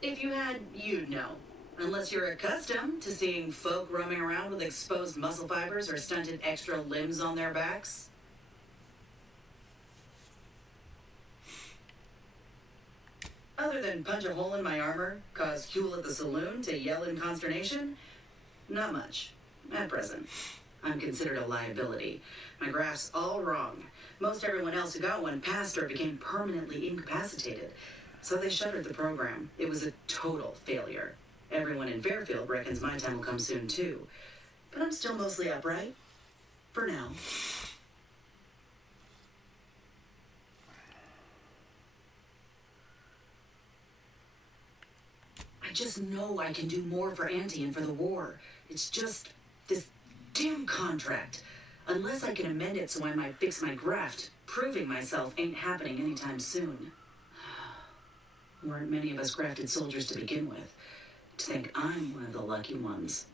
If you had, you'd know. Unless you're accustomed to seeing folk roaming around with exposed muscle fibers or stunted extra limbs on their backs. Other than punch a hole in my armor, cause Huel at the saloon to yell in consternation, not much, at present. I'm considered a liability. My graph's all wrong. Most everyone else who got one passed or became permanently incapacitated. So they shuttered the program. It was a total failure. Everyone in Fairfield reckons my time will come soon too. But I'm still mostly upright. For now. I just know I can do more for Auntie and for the war. It's just this damn contract. Unless I can amend it so I might fix my graft, proving myself ain't happening anytime soon. Weren't many of us grafted soldiers to begin with. To think I'm one of the lucky ones.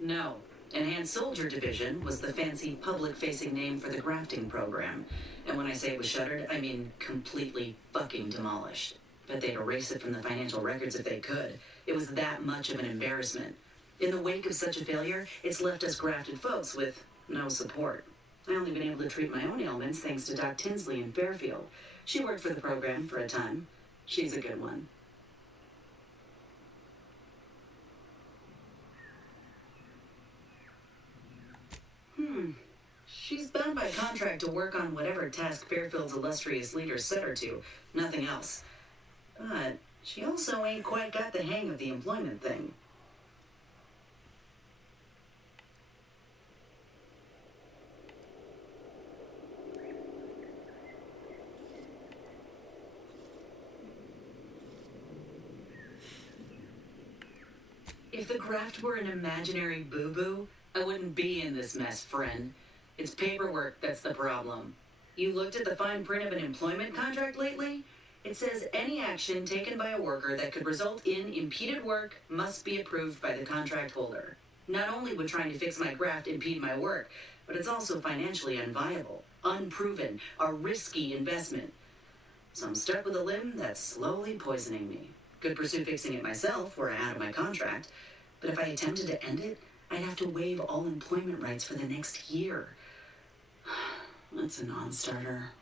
No. Enhanced Soldier Division was the fancy public-facing name for the grafting program. And when I say it was shuttered, I mean completely fucking demolished. But they'd erase it from the financial records if they could. It was that much of an embarrassment. In the wake of such a failure, it's left us grafted folks with no support. I only been able to treat my own ailments thanks to Doc Tinsley in Fairfield. She worked for the program for a time. She's a good one. She's bound by contract to work on whatever task Fairfield's illustrious leaders set her to, nothing else. But she also ain't quite got the hang of the employment thing. If the graft were an imaginary boo-boo, I wouldn't be in this mess, friend. It's paperwork that's the problem. You looked at the fine print of an employment contract lately? It says any action taken by a worker that could result in impeded work must be approved by the contract holder. Not only would trying to fix my graft impede my work, but it's also financially unviable, unproven, a risky investment. So I'm stuck with a limb that's slowly poisoning me. Could pursue fixing it myself were I out of my contract, but if I attempted to end it, I'd have to waive all employment rights for the next year. That's a non-starter.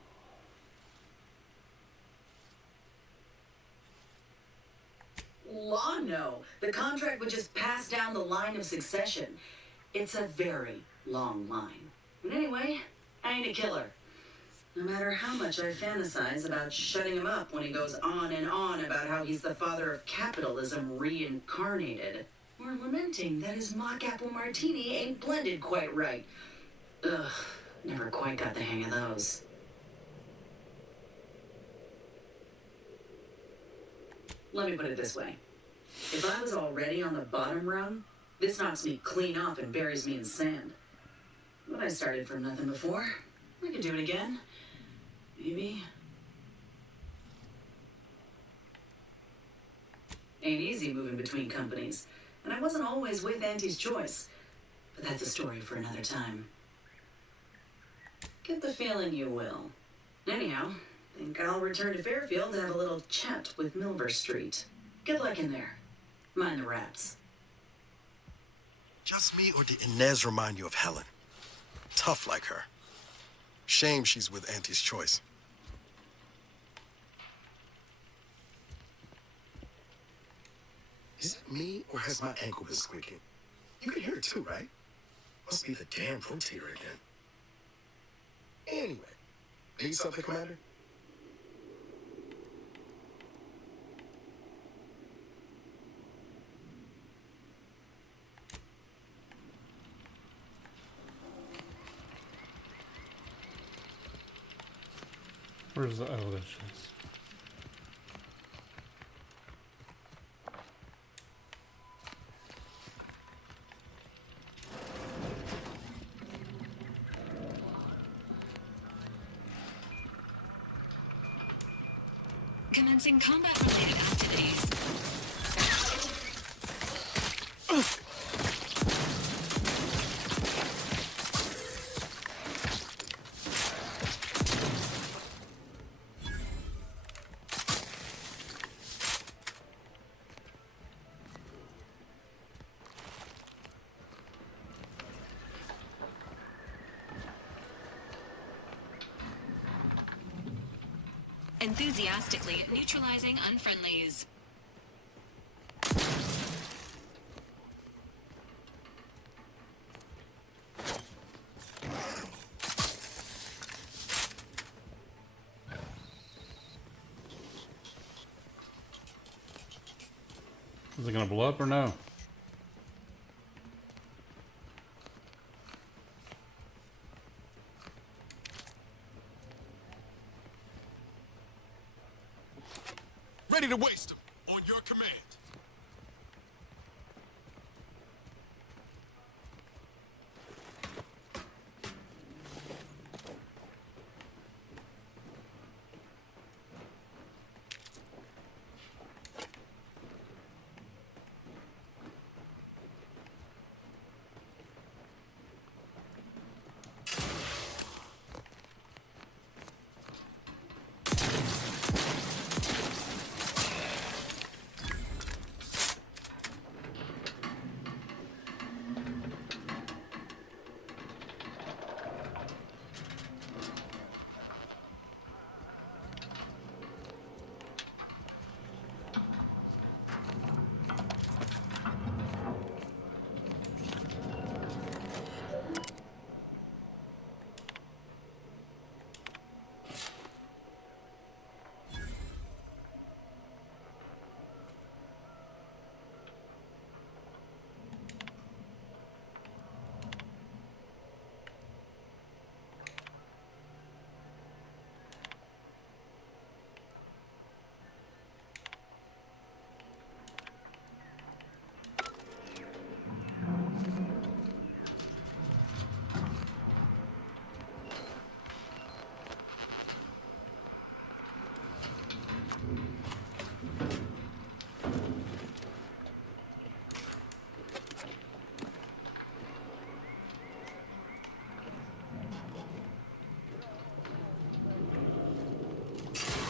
Law, no. The contract would just pass down the line of succession. It's a very long line. But anyway, I ain't a killer. No matter how much I fantasize about shutting him up when he goes on and on about how he's the father of capitalism reincarnated, or lamenting that his mock apple martini ain't blended quite right. Ugh, never quite got the hang of those. Let me put it this way. If I was already on the bottom rung, this knocks me clean off and buries me in sand. But I started from nothing before. I could do it again. Maybe. Ain't easy moving between companies. And I wasn't always with Auntie's Choice. But that's a story for another time. Get the feeling you will. Anyhow, think I'll return to Fairfield to have a little chat with Milver Street. Good luck in there. Mind the rats. Just me, or did Inez remind you of Helen? Tough like her. Shame she's with Auntie's Choice. Is it me, or has my ankle been squeaking? You can hear it too, right? Must be the damn rotator again. Anyway, need something, Commander? Where's the, oh, there she is. Commencing combat-related activities. Enthusiastically neutralizing unfriendlies. Is it gonna blow up or no? Ready to waste them. On your command.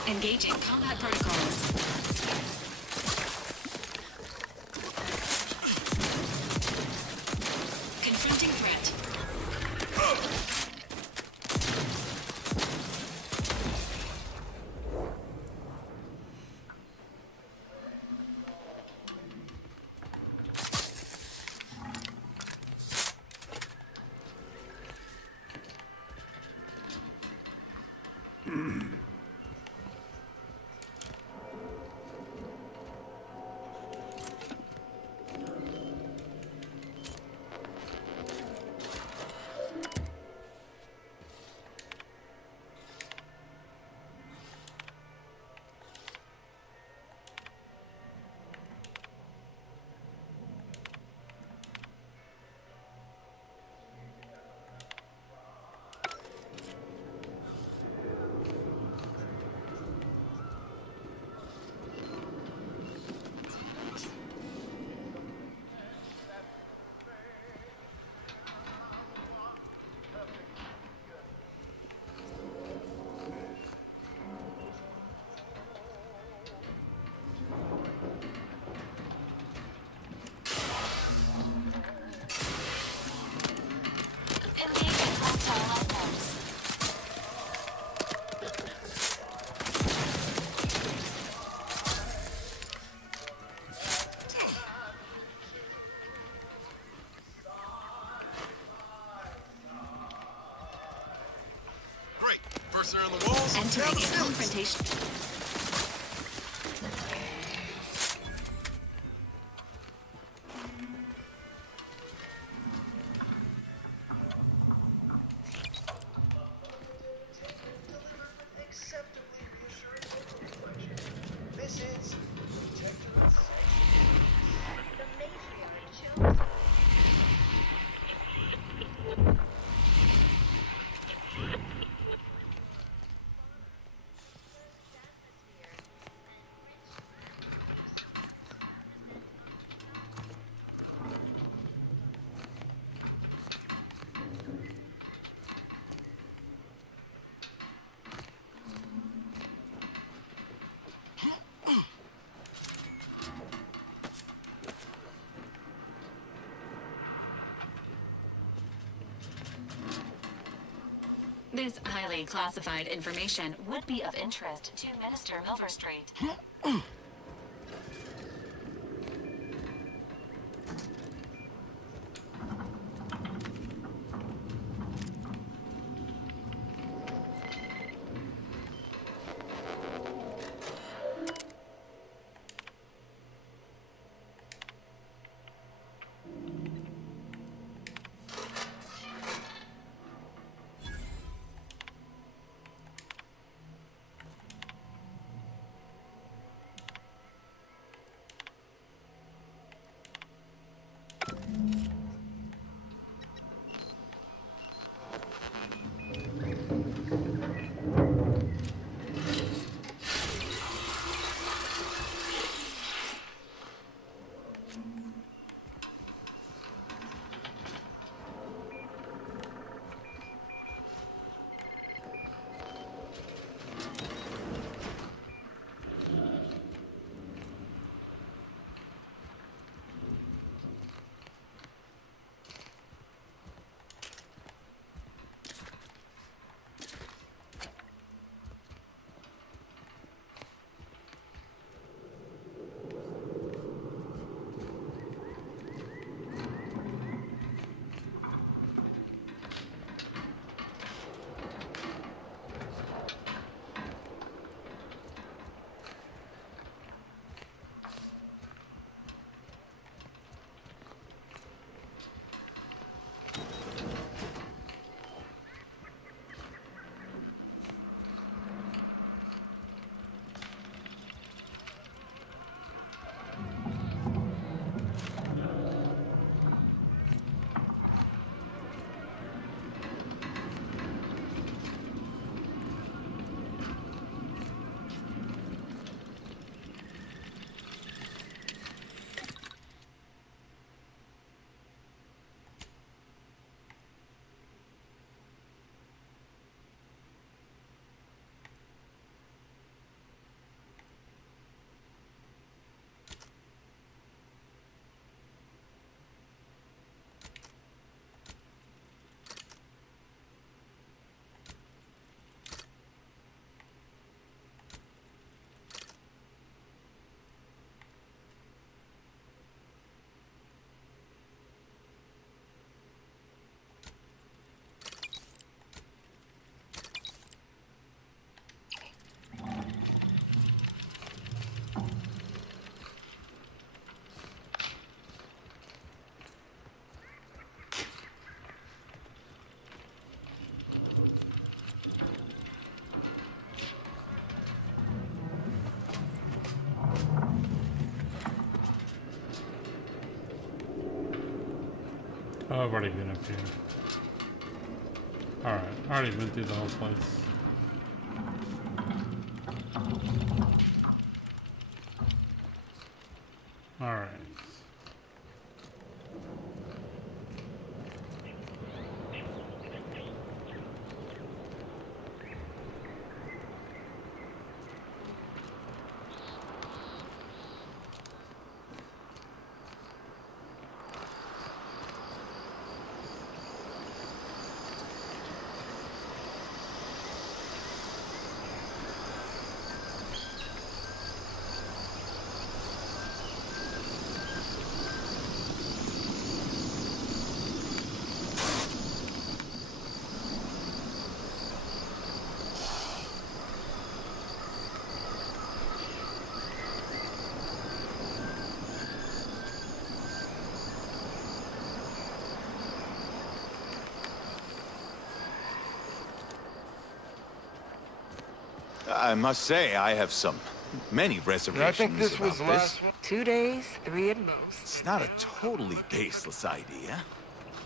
Engaging combat protocols. Confronting threat. Entering a confrontation. This highly classified information would be of interest to Minister Milverstreet. Oh, I've already been up here. Alright, I already been through the whole place. Alright. I must say, I have many reservations I think this was the about last one. 2 days, 3 at most. It's not a totally baseless idea.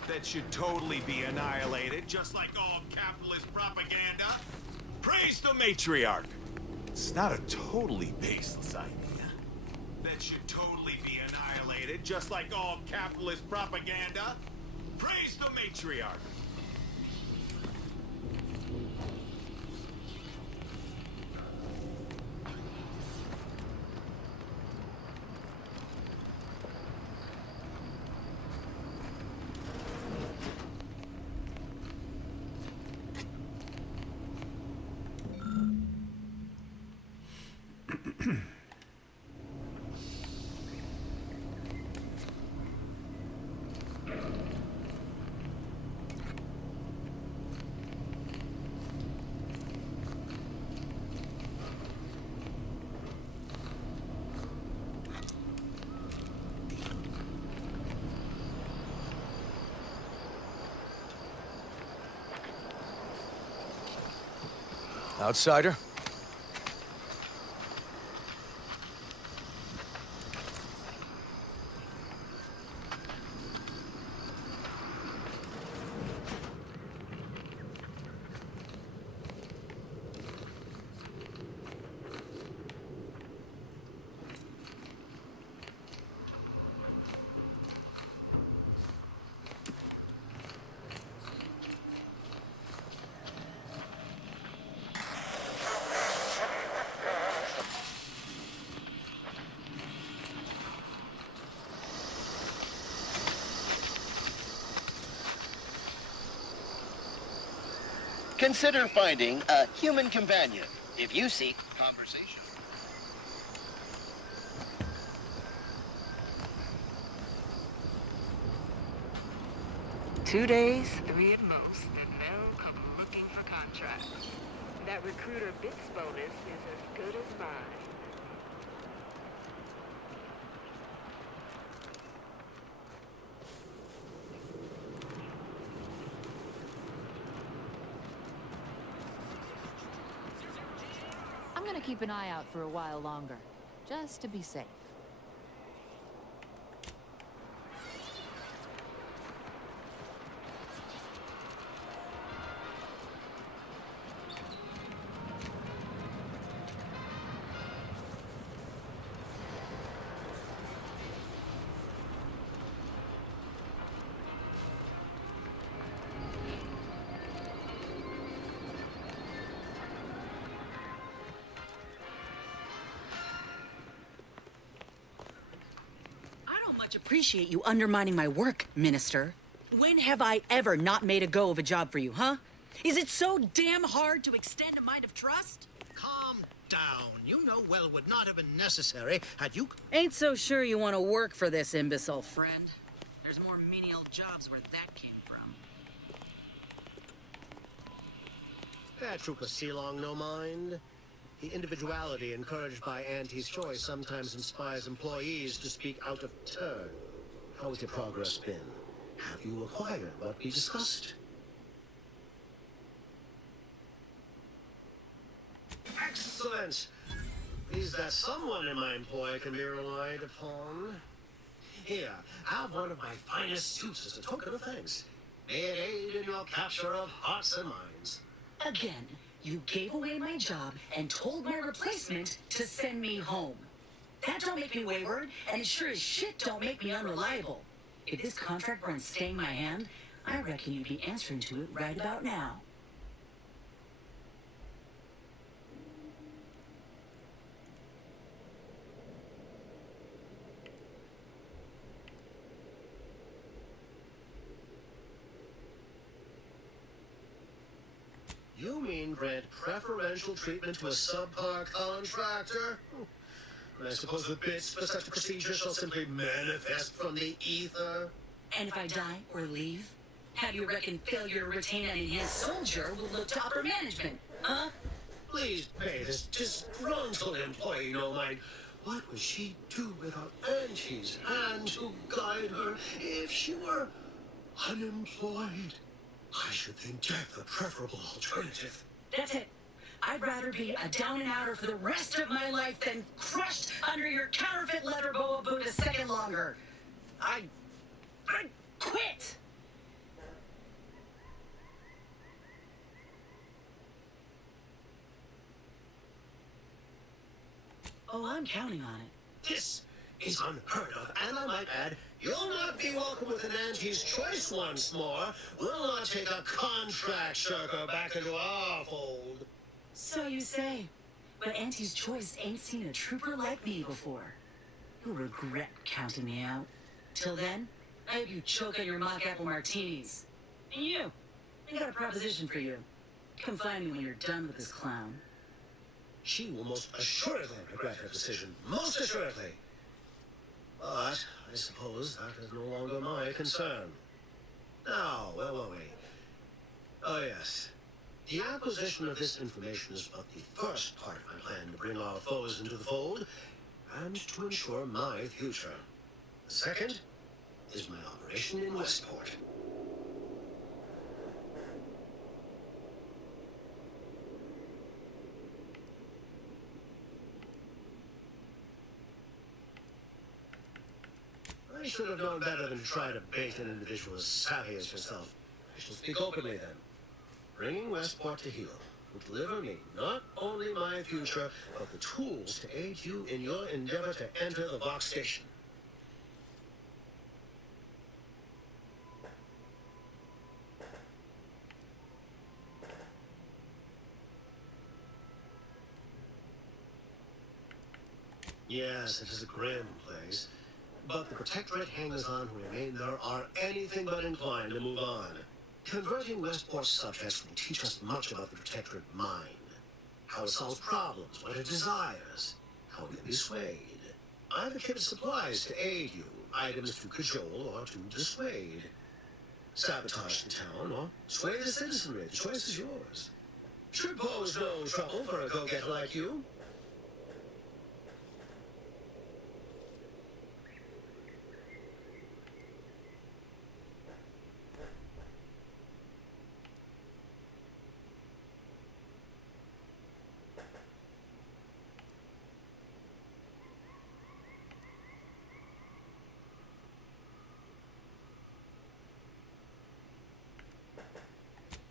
That should totally be annihilated, just like all capitalist propaganda. Praise the matriarch! It's not a totally baseless idea. That should totally be annihilated, just like all capitalist propaganda. Praise the matriarch! Outsider? Consider finding a human companion if you seek conversation. Two days, 3 at most, and they'll come looking for contracts. That recruiter bits bonus is as good as mine. I'm gonna keep an eye out for a while longer, just to be safe. Appreciate you undermining my work, Minister. When have I ever not made a go of a job for you, huh? Is it so damn hard to extend a mind of trust? Calm down. You know well it would not have been necessary had you... Ain't so sure you want to work for this imbecile, friend. There's more menial jobs where that came from. Trooper Sealong, no mind. The individuality encouraged by Auntie's choice sometimes inspires employees to speak out of turn. How has your progress been? Have you acquired what we discussed? Excellent! Means that someone in my employ can be relied upon. Here, have one of my finest suits as a token of thanks. May it aid in your capture of hearts and minds. Again, you gave away my job and told my replacement to send me home. That don't make me wayward, and it sure as shit don't make me unreliable. If this contract runs staying my hand, I reckon you'd be answering to it right about now. You mean grant preferential treatment to a subpar contractor? I suppose the bids for such a procedure shall simply manifest from the ether. And if I die or leave, how do you reckon failure to retain an enhanced soldier will look to upper management, huh? Please pay this disgruntled employee no mind. What would she do without Angie's hand to guide her if she were unemployed? I should think death a preferable alternative. That's it. I'd rather be a down-and-outer for the rest of my life than crushed under your counterfeit leather boa boot a second longer. I quit! Oh, I'm counting on it. This is unheard of, and I might add, you'll not be welcome with an Auntie's choice once more. We'll not take a contract shirker back into our fold. So you say. But Auntie's choice ain't seen a trooper like me before. You'll regret counting me out. Till then, I hope you choke on your mock apple martinis. And you, I got a proposition for you. Come find me when you're done with this clown. She will most assuredly regret her decision. Most assuredly. But I suppose that is no longer my concern. Now, where were we? Oh, yes. The acquisition of this information is but the first part of my plan to bring our foes into the fold and to ensure my future. The second is my operation in Westport. I should have known better than to try to bait an individual as savvy as yourself. I shall speak openly then. Bringing Westport to heel will deliver me not only my future, but the tools to aid you in your endeavor to enter the Vox station. Yes, it is a grim place. But the Protectorate hangers-on who remain there are anything but inclined to move on. Converting Westport's subjects will teach us much about the Protectorate mind. How it solves problems, what it desires, how it can be swayed. I've equipped supplies to aid you, items to cajole or to dissuade. Sabotage the town or sway the citizenry, the choice is yours. Should pose no trouble for a go-getter like you.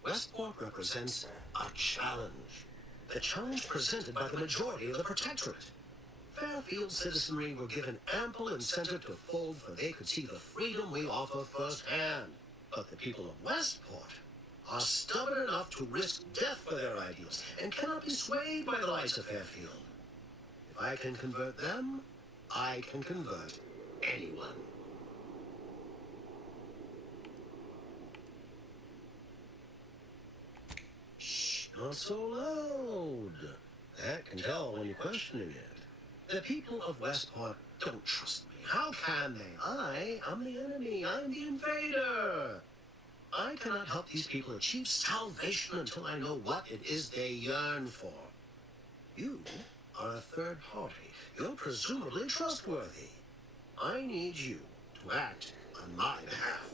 Westport represents a challenge. The challenge presented by the majority of the Protectorate. Fairfield citizenry were given ample incentive to fold, for they could see the freedom we offer firsthand. But the people of Westport are stubborn enough to risk death for their ideals and cannot be swayed by the likes of Fairfield. If I can convert them, I can convert anyone. Not so loud. That can tell when you're questioning it. The people of Westport don't trust me. How can they? I am the enemy. I'm the invader. I cannot help these people achieve salvation until I know what it is they yearn for. You are a third party. You're presumably trustworthy. I need you to act on my behalf.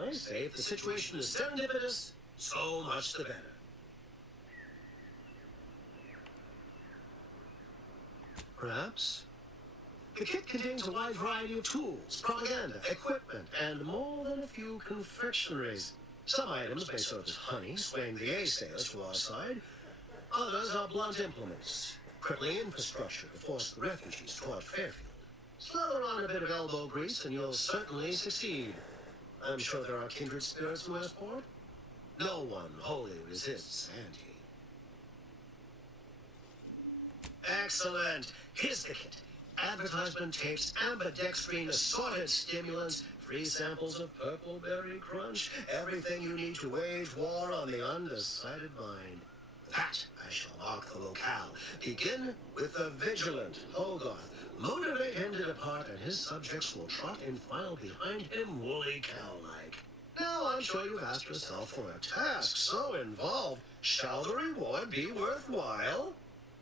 I say if the situation is serendipitous, so much the better. Perhaps the kit contains a wide variety of tools, propaganda, equipment, and more than a few confectionaries. Some items may serve as honey, swaying the naysayers to our side. Others are blunt implements, crippling infrastructure to force the refugees toward Fairfield. Slather on a bit of elbow grease and you'll certainly succeed. I'm sure there are kindred spirits in Westport. No one wholly resists Auntie. Excellent. Here's the kit. Advertisement tapes, ambidextrine, assorted stimulants, free samples of purple berry crunch, everything you need to wage war on the undecided mind. That I shall mark the locale. Begin with the vigilant Hogarth. Motivate him to depart, and his subjects will trot in file behind him, woolly cow-like. Now, I'm sure you've asked yourself, for a task so involved, shall the reward be worthwhile?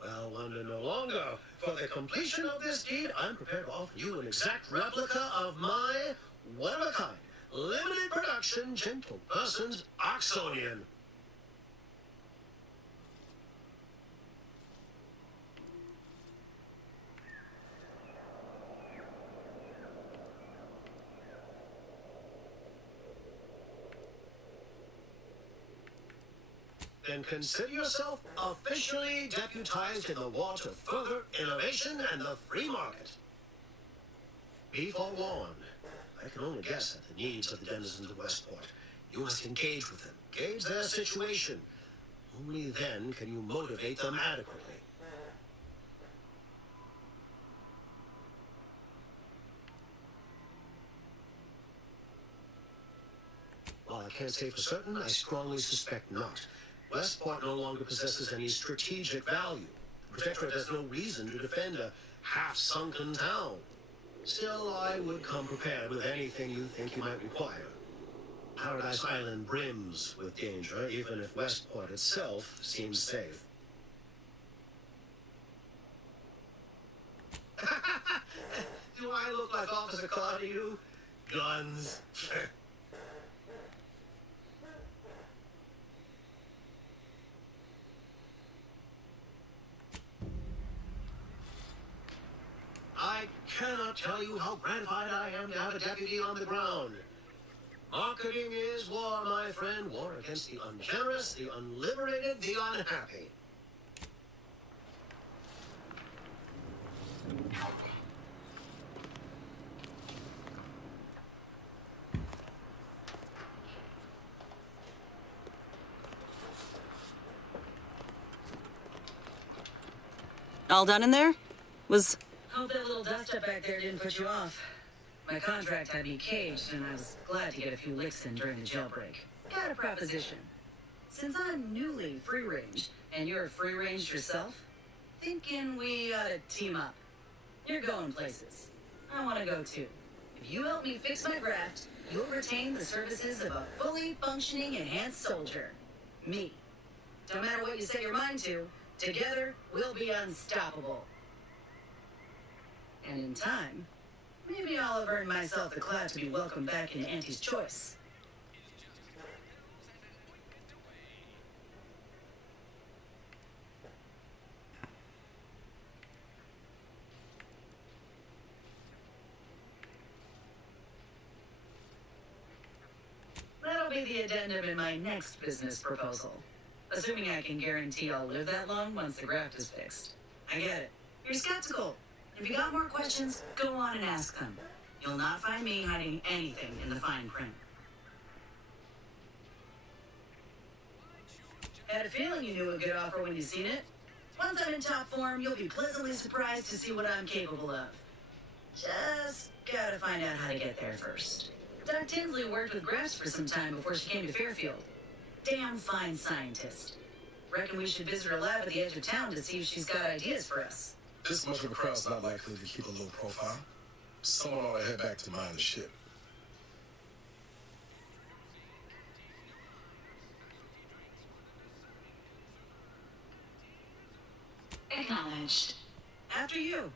Well, wonder no longer. For the completion of this deed, I'm prepared to offer you an exact replica of my one-of-a-kind, limited production, gentle person's Oxonian. Then consider yourself officially deputized in the war to further innovation and the free market. Be forewarned. I can only guess at the needs of the denizens of Westport. You must engage with them, gauge their situation. Only then can you motivate them adequately. While I can't say for certain, I strongly suspect not. Westport no longer possesses any strategic value. The Protectorate has no reason to defend a half-sunken town. Still, I would come prepared with anything you think you might require. Paradise Island brims with danger, even if Westport itself seems safe. Do I look like Officer Carr to you? Guns. I cannot tell you how gratified I am to have a deputy on the ground. Marketing is war, my friend. War against the ungenerous, the unliberated, the unhappy. All done in there? Hope that little dust-up back there didn't put you off. My contract had me caged, and I was glad to get a few licks in during the jailbreak. Got a proposition. Since I'm newly free-ranged, and you're free-ranged yourself, thinking we ought to team up. You're going places. I want to go too. If you help me fix my graft, you'll retain the services of a fully functioning enhanced soldier. Me. No matter what you set your mind to, together we'll be unstoppable. And in time, maybe I'll have earned myself the clout to be welcomed back in Auntie's Choice. That'll be the addendum in my next business proposal. Assuming I can guarantee I'll live that long once the graft is fixed. I get it. You're skeptical. If you got more questions, go on and ask them. You'll not find me hiding anything in the fine print. Had a feeling you knew a good offer when you seen it. Once I'm in top form, you'll be pleasantly surprised to see what I'm capable of. Just gotta find out how to get there first. Doc Tinsley worked with Grass for some time before she came to Fairfield. Damn fine scientist. Reckon we should visit her lab at the edge of town to see if she's got ideas for us. This much of a crowd's not likely to keep a low profile. Someone ought to head back to mind the ship. Acknowledged. After you.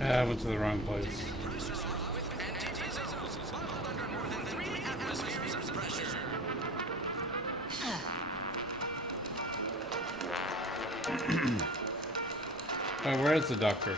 I went to the wrong place. Oh, where is the doctor?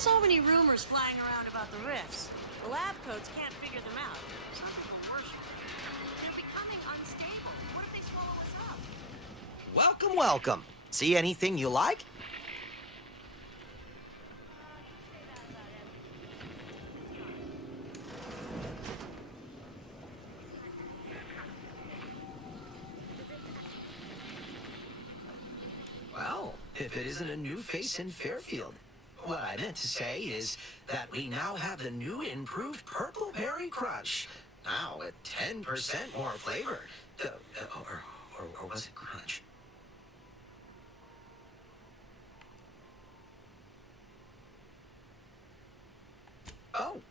so many rumors flying around about the rifts. The lab codes can't figure them out. Some people worship them. They're becoming unstable. What if they swallow us up? Welcome, welcome. See anything you like? Well, if it isn't a new face in Fairfield. What I meant to say is that we now have the new improved Purple Berry Crunch. Now with 10% more flavor. Or was it crunch? Oh,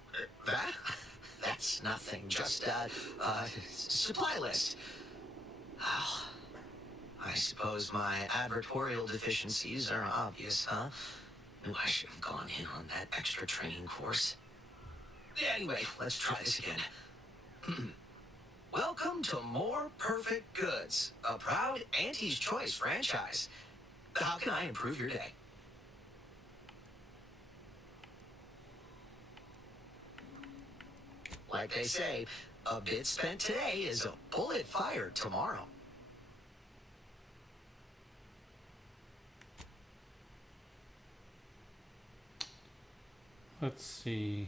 that's nothing. Just, supply list. Oh, I suppose my advertorial deficiencies are obvious, huh? Knew I should have gone in on that extra training course. Anyway, let's try this again. Welcome to More Perfect Goods, a proud Auntie's Choice franchise. How can I improve your day? Like they say, a bit spent today is a bullet fired tomorrow. Let's see.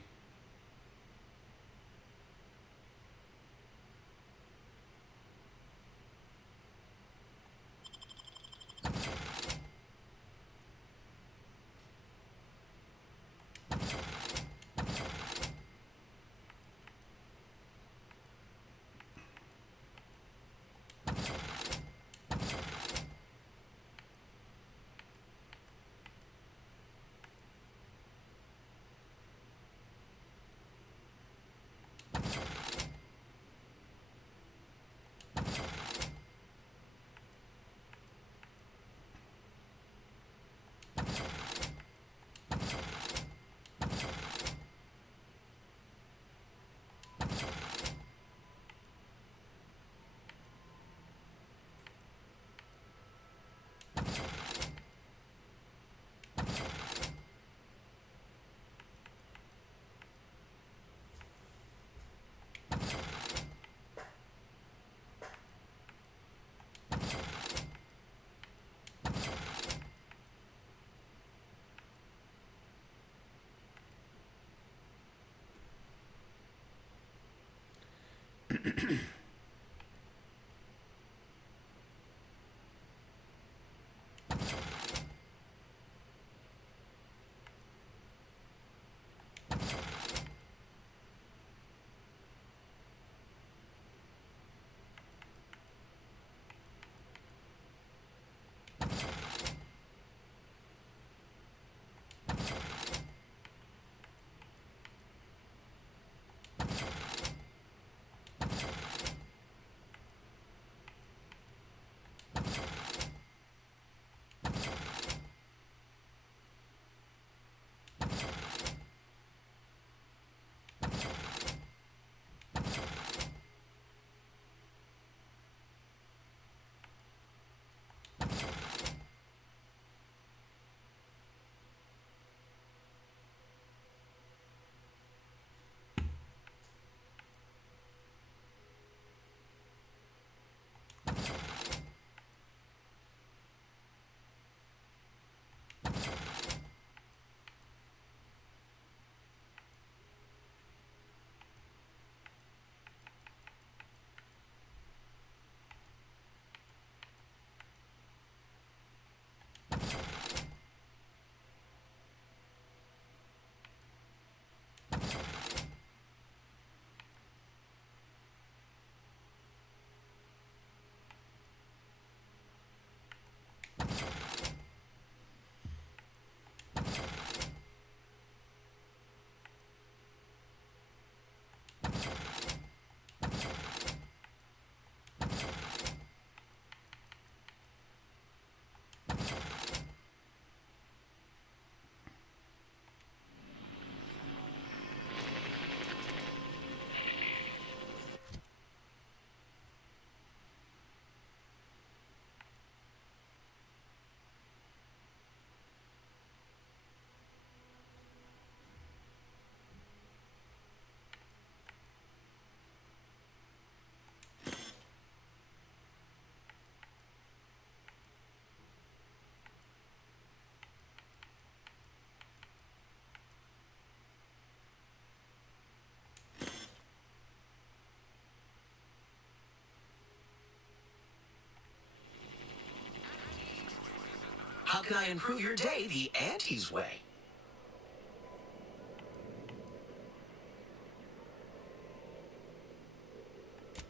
can I improve your day the Auntie's way?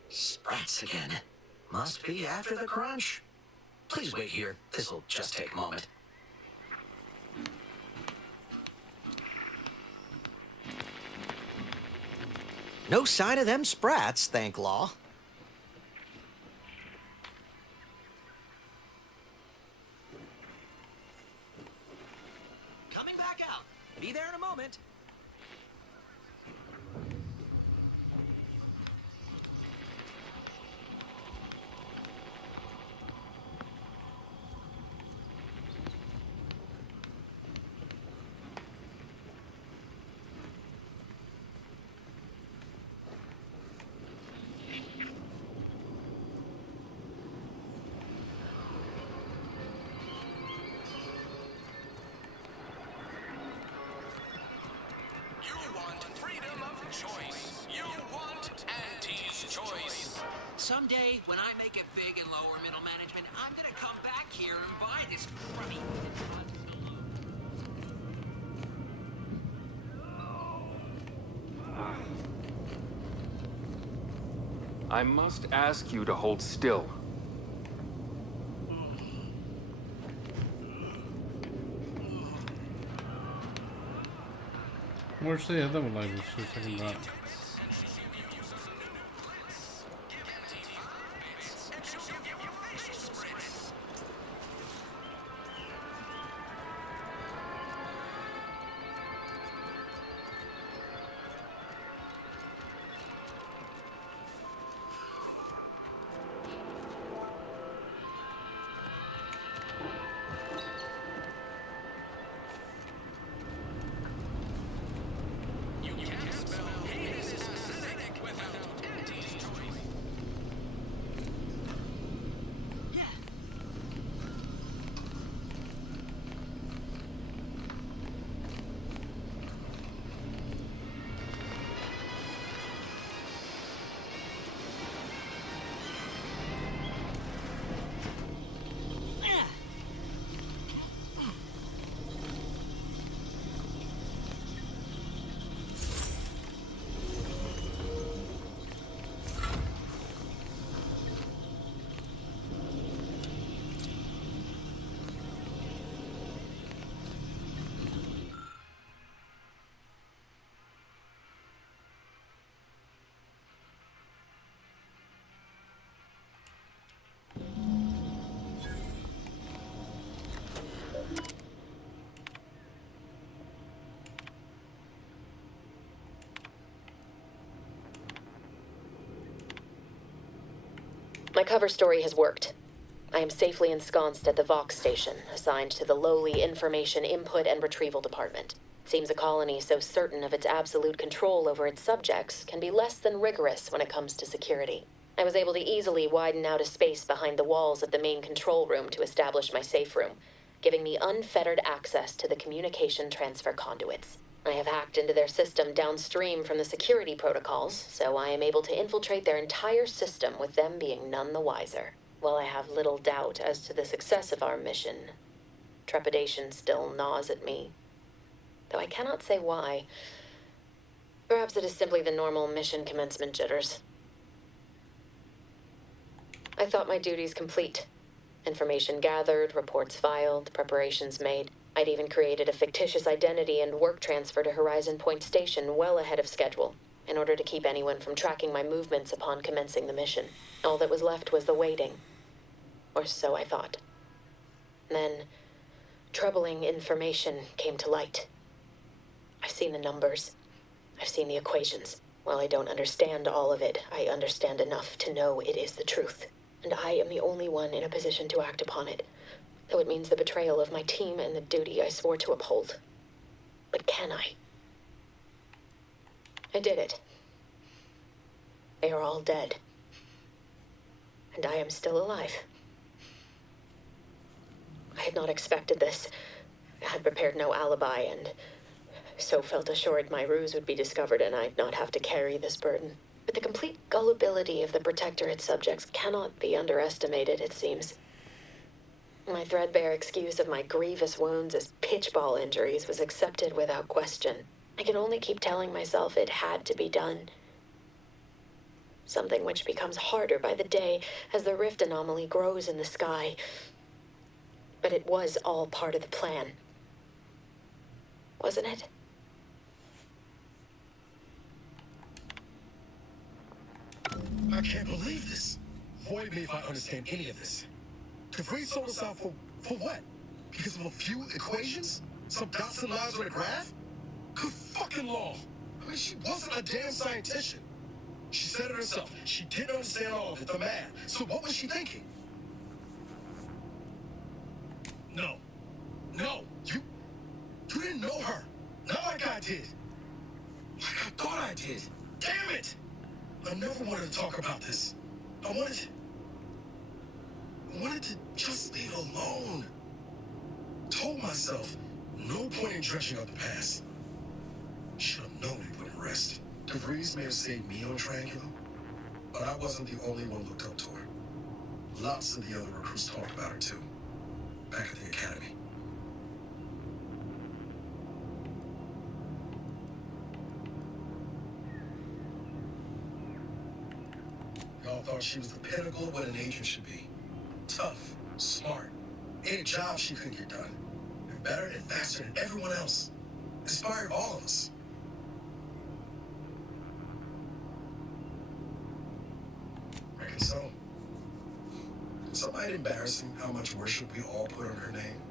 Sprats again. Must be after the crunch. Please wait here. This'll just take a moment. No sign of them sprats, thank law. Coming back out. Be there in a moment. Someday, when I make it big in lower middle management, I'm gonna come back here and buy this crummy... I must ask you to hold still. Where's the other one I was just talking about? My cover story has worked. I am safely ensconced at the Vox station, assigned to the lowly Information Input and Retrieval Department. It seems a colony so certain of its absolute control over its subjects can be less than rigorous when it comes to security. I was able to easily widen out a space behind the walls of the main control room to establish my safe room, giving me unfettered access to the communication transfer conduits. I have hacked into their system downstream from the security protocols, so I am able to infiltrate their entire system with them being none the wiser. While I have little doubt as to the success of our mission, trepidation still gnaws at me. Though I cannot say why. Perhaps it is simply the normal mission commencement jitters. I thought my duties complete. Information gathered, reports filed, preparations made. I'd even created a fictitious identity and work transfer to Horizon Point Station well ahead of schedule, in order to keep anyone from tracking my movements upon commencing the mission. All that was left was the waiting. Or so I thought. Then, troubling information came to light. I've seen the numbers. I've seen the equations. While I don't understand all of it, I understand enough to know it is the truth. And I am the only one in a position to act upon it. Though it means the betrayal of my team and the duty I swore to uphold. But can I? I did it. They are all dead. And I am still alive. I had not expected this. I had prepared no alibi, and so felt assured my ruse would be discovered and I'd not have to carry this burden. But the complete gullibility of the Protectorate subjects cannot be underestimated, it seems. My threadbare excuse of my grievous wounds as pitchball injuries was accepted without question. I can only keep telling myself it had to be done. Something which becomes harder by the day as the rift anomaly grows in the sky. But it was all part of the plan. Wasn't it? I can't believe this. Void me if I understand any of this. DeVries sold us out for what? Because of a few equations? Some dots and lines on a graph? Good fucking law. I mean, she wasn't a damn scientist. She said it herself. She didn't understand all of it, the math. So what was she thinking? No. No. You didn't know her. Not like I did. Like I thought I did. Damn it! I never wanted to talk about this. I wanted to just leave alone. Told myself, no point in dredging up the past. Should have known he wouldn't rest. DeVries may have saved me on Triangular, but I wasn't the only one looked up to her. Lots of the other recruits talked about her too, back at the academy. Y'all thought she was the pinnacle of what an agent should be. Tough, smart, any job she could get done. And better and faster than everyone else. Inspired all of us. Reckon so. So might embarrassing how much worship we all put on her name.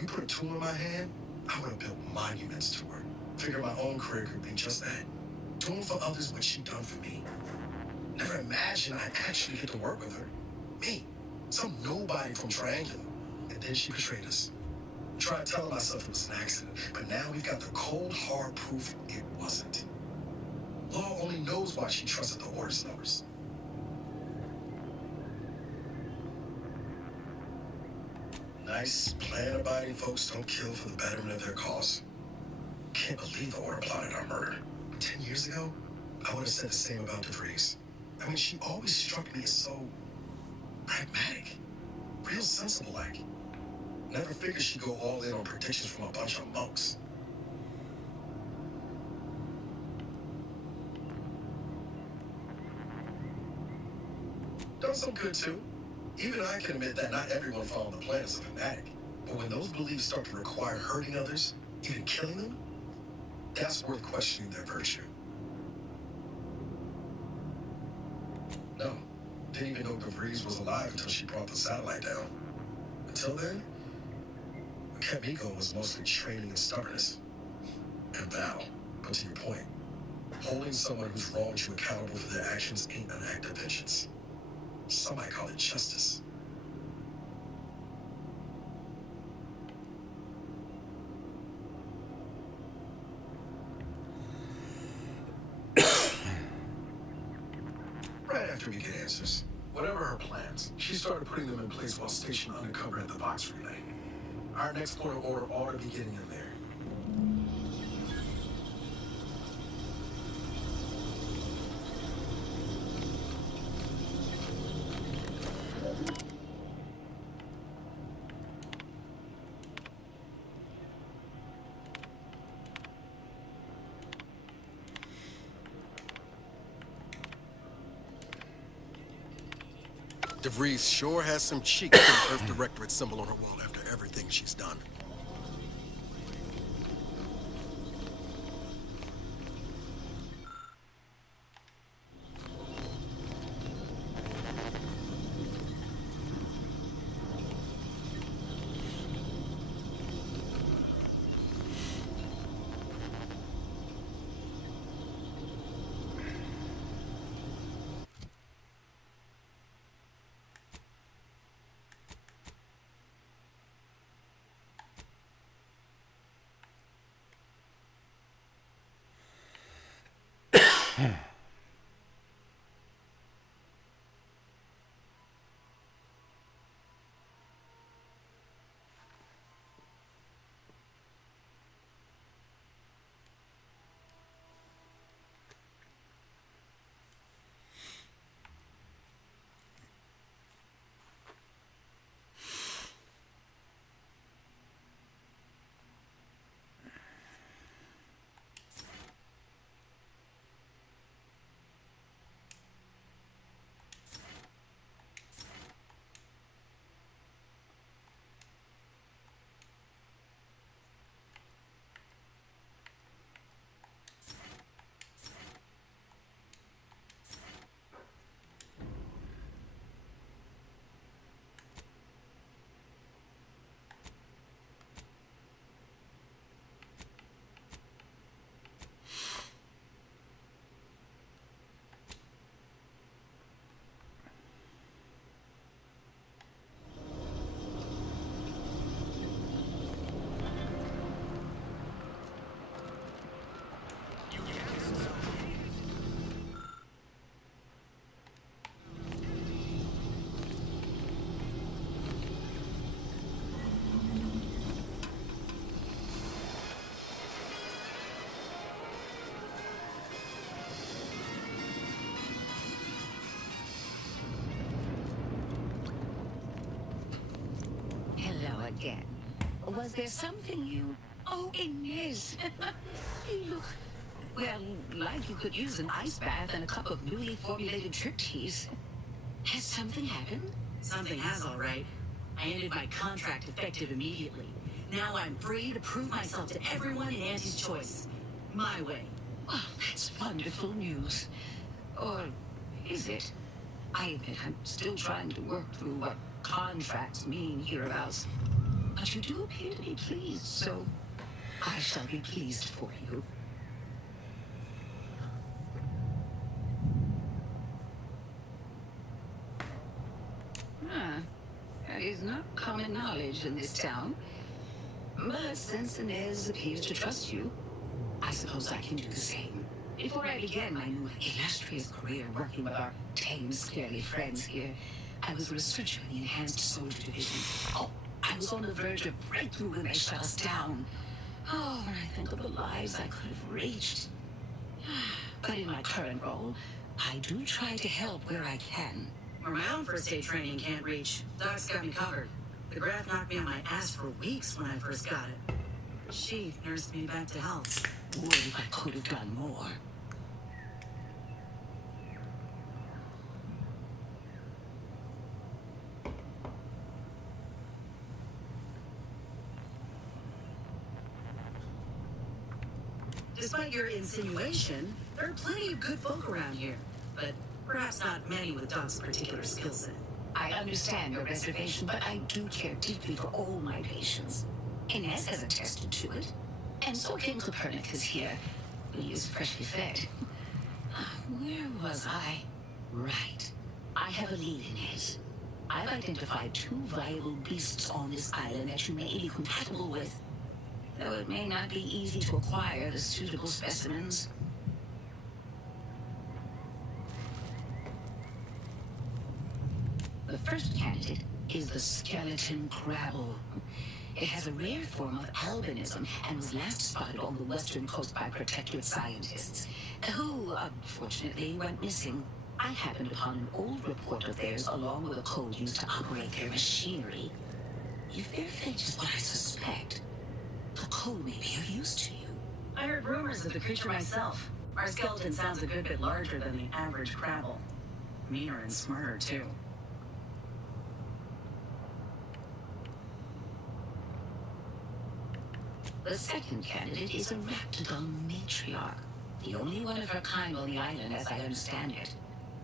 You put a tool in my hand, I would have built monuments to her. Figured my own career could be just that. Doing for others what she done for me. Never imagined I'd actually get to work with her. Me, some nobody from Triangular. And then she betrayed us. Tried telling myself it was an accident, but now we've got the cold, hard proof it wasn't. Law only knows why she trusted the orders numbers. Nice, plan-abiding folks don't kill for the betterment of their cause. Can't believe the order plotted our murder. 10 years ago, I would have said the same about DeVries. I mean, she always struck me as so pragmatic, real sensible-like. Never figured she'd go all in on predictions from a bunch of monks. Done some good too. Even I can admit that not everyone following the plan is a fanatic. But when those beliefs start to require hurting others, even killing them, that's worth questioning their virtue. No, didn't even know DeVries was alive until she brought the satellite down. Until then, what kept me going was mostly training and stubbornness. And Val, but to your point, holding someone who's wronged you accountable for their actions ain't an act of vengeance. Some might call it justice. Right after we get answers, whatever her plans, she started putting them in place while stationed undercover at the box relay. Our next point of order ought to be getting in there. DeVries sure has some cheek to the Earth Directorate symbol on her wall after everything she's done. again. Was there something you... Oh, Inez. You look... Well, like you could use an ice bath and a cup of newly formulated trip teas. Has something happened? Something has, all right. I ended my contract effective immediately. Now I'm free to prove myself to everyone in Auntie's choice. My way. Oh, that's wonderful news. Or is it? I admit I'm still trying to work through what contracts mean hereabouts. But you do appear to be pleased, so I shall be pleased for you. That is not common knowledge in this town. But since Inez appears to trust you, I suppose I can do the same. Before I began my new illustrious career working with our tame, scary friends here, I was a researcher in the Enhanced Soldier Division. Oh, I was on the verge of breakthrough when they shut us down. Oh, when I think of the lives I could have reached. But in my current role, I do try to help where I can. Where my own first aid training can't reach, Doc's got me covered. The Graf knocked me on my ass for weeks when I first got it. But she nursed me back to health. Would if I could have done more. Despite your insinuation, there are plenty of good folk around here. But perhaps not many with Doc's particular skill set. I understand your reservation, but I do care deeply for all my patients. Inez has attested to it. And so King Copernicus here. He is freshly fed. Where was I? Right. I have a lead, Inez. I've identified 2 viable beasts on this island that you may be compatible with. Though it may not be easy to acquire the suitable specimens. The first candidate is the skeleton crabble. It has a rare form of albinism and was last spotted on the western coast by protectorate scientists, who, unfortunately, went missing. I happened upon an old report of theirs along with a code used to operate their machinery. If their fate is what I suspect, the code may be of use to you. I heard rumors of the creature myself. Our skeleton sounds a good bit larger than the average crabble. Meaner and smarter, too. The second candidate is a Raptidon matriarch, the only one of her kind on the island as I understand it.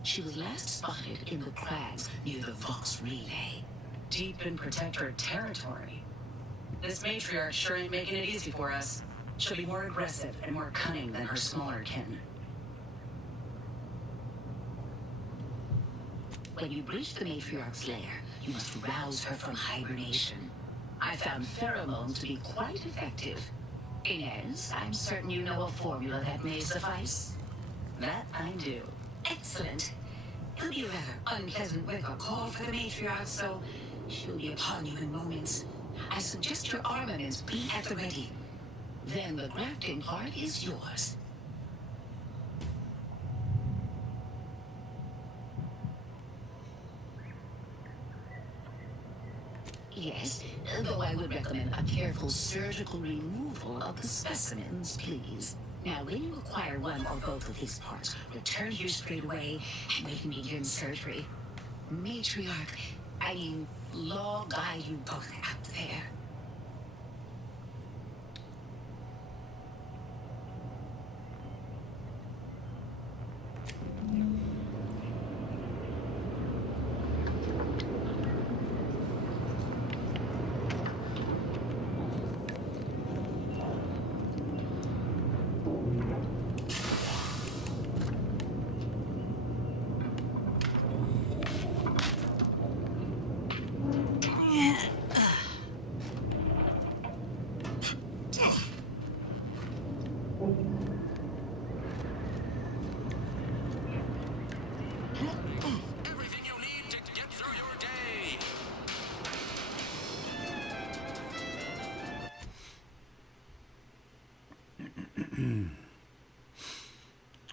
She was last spotted in the crags near the Vox Relay. Deep in protectorate territory. This matriarch sure ain't making it easy for us. She'll be more aggressive and more cunning than her smaller kin. When you breach the matriarch's lair, you must rouse her from hibernation. I found pheromones to be quite effective. Inez, I'm certain you know a formula that may suffice. That I do. Excellent. It'll be a rather unpleasant wake-up call for the matriarch, so she'll be upon you in moments. I suggest your armaments be at the ready. Then the grafting part is yours. Yes, though I would recommend a careful surgical removal of the specimens, please. Now, when you acquire one or both of these parts, return here straight away, and we can begin surgery. Matriarch, Law guide you both out there.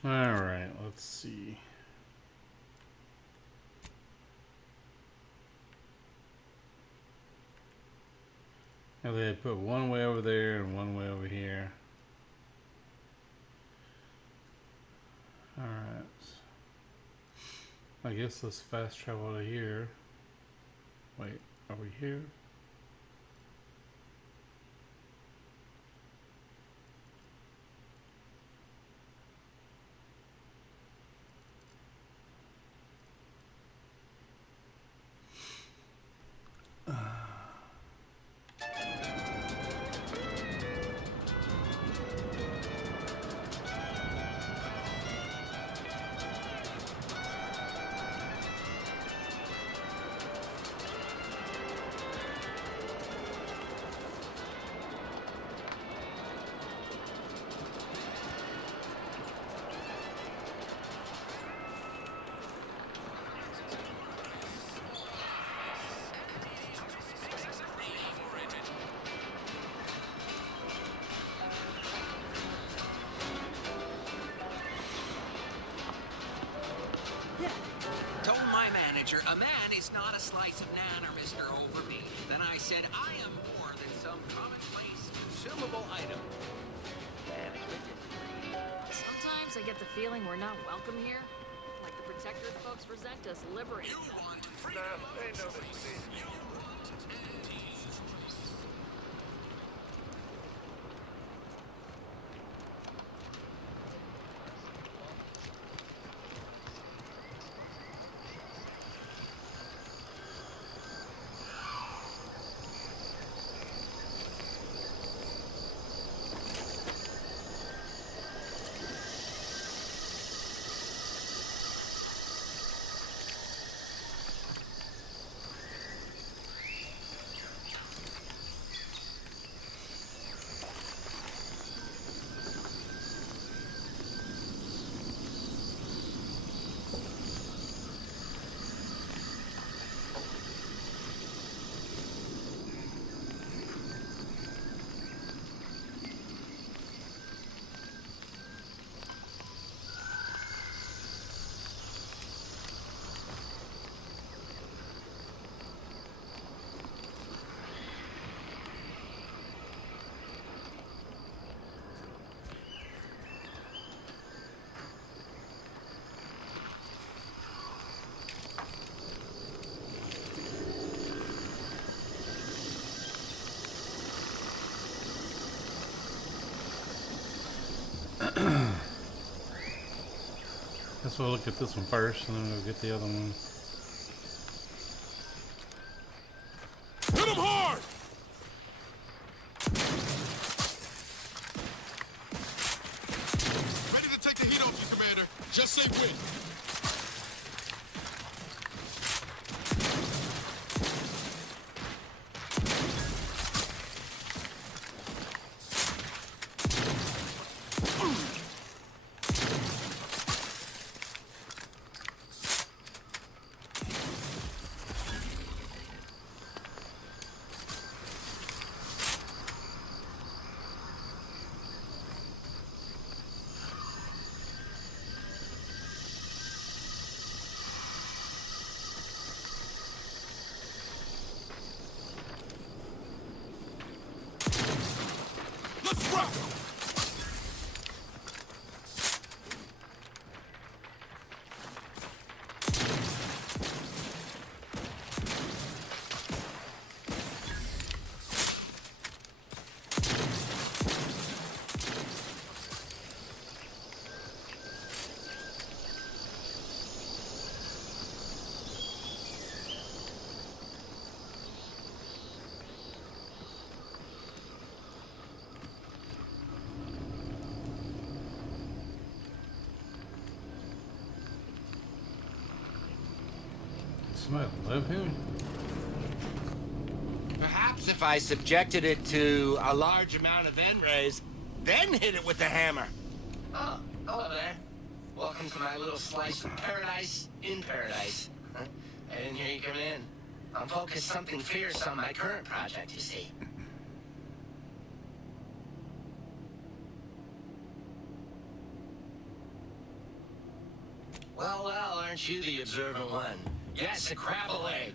Alright, let's see. And they put one way over there and one way over here. Alright. I guess let's fast travel to here. Wait, are we here? Told my manager, a man is not a slice of nanner, Mr. Overby. Then I said, I am more than some commonplace consumable item. Sometimes I get the feeling we're not welcome here. Like the Protectorate folks resent us liberating them. You want freedom. Guess we'll look at this one first and then we'll get the other one. Hit him hard! Ready to take the heat off you, Commander. Just say when. Let's rock! Somebody live here? Perhaps if I subjected it to a large amount of N-rays, then hit it with the hammer. Oh, hello there. Welcome to my little slice of paradise in paradise. Huh? I didn't hear you come in. I'm focused something fierce on my current project, you see. Well, aren't you the observant one? Yes, a crabble egg.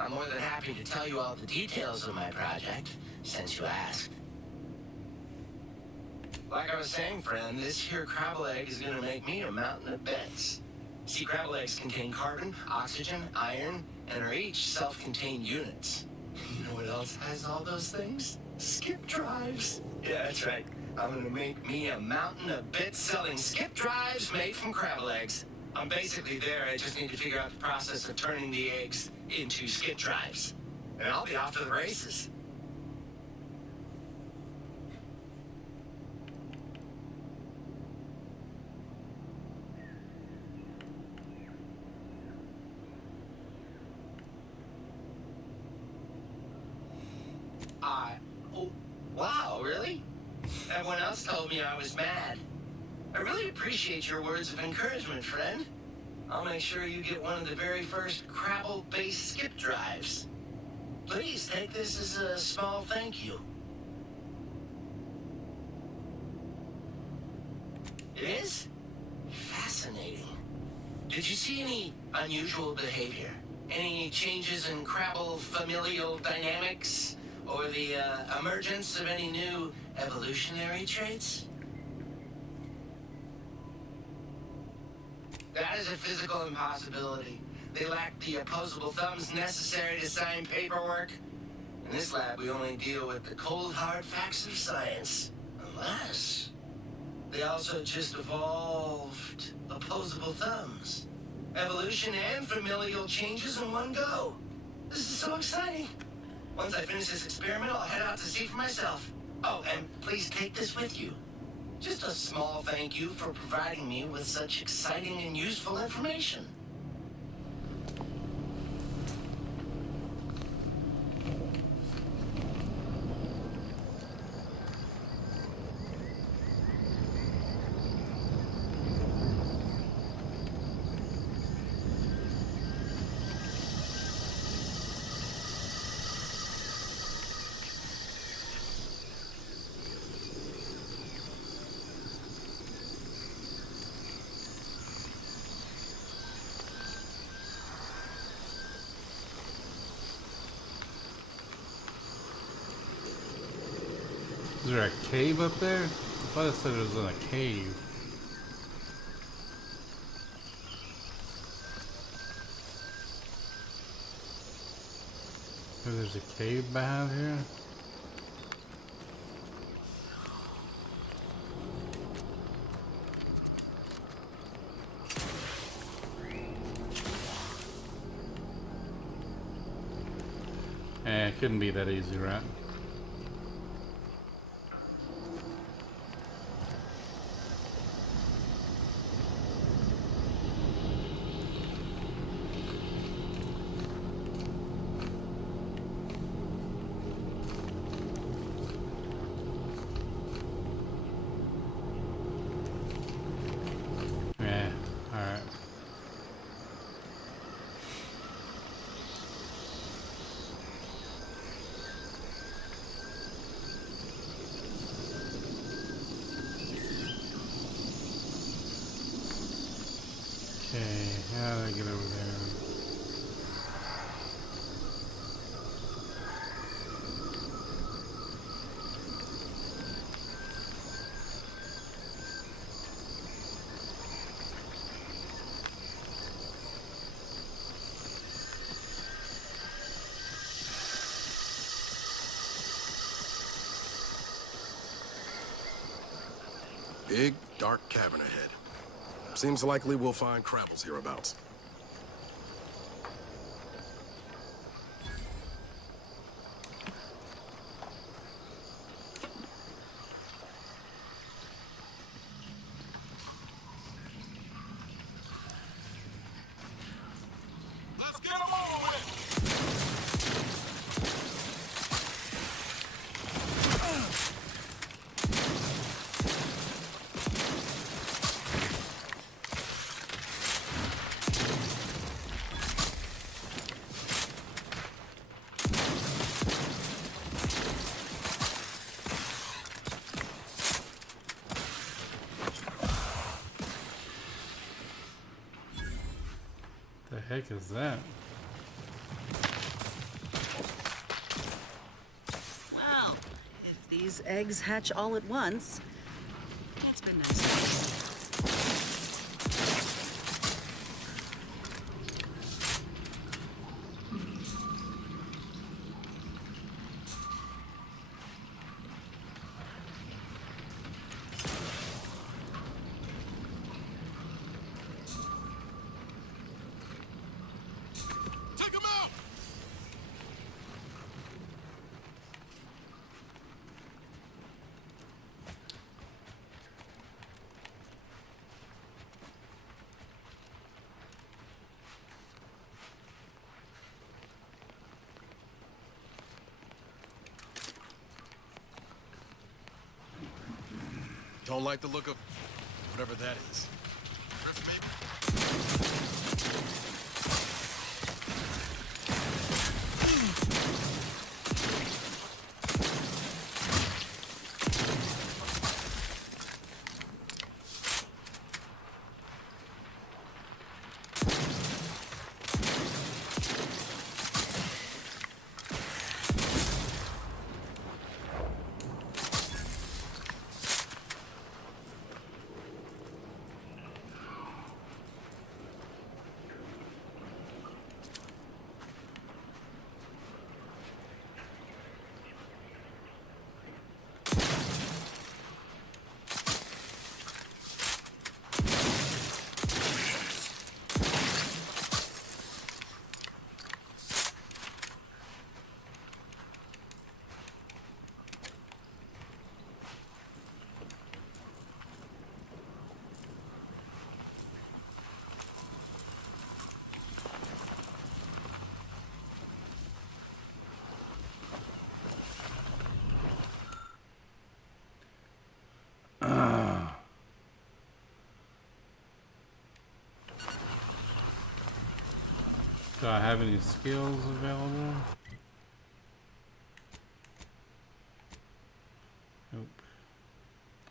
I'm more than happy to tell you all the details of my project, since you asked. Like I was saying, friend, this here crabble egg is gonna make me a mountain of beds. See, crabble eggs contain carbon, oxygen, iron, and are each self-contained units. You know what else has all those things? Skip drives. Yeah, that's right. I'm gonna make me a mountain of bits selling skip drives made from crabble eggs. I'm basically there. I just need to figure out the process of turning the eggs into skip drives. And I'll be off to the races. Oh, wow, really? Everyone else told me I was mad. I really appreciate your words of encouragement, friend. I'll make sure you get one of the very first Crabble-based skip drives. Please take this as a small thank you. It is? Fascinating. Did you see any unusual behavior? Any changes in Crabble familial dynamics? Or the emergence of any new evolutionary traits? That is a physical impossibility. They lack the opposable thumbs necessary to sign paperwork. In this lab, we only deal with the cold, hard facts of science. Unless they also just evolved opposable thumbs. Evolution and familial changes in one go. This is so exciting. Once I finish this experiment, I'll head out to see for myself. Oh, and please take this with you. Just a small thank you for providing me with such exciting and useful information. Is there a cave up there? I thought it said it was in a cave. Maybe there's a cave behind here? It couldn't be that easy, right? Okay, how do I get over there? Big, dark cavern ahead. Seems likely we'll find crabbles hereabouts. Let's get them over with! The heck is that? these eggs hatch all at once. That's been nice. Don't like the look of whatever that is. Do I have any skills available? Nope.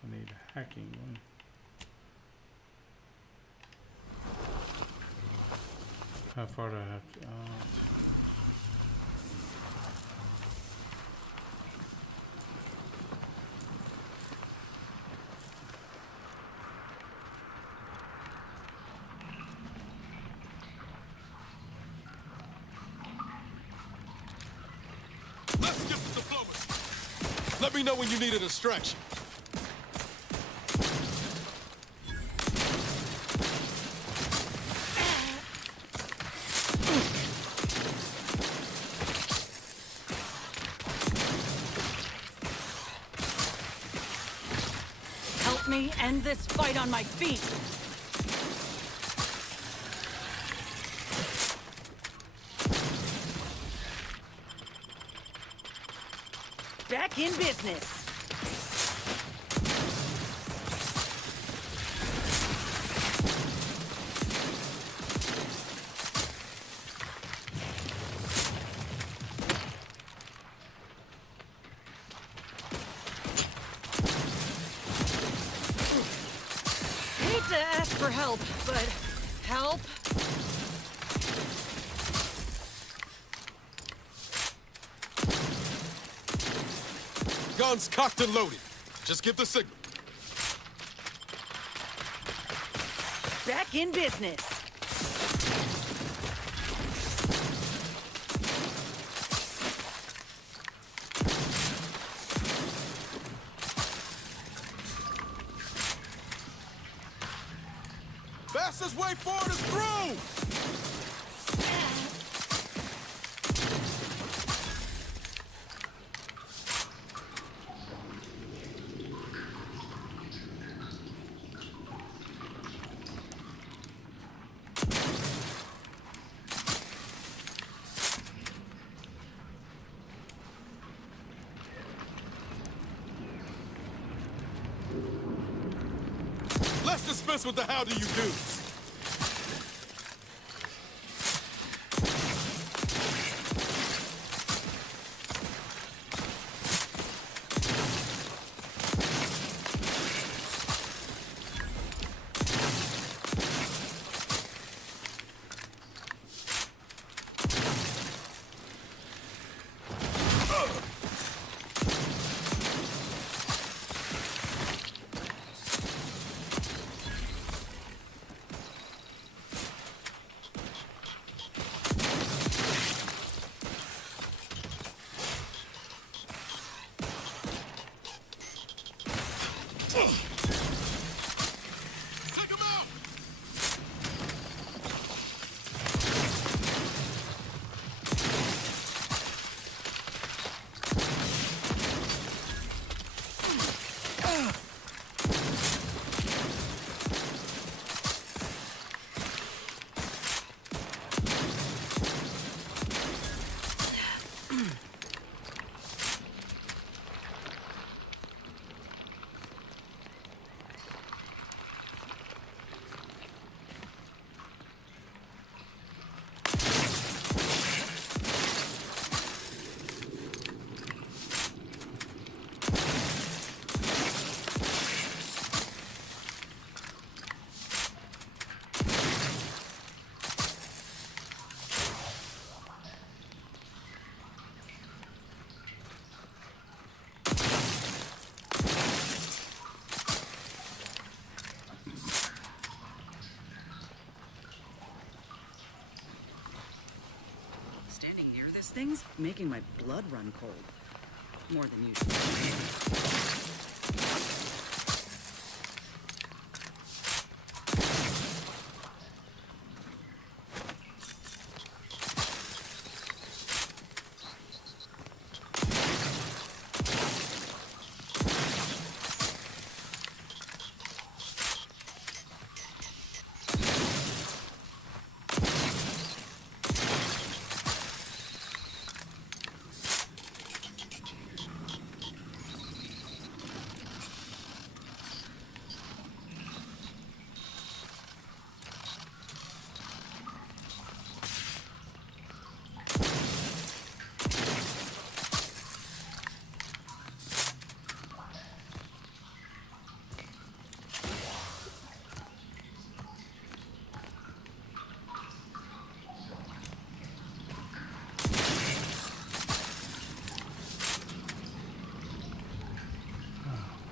I need a hacking one. How far do I have to? Let's skip the diplomacy. Let me know when you need a distraction. Help me end this fight on my feet. Back in business. Hate to ask for help, but help? Guns cocked and loaded. Just give the signal. Back in business. Fastest way forward is through! Let's dispense with the how do you do's. This thing's making my blood run cold. More than usual.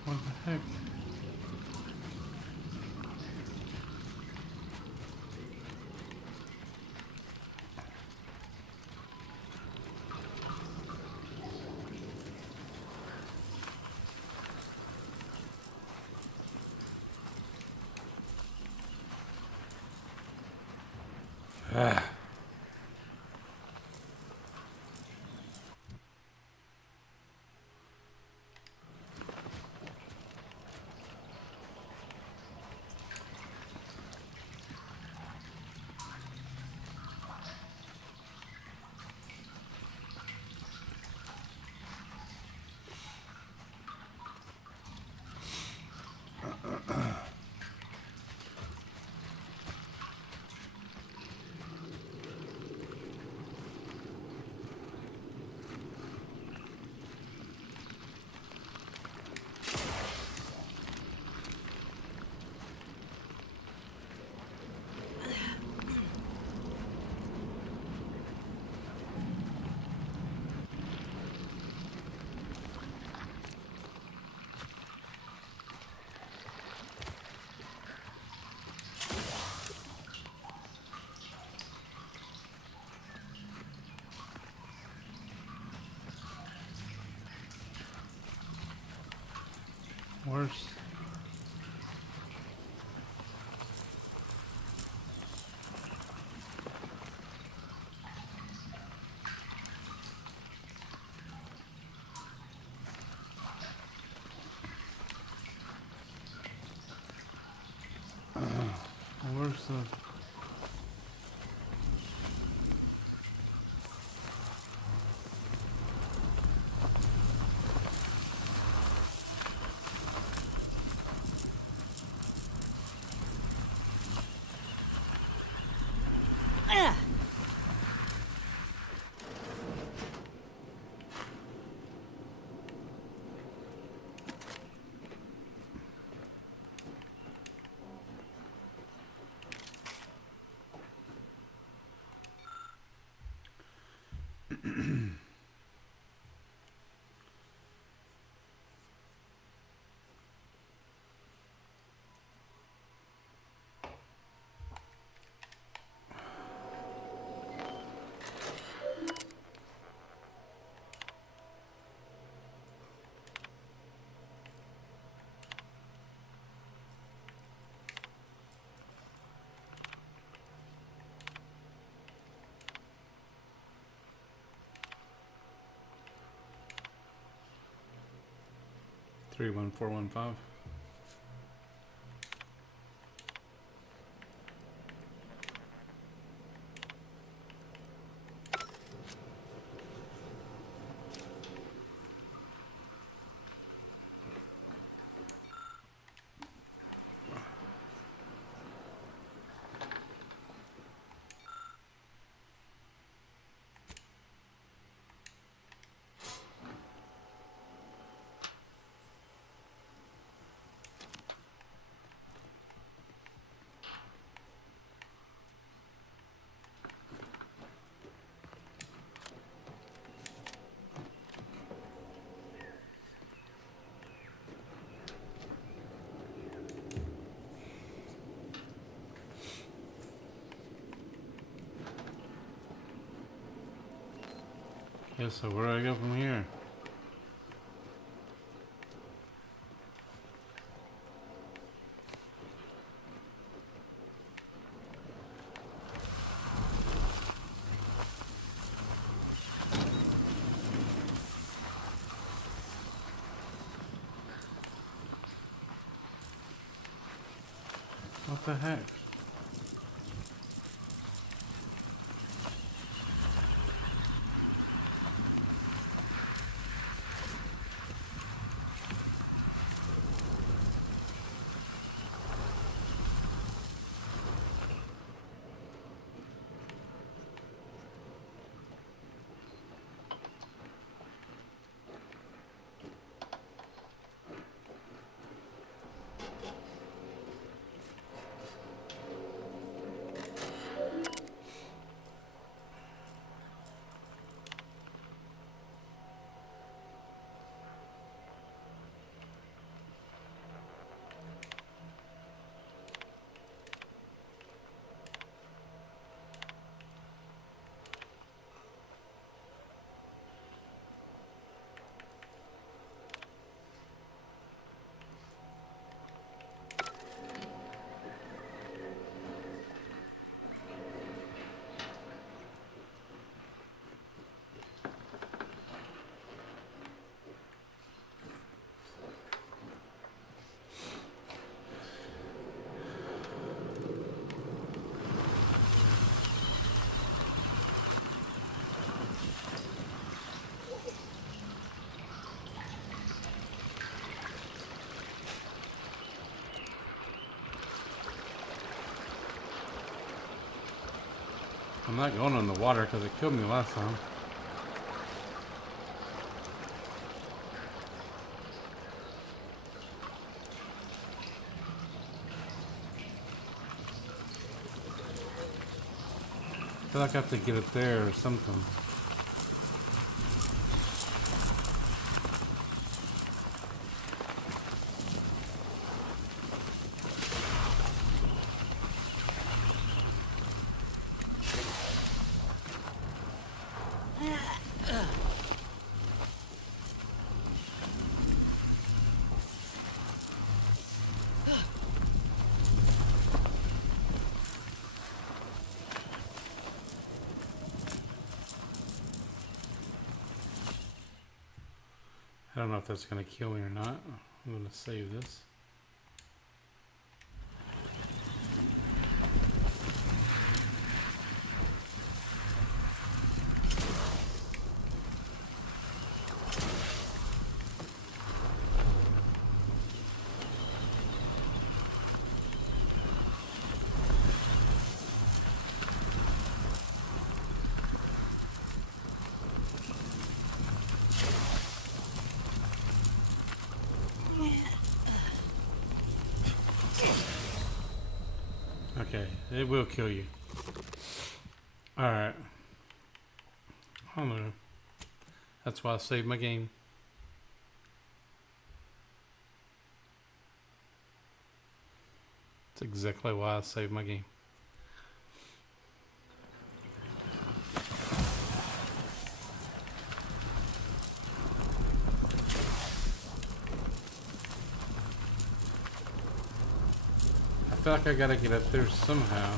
What the heck? Ah. Where's... where's the... Three 1415. Yeah, so where do I go from here? What the heck? I'm not going in the water because it killed me last time. I feel like I have to get it there or something. I don't know if that's going to kill me or not. I'm going to save this. Okay, it will kill you. Alright. I don't know. That's why I saved my game. That's exactly why I saved my game. I feel like I gotta get up there somehow.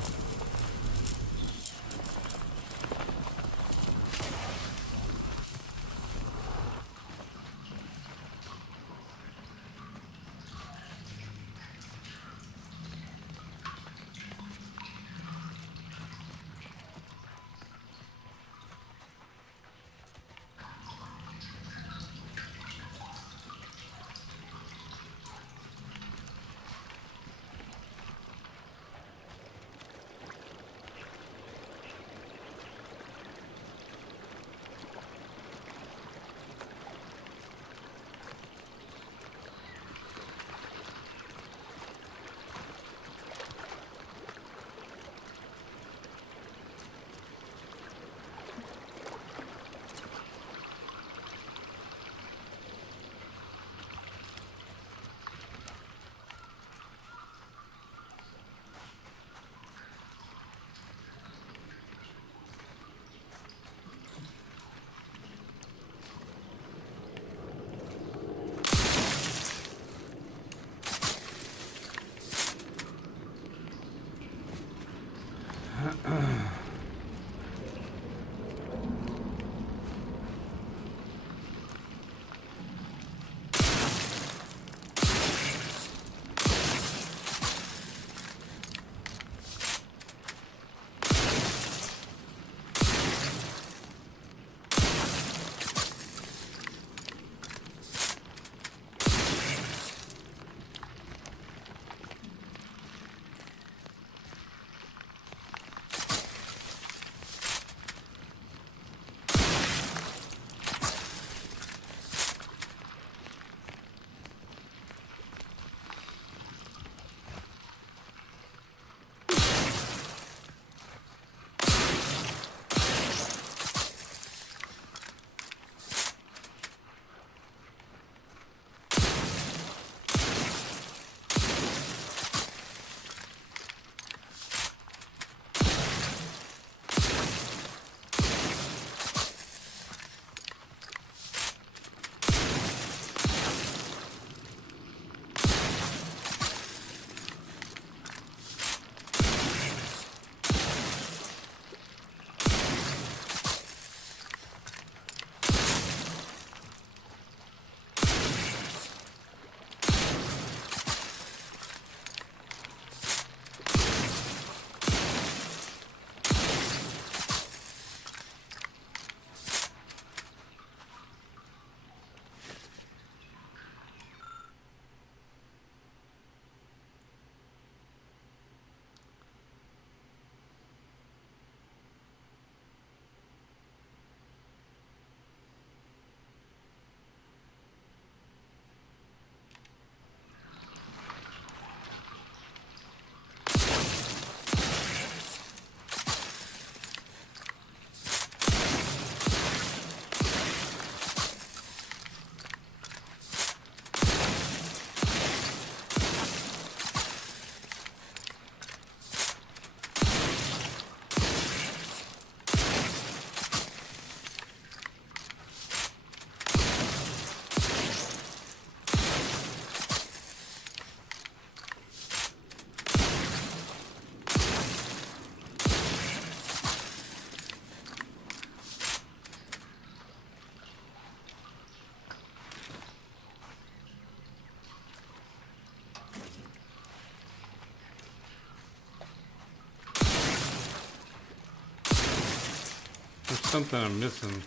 There's something I'm missing.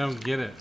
I don't get it.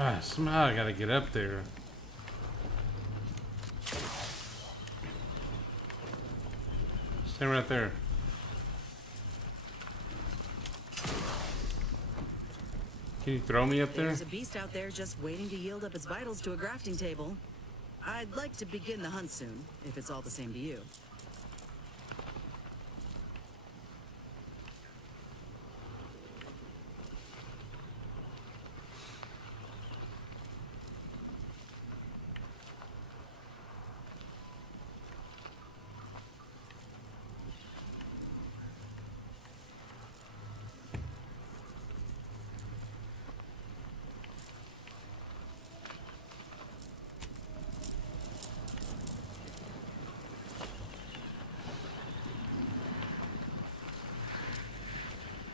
Ah, somehow I gotta get up there. Stay right there. Can you throw me up there? There's a beast out there just waiting to yield up its vitals to a grafting table. I'd like to begin the hunt soon, if it's all the same to you.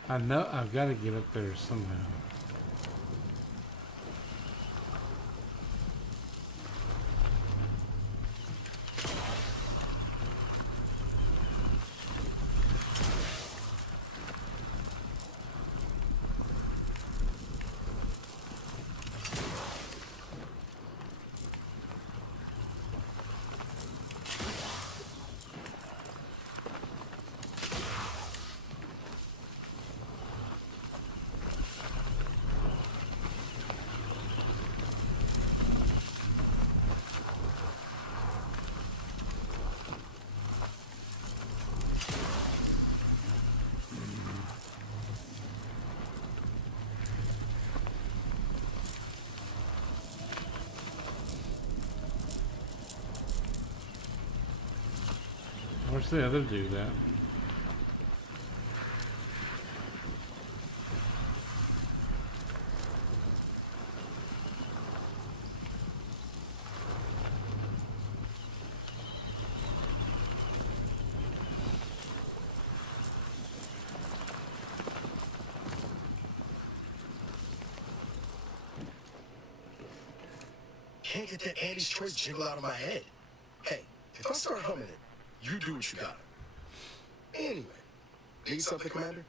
I know I've got to get up there somehow. Where's the other dude at? Can't get that Andy's Choice jingle out of my head. Hey, if I start humming it, you do what you gotta. Anyway, need something, Commander?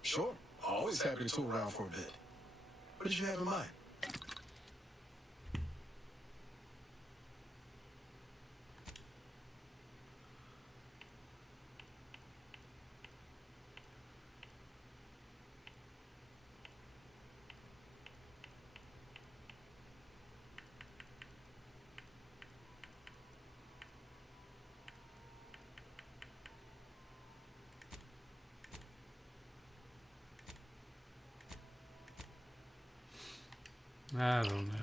Sure, always happy to tool around for a bit. What did you have in mind? I don't know.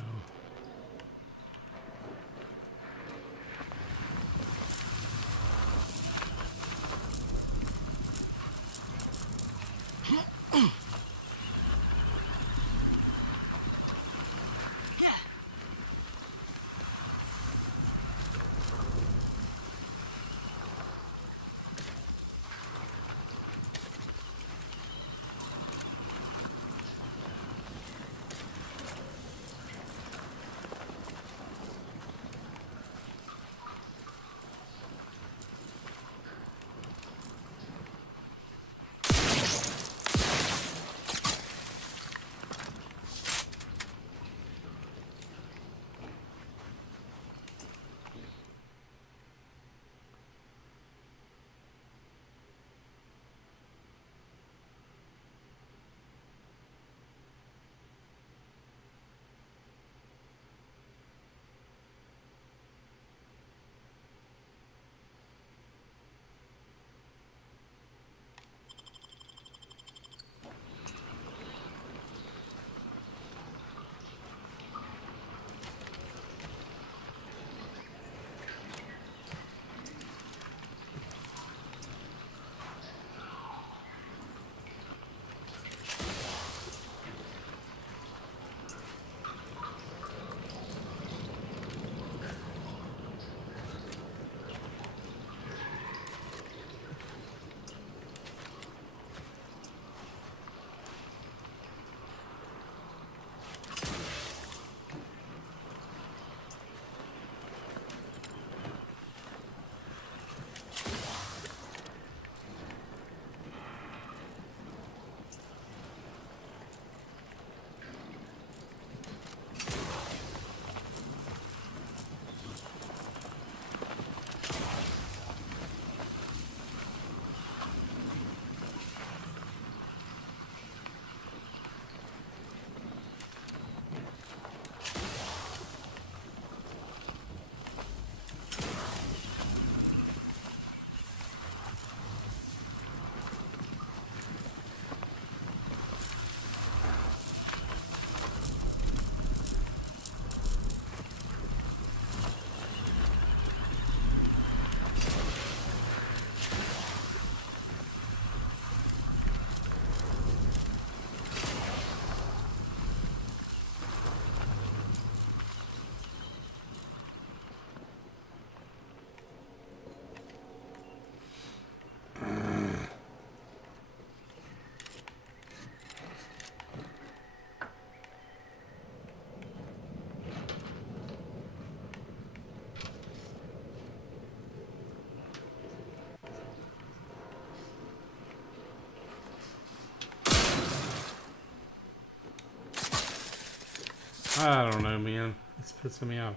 I don't know, man. It's pissing me off.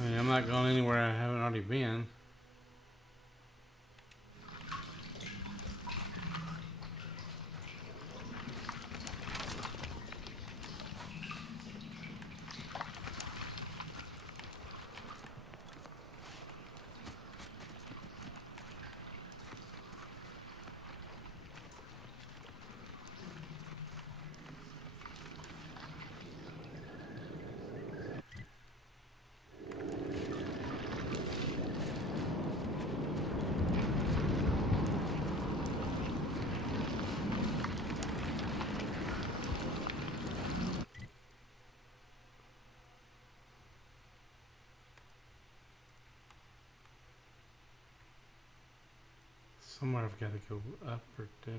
I mean, I'm not going anywhere I haven't already been. Somewhere I've got to go up or down.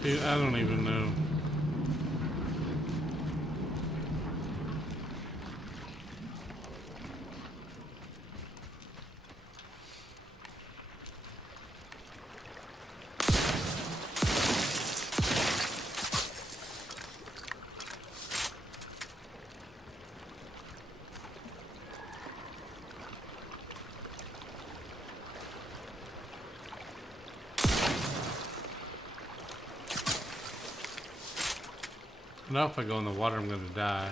Dude, I don't even know. Now if I go in the water, I'm going to die.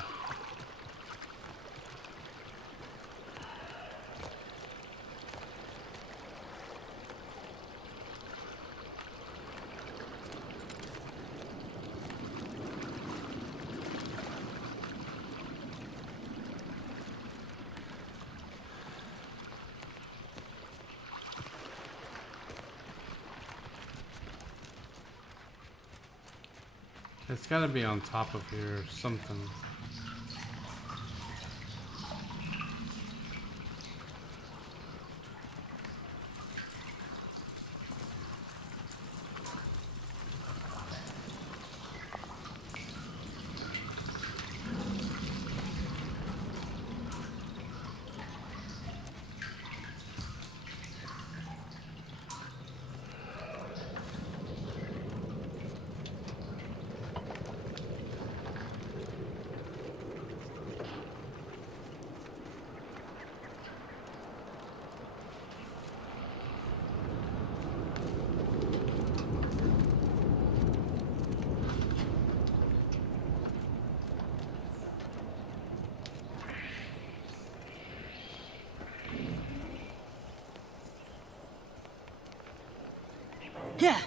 It's gotta be on top of here or something. Yeah.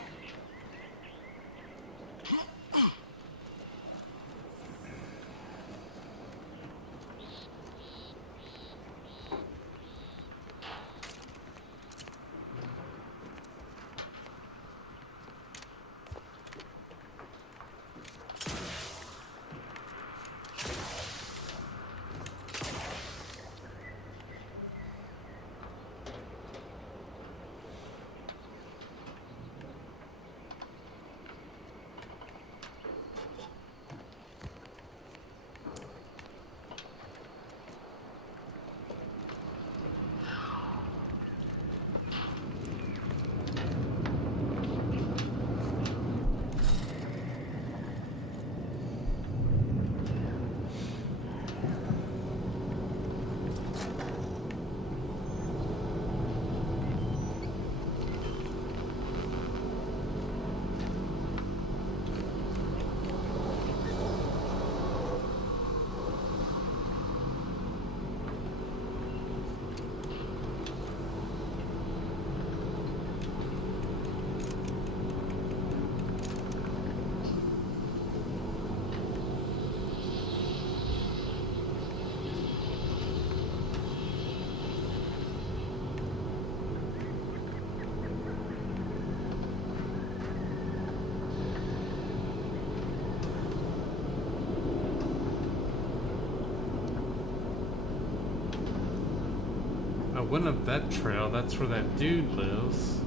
I went up that trail, that's where that dude lives.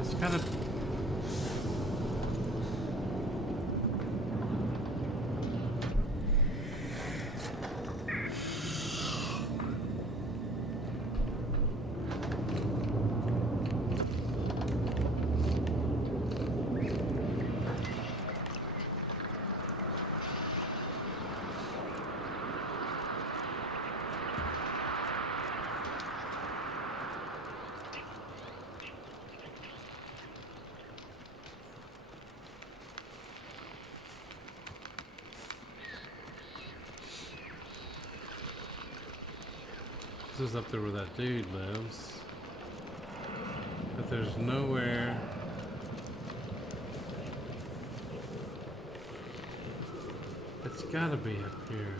It's kind of... This is up there where that dude lives. But there's nowhere... It's gotta be up here.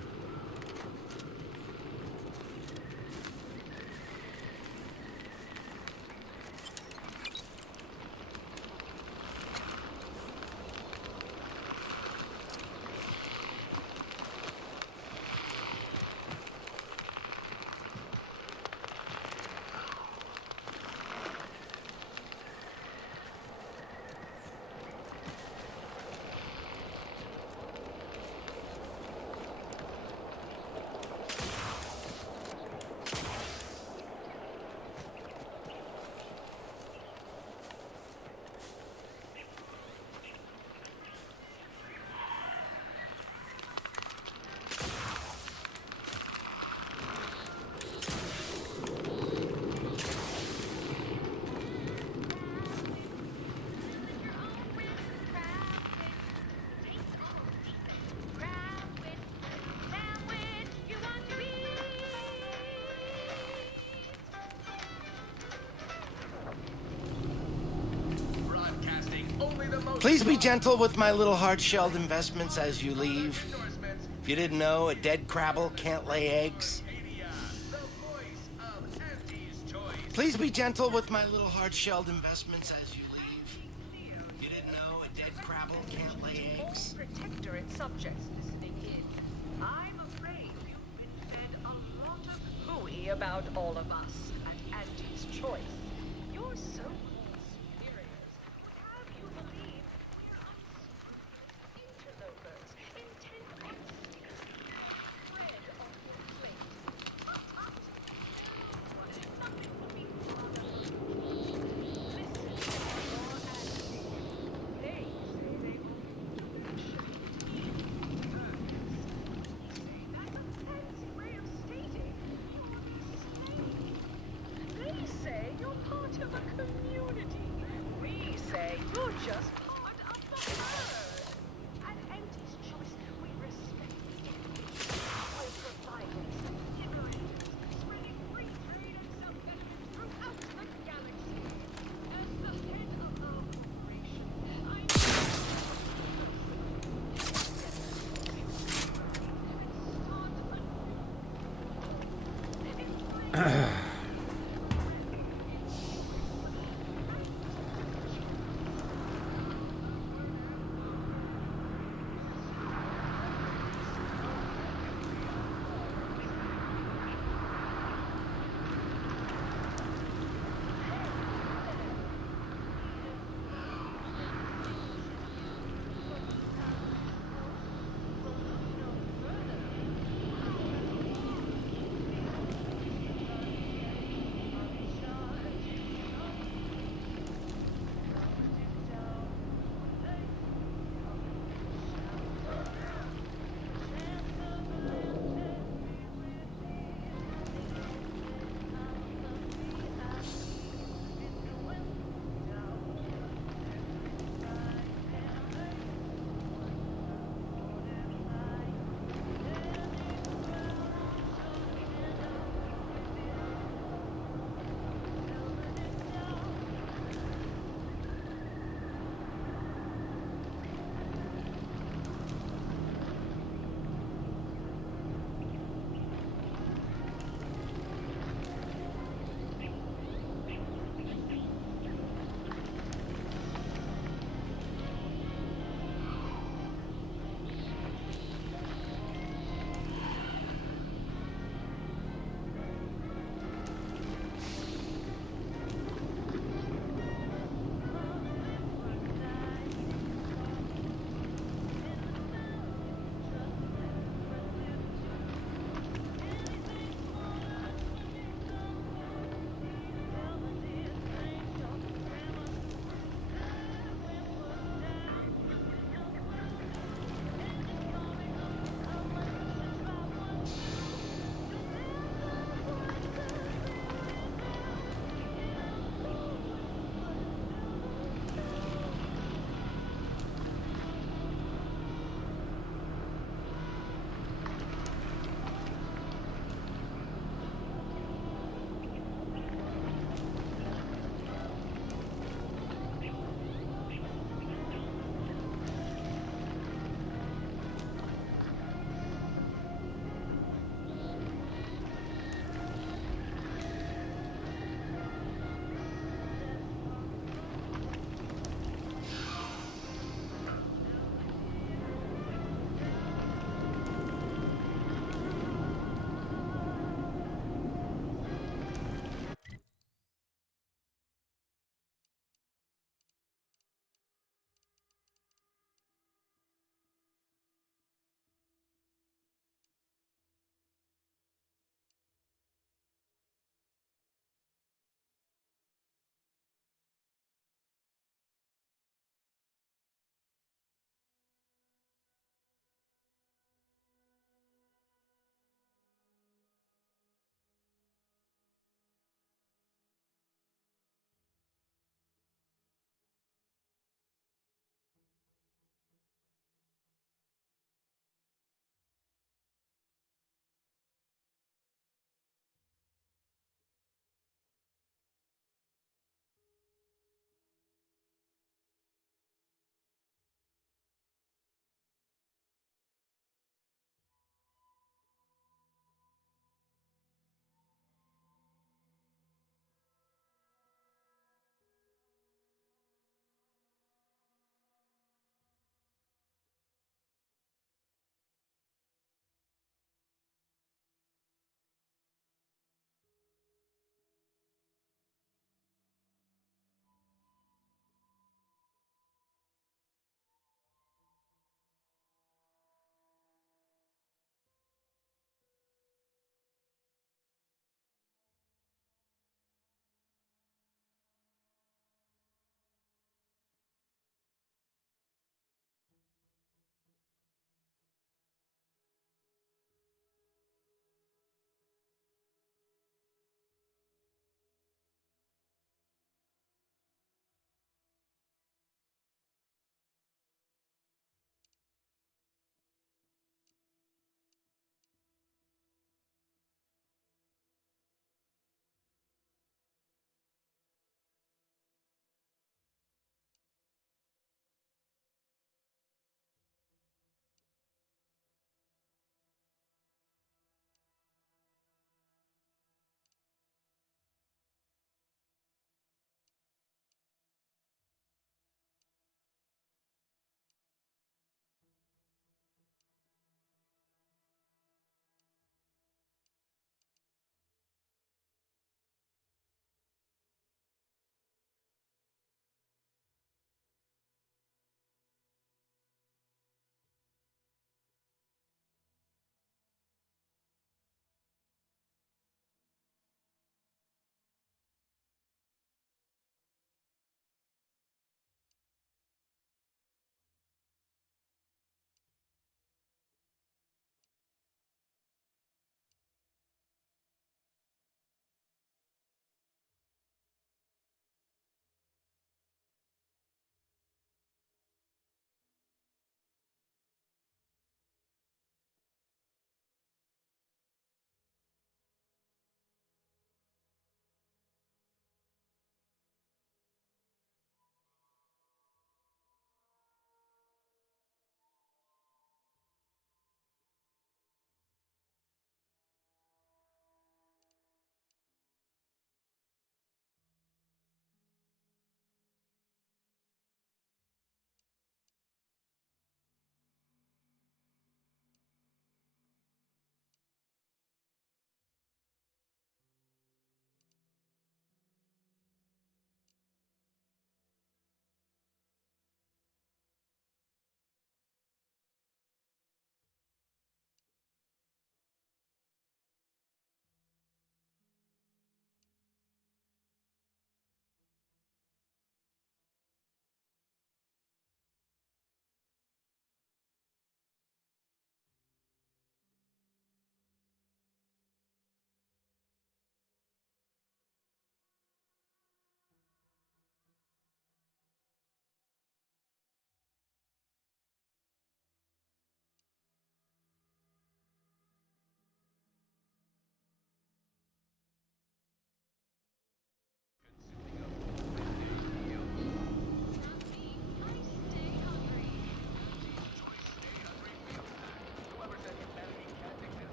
Please be gentle with my little hard-shelled investments as you leave. If you didn't know, a dead crabble can't lay eggs. Please be gentle with my little hard-shelled investments as you leave. If you didn't know, a dead crabble can't lay eggs. Protectorate subjects listening in. I'm afraid you've been fed a lot of hooey about all of us at Auntie's Choice. Your so-called superiors have you believe we're unscrupulous interlopers intent on stealing bread off your plate. Something will be done. Listen, your Auntie. They say they owe you that's a fancy way of stating you're a slave. They say you're part of a community. We say you're just part of the herd. At Auntie's Choice, we respect the dedication of survivors, innovators, spreading free trade and self-benefit throughout the galaxy. As the head of our corporation,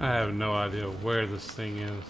I have no idea where this thing is.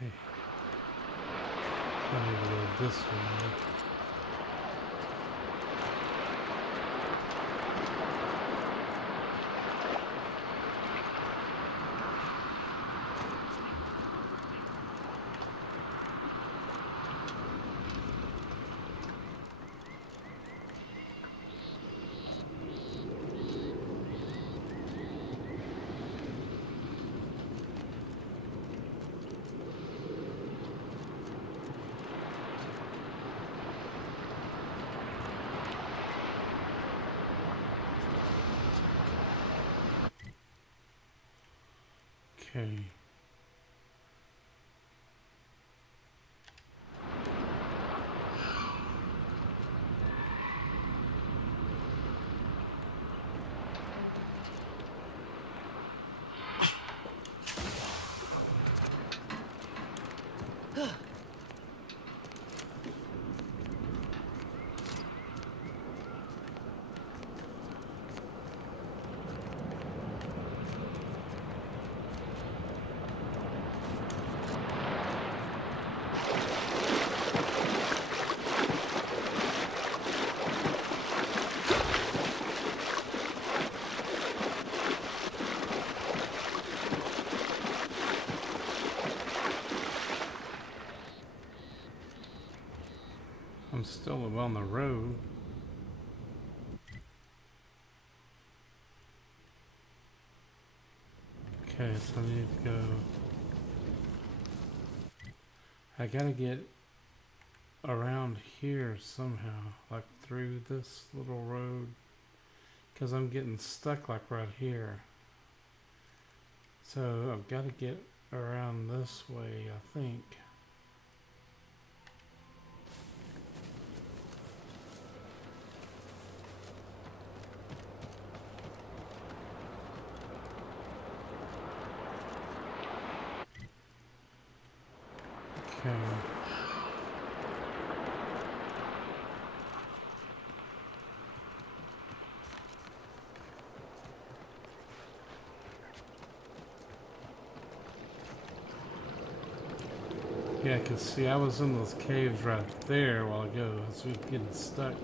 Okay. I need to go this way. Okay. I'm still on the road. Okay, so I need to go. I gotta get around here somehow, like through this little road, because I'm getting stuck like right here. So I've got to get around this way, I think. Okay. Yeah, cause see, I was in those caves right there a while ago, so we was getting stuck.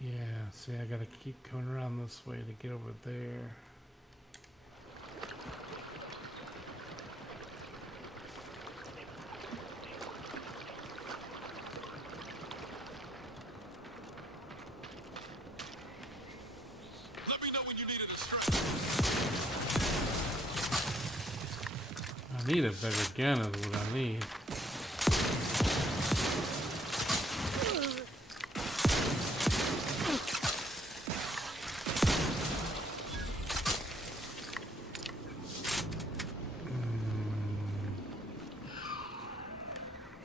Yeah, see, I gotta keep going around this way to get over there. I need a better gun is what I need.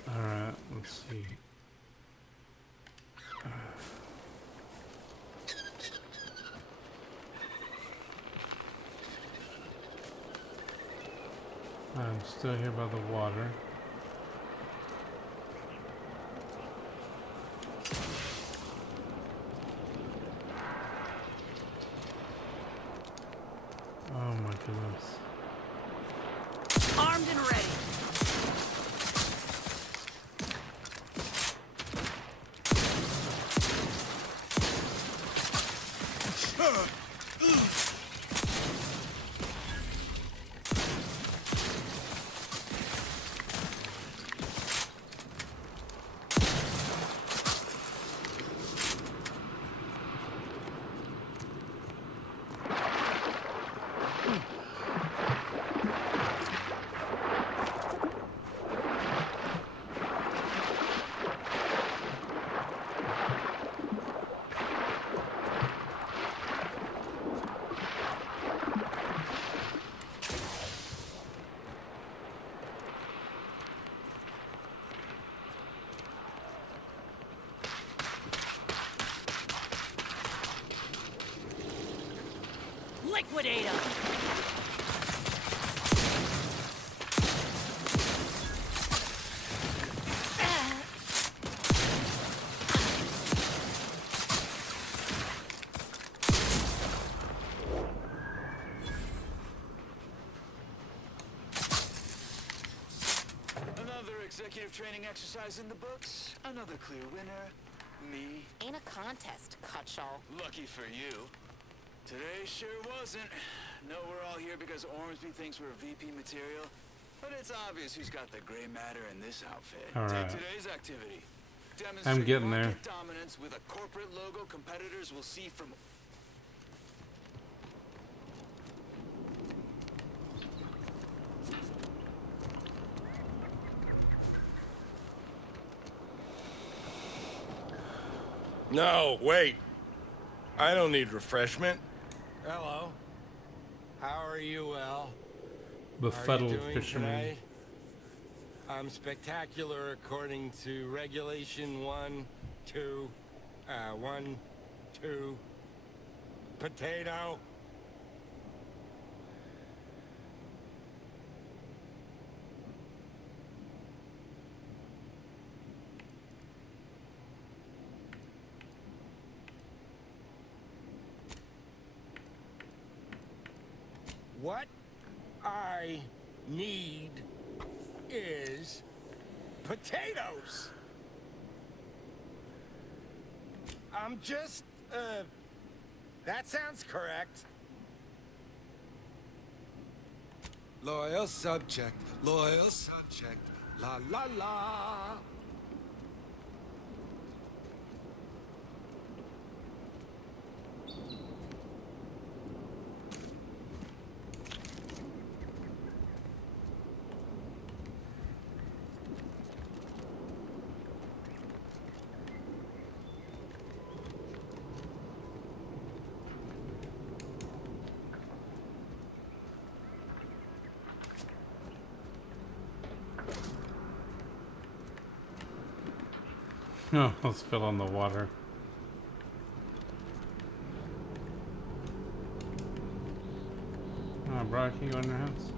Alright, let's see. I'm still here by the water. Liquidate 'em! Another executive training exercise in the books. Another clear winner. Me. Ain't a contest, Cutshall. Lucky for you. Today sure wasn't. No, we're all here because Ormsby thinks we're VP material. But it's obvious who's got the gray matter in this outfit. All right. Take today's activity. I'm getting there. Market dominance with a corporate logo competitors will see from... No, wait. I don't need refreshment. Hello. How are you, Al? Befuddled How are you doing fisherman. tonight? I'm spectacular according to regulation 1, 2, potato. What I need is potatoes. I'm just, that sounds correct. Loyal subject, la la la. Oh, let's fill on the water. Oh, bro, can you go in your house?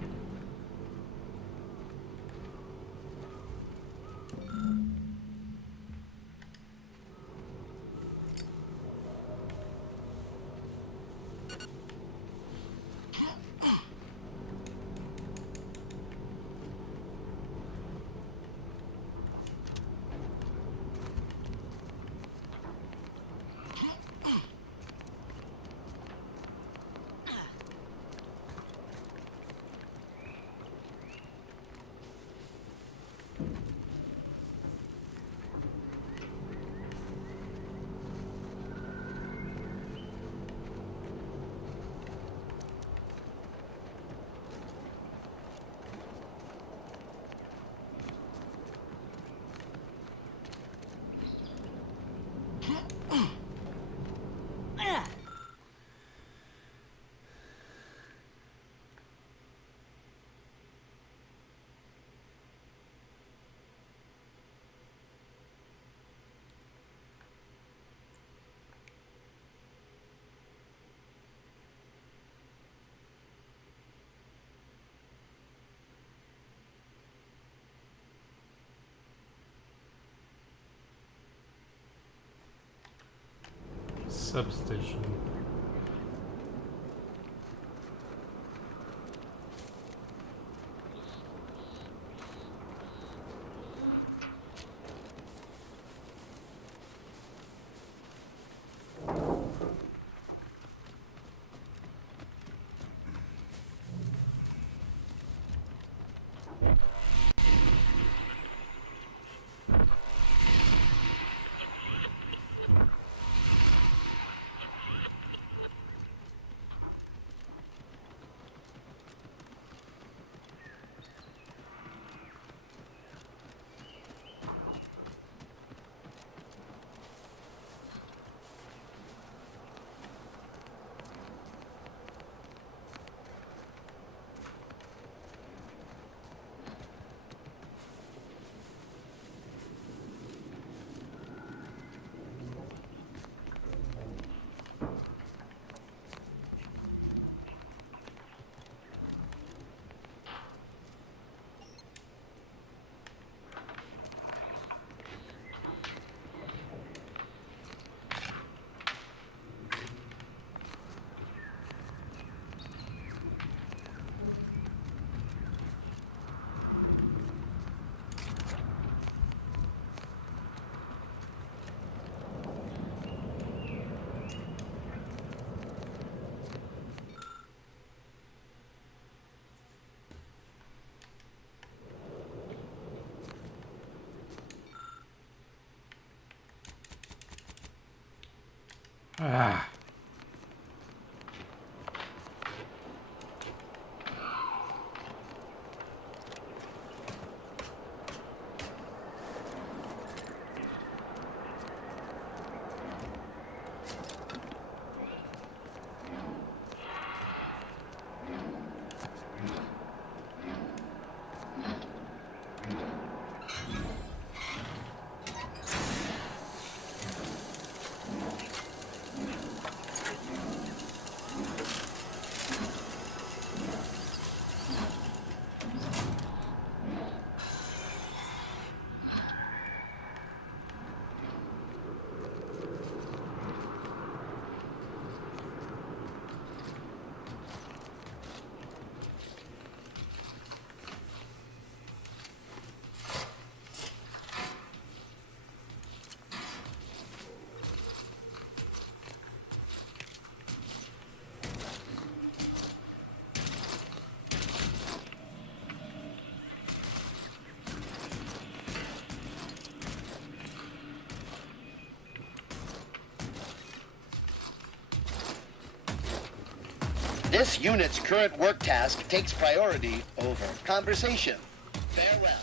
Substation. Ah. This unit's current work task takes priority over conversation. Farewell.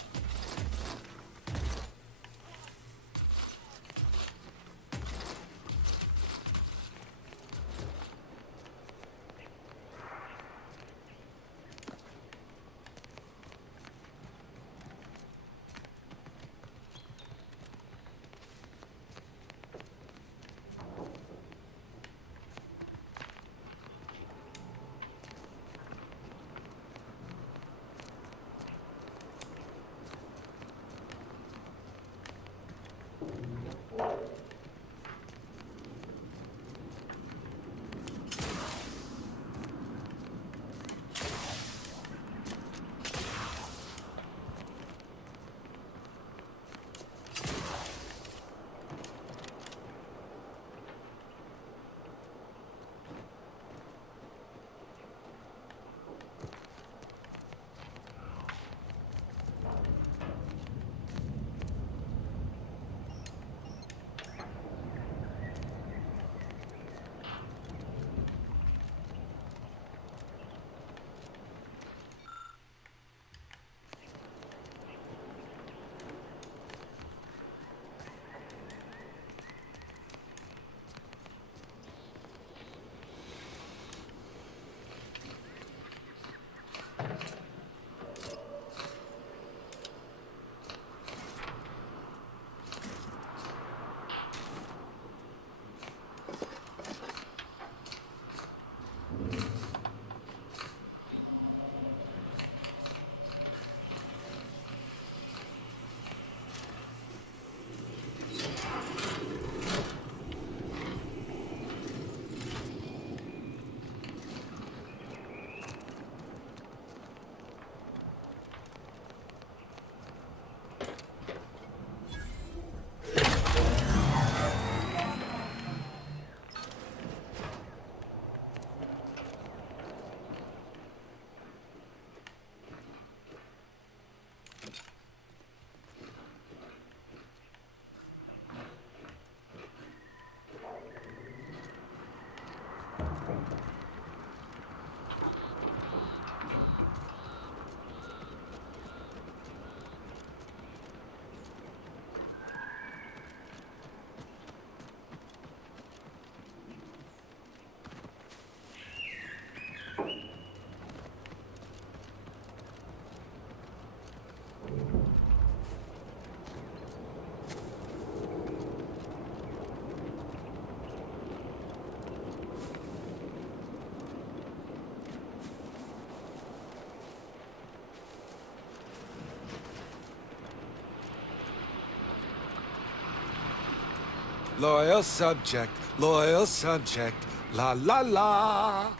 Loyal subject, la la la.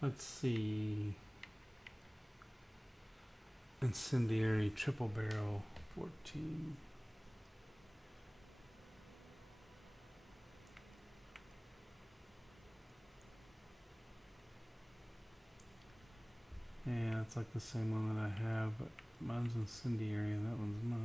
Let's see. Incendiary triple barrel 14. Yeah, it's like the same one that I have, but mine's incendiary and that one's not.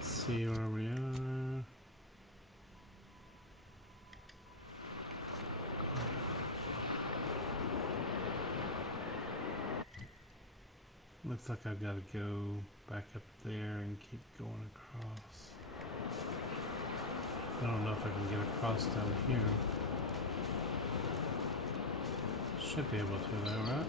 See where we are. Looks like I've got to go back up there and keep going across. I don't know if I can get across down here. Should be able to though, right?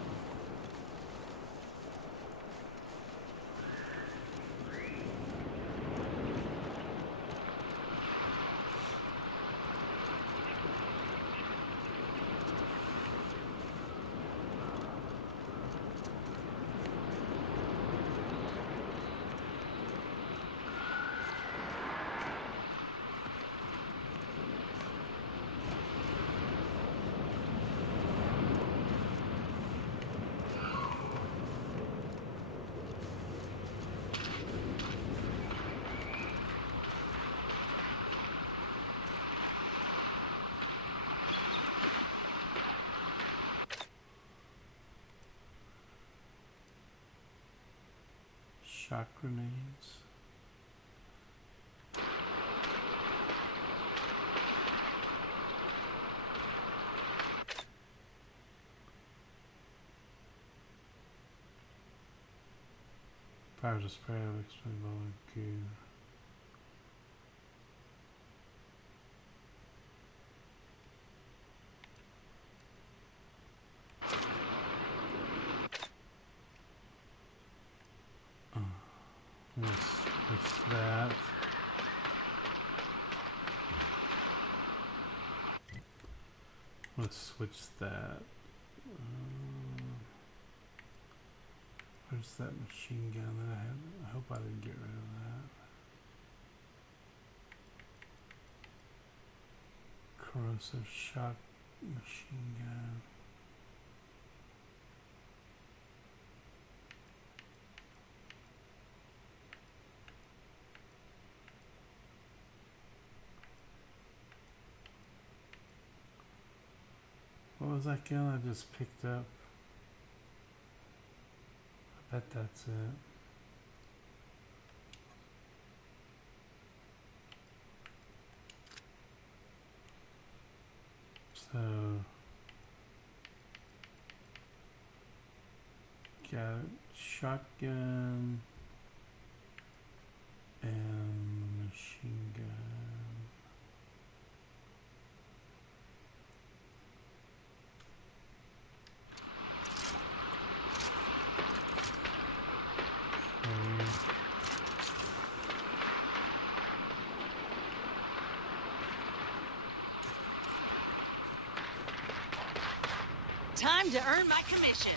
Shock grenades. Powers of spray of expendable goo. Let's switch that. Let's switch that. Where's that machine gun that I had? I hope I didn't get rid of that. Corrosive shock machine gun. What was that gun I just picked up? I bet that's it. So, got shotgun and machine gun. Time to earn my commission.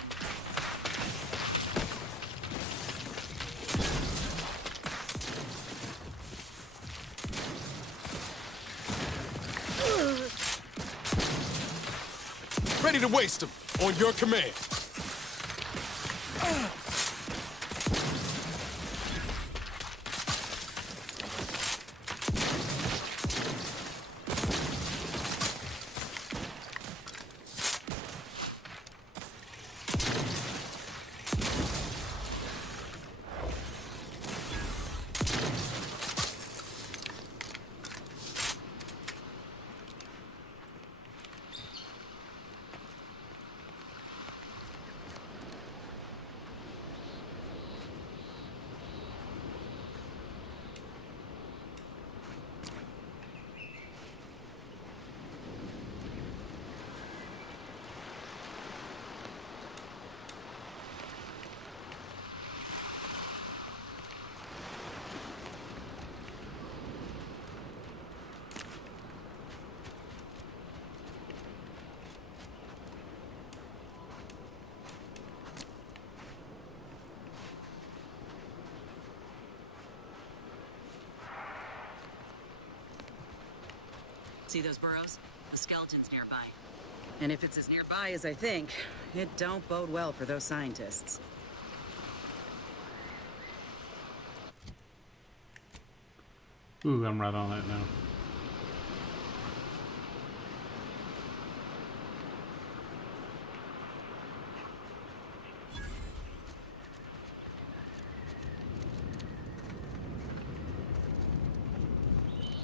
Ready to waste them on your command. See those burrows? The skeleton's nearby. And if it's as nearby as I think, it don't bode well for those scientists. Ooh, I'm right on it now.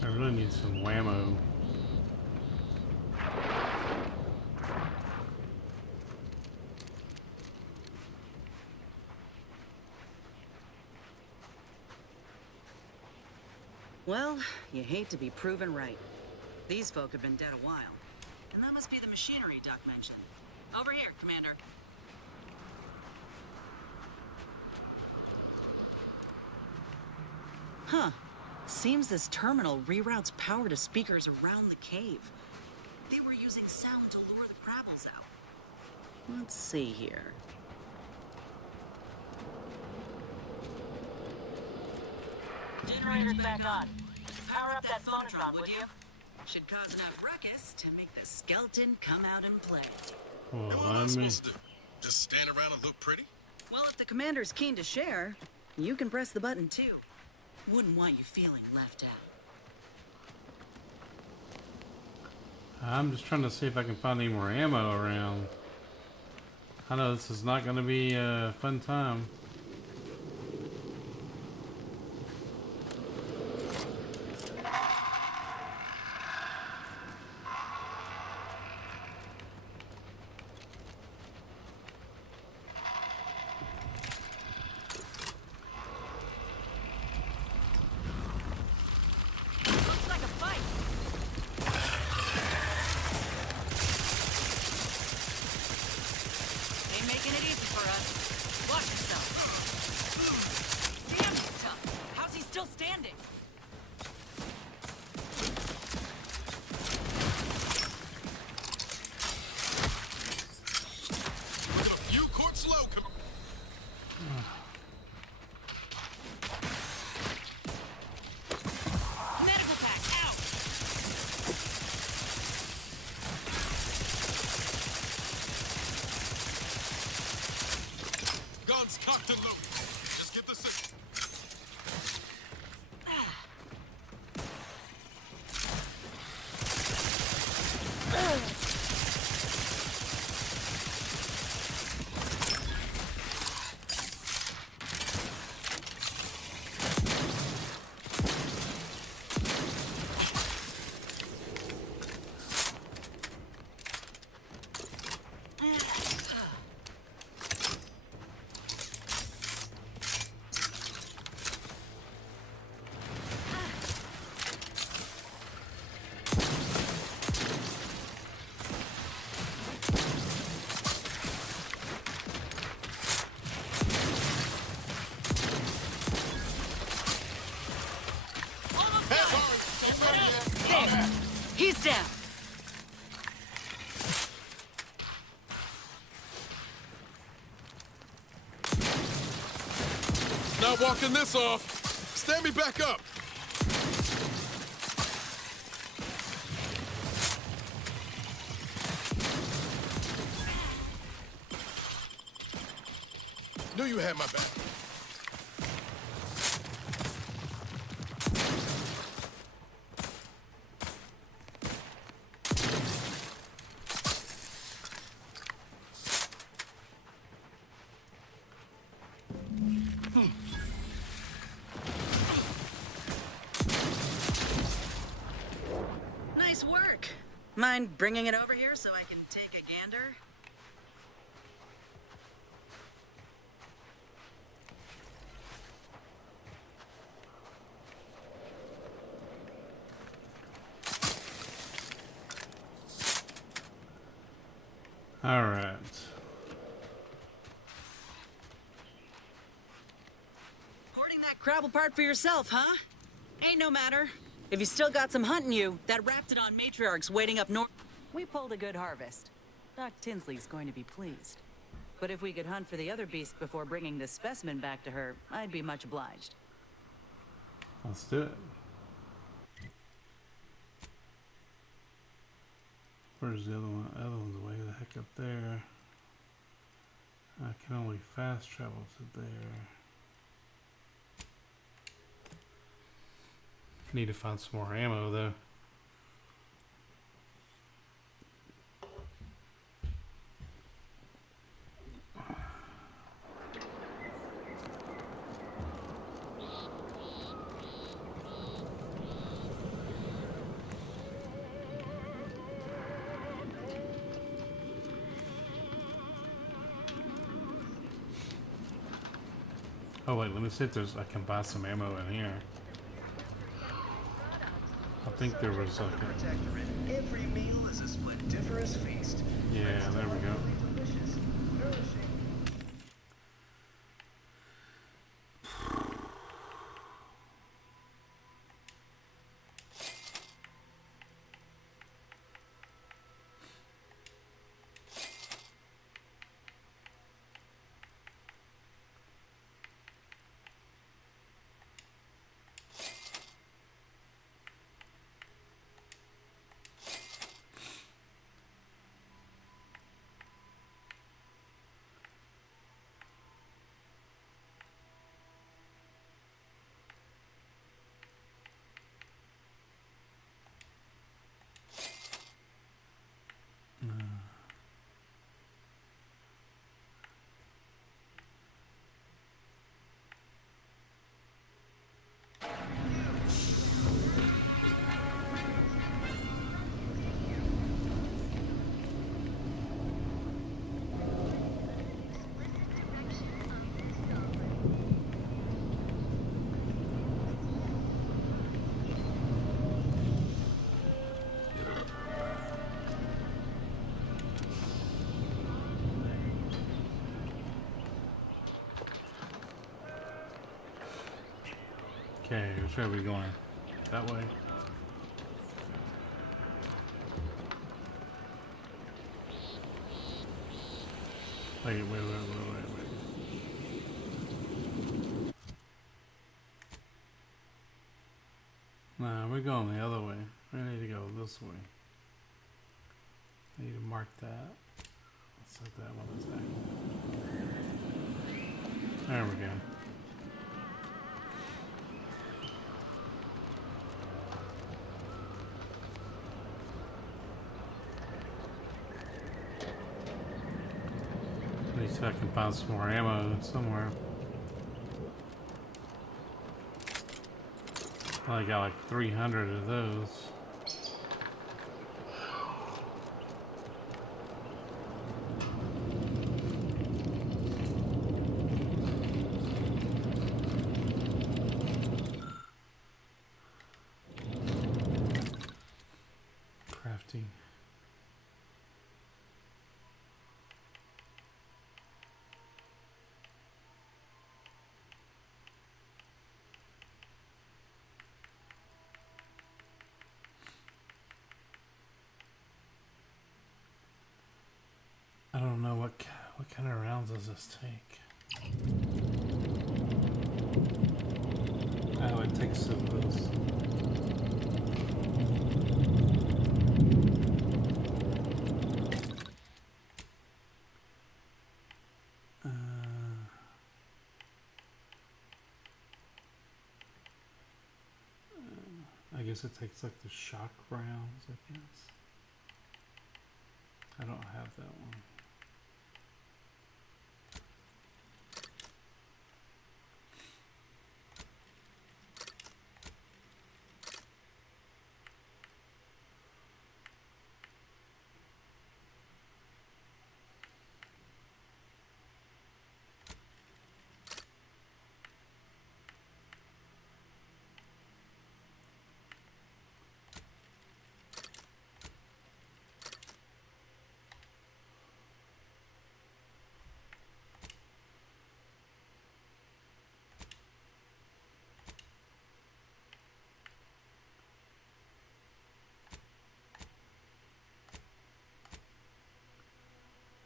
I really need some whammo. Well, you hate to be proven right. These folk have been dead a while. And that must be the machinery Duck mentioned. Over here, Commander. Huh. Seems this terminal reroutes power to speakers around the cave. They were using sound to lure the Crabbles out. Let's see here. Generator's back on. Power up that phonotron, would you? Should cause enough ruckus to make the skeleton come out and play. Well, What am I supposed to do? Just stand around and look pretty? Well, if the commander's keen to share, you can press the button too. Wouldn't want you feeling left out. I'm just trying to see if I can find any more ammo around. I know this is not going to be a fun time. Cocked and loaded. Just get the system. He's down. Not walking this off. Stand me back up. Knew you had my back. Nice work. Mind bringing it over here so I can take a gander? All right. Hoarding that Crabble part for yourself, huh? Ain't no matter. If you still got some hunting you, that Raptidon matriarch's waiting up north. We pulled a good harvest. Doc Tinsley's going to be pleased. But if we could hunt for the other beast before bringing this specimen back to her, I'd be much obliged. Let's do it. Where's the other one? The other one's way the heck up there. I can only fast travel to there. Need to find some more ammo though. Oh wait, let me see if there's I can buy some ammo in here. I think there was like a... Every meal is a splendiferous feast. Yeah, there we go. Delicious, nourishing. Okay, which way are we going? That way? Wait. Nah, we're going the other way. We need to go this way. I need to mark that. Let's set that one aside. There we go. At least I can find some more ammo somewhere. I got like 300 of those. Crafting. I don't know what kind of rounds does this take. Oh, it takes some of those. I guess it takes like the shock rounds, I guess. I don't have that one.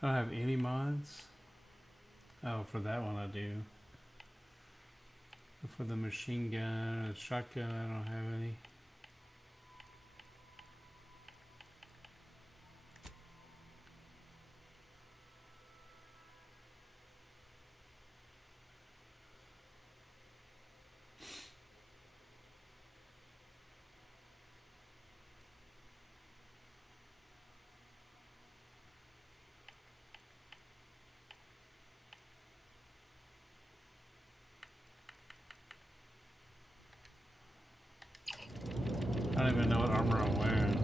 I don't have any mods. Oh, for that one I do. But for the machine gun, the shotgun, I don't have any. don't even know what armor I'm wearing.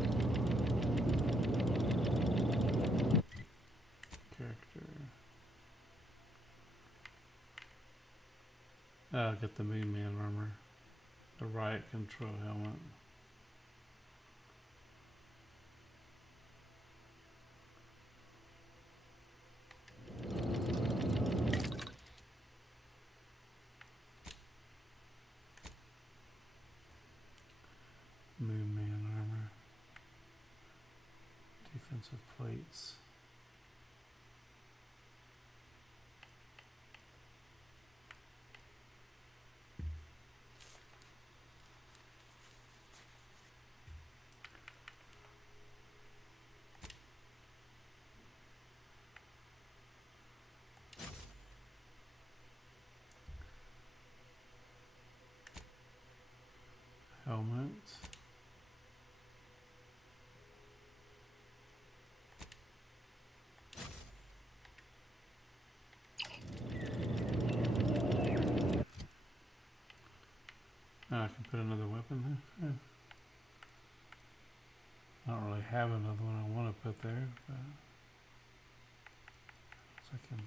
Character. Oh, I'll get the Moon Man armor. The riot control helmet. Moon Man armor. Defensive plates. Helmet. I can put another weapon there. Yeah. I don't really have another one I want to put there, but so I can.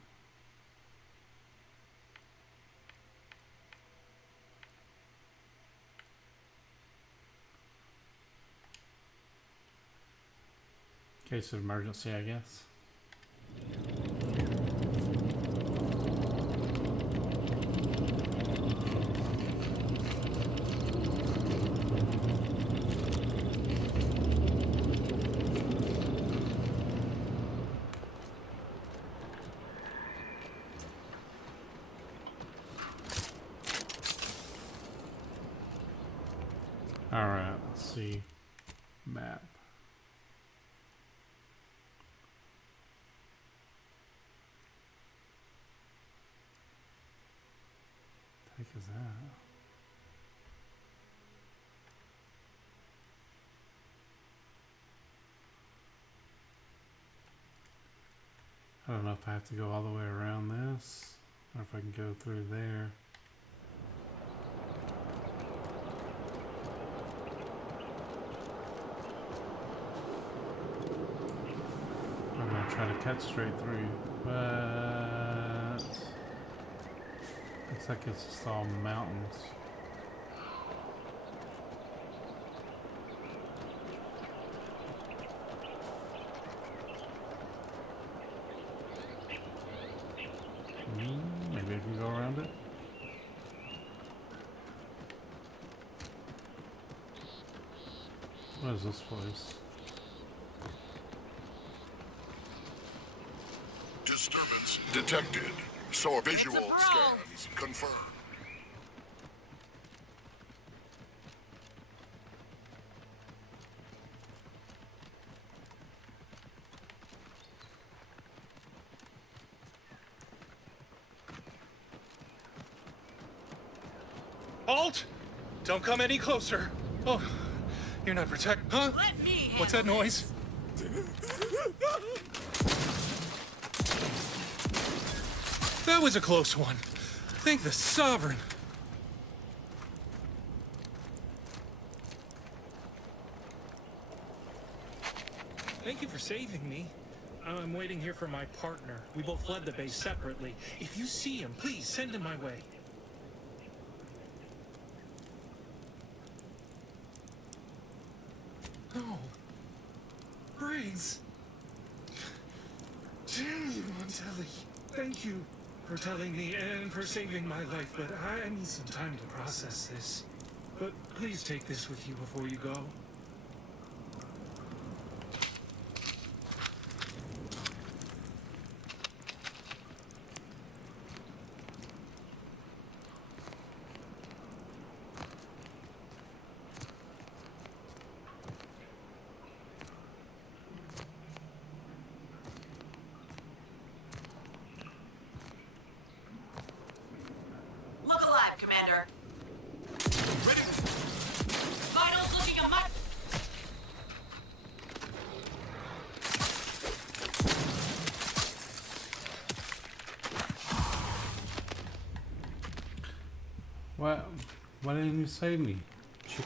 In case of emergency, I guess. Alright, let's see. Map. The heck is that? I don't know if I have to go all the way around this or if I can go through there. I'm gonna try to cut straight through, but looks like it's just all mountains. Maybe I can go around it. What is this place? Disturbance detected. So visual scans confirmed. Halt! Don't come any closer. Oh, you're not protected, huh? Let me What's that noise? That was a close one. Thank the Sovereign. Thank you for saving me. I'm waiting here for my partner. We both fled the base separately. If you see him, please send him my way. Oh. Briggs. Damn you, Montelli. Thank you for telling me and for saving my life, but I need some time to process this. But please take this with you before you go. Look alive, Commander. Ready. Vitals looking a much. What? Why didn't you save me, chicken?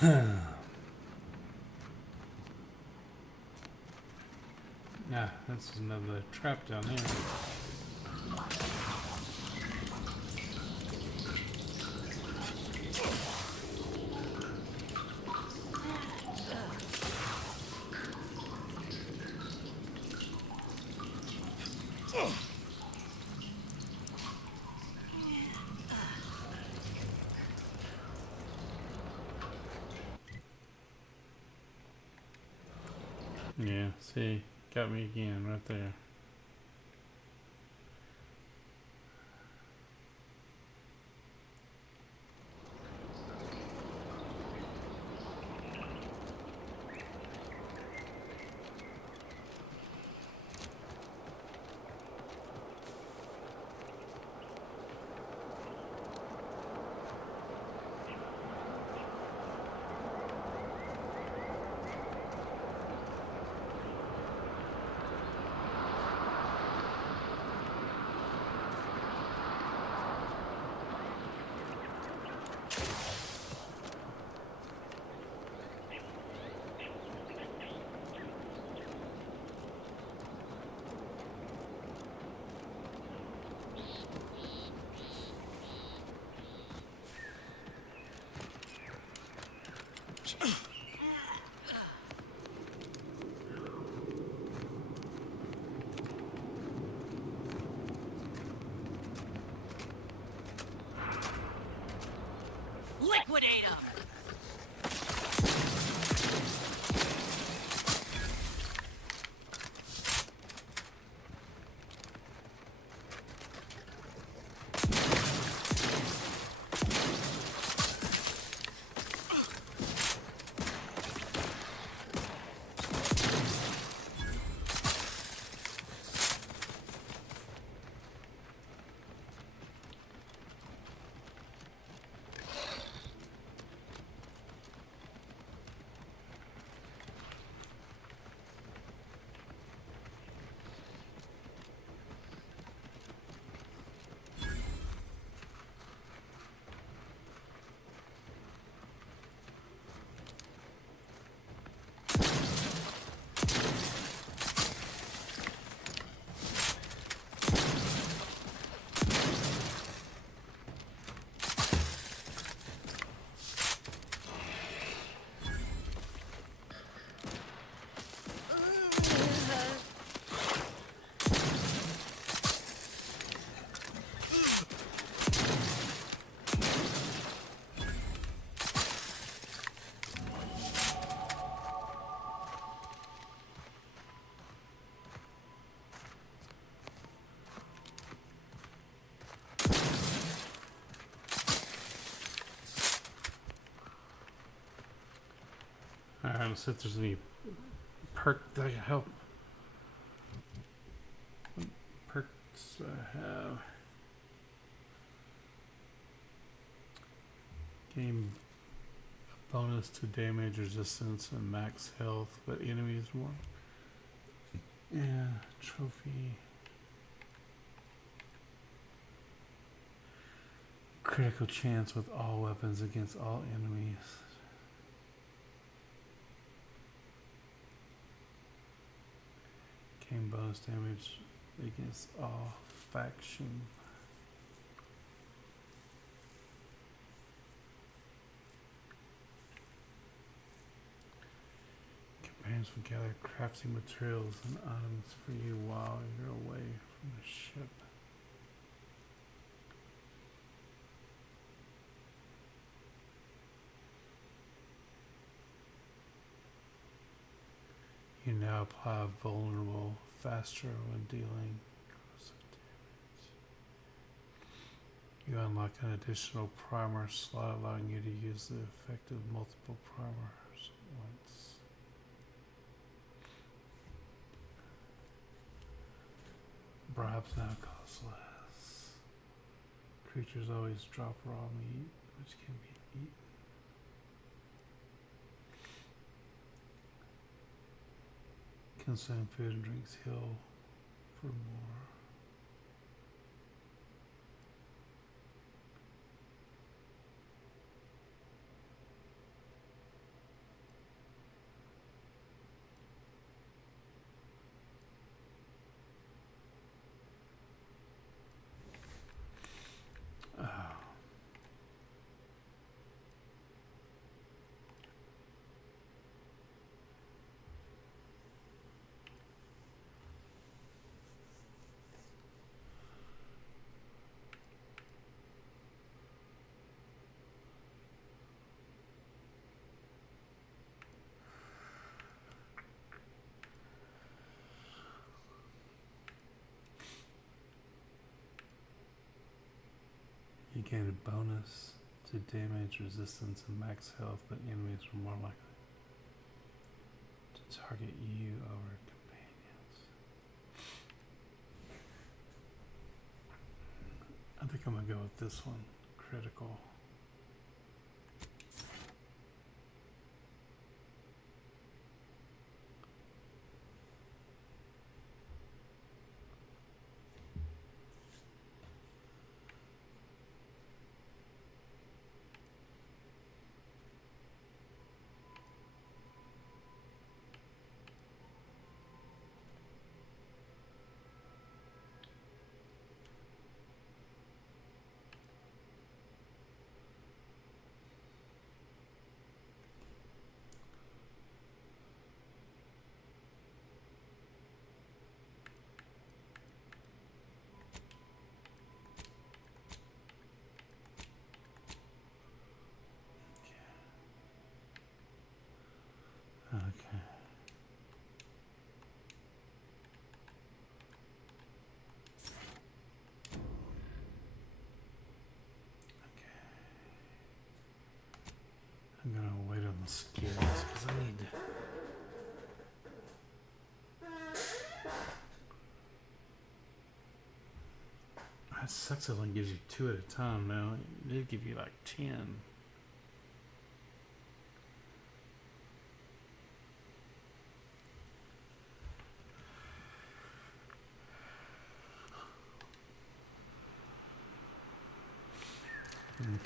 Yeah, that's another trap down here. Yeah, see, got me again right there. Liquidate them! Alright, let's see if there's any perk that can help. What perks do I have? Gain a bonus to damage resistance and max health, but enemies more. Yeah, trophy. Critical chance with all weapons against all enemies. Gain bonus damage against all faction. Companions will gather crafting materials and items for you while you're away from the ship. You now apply vulnerable faster when dealing corrosive damage. You unlock an additional primer slot, allowing you to use the effect of multiple primers at once. Bribes now cost less. Creatures always drop raw meat, which can be eaten. Consume food and drinks heal for more. gain a bonus to damage resistance and max health, but enemies are more likely to target you over companions. I think I'm gonna go with this one, critical. Okay. I'm gonna wait on the skills because I need to. That sucks. It only gives you 2 at a time now. It did give you like 10.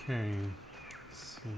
Okay, let's see.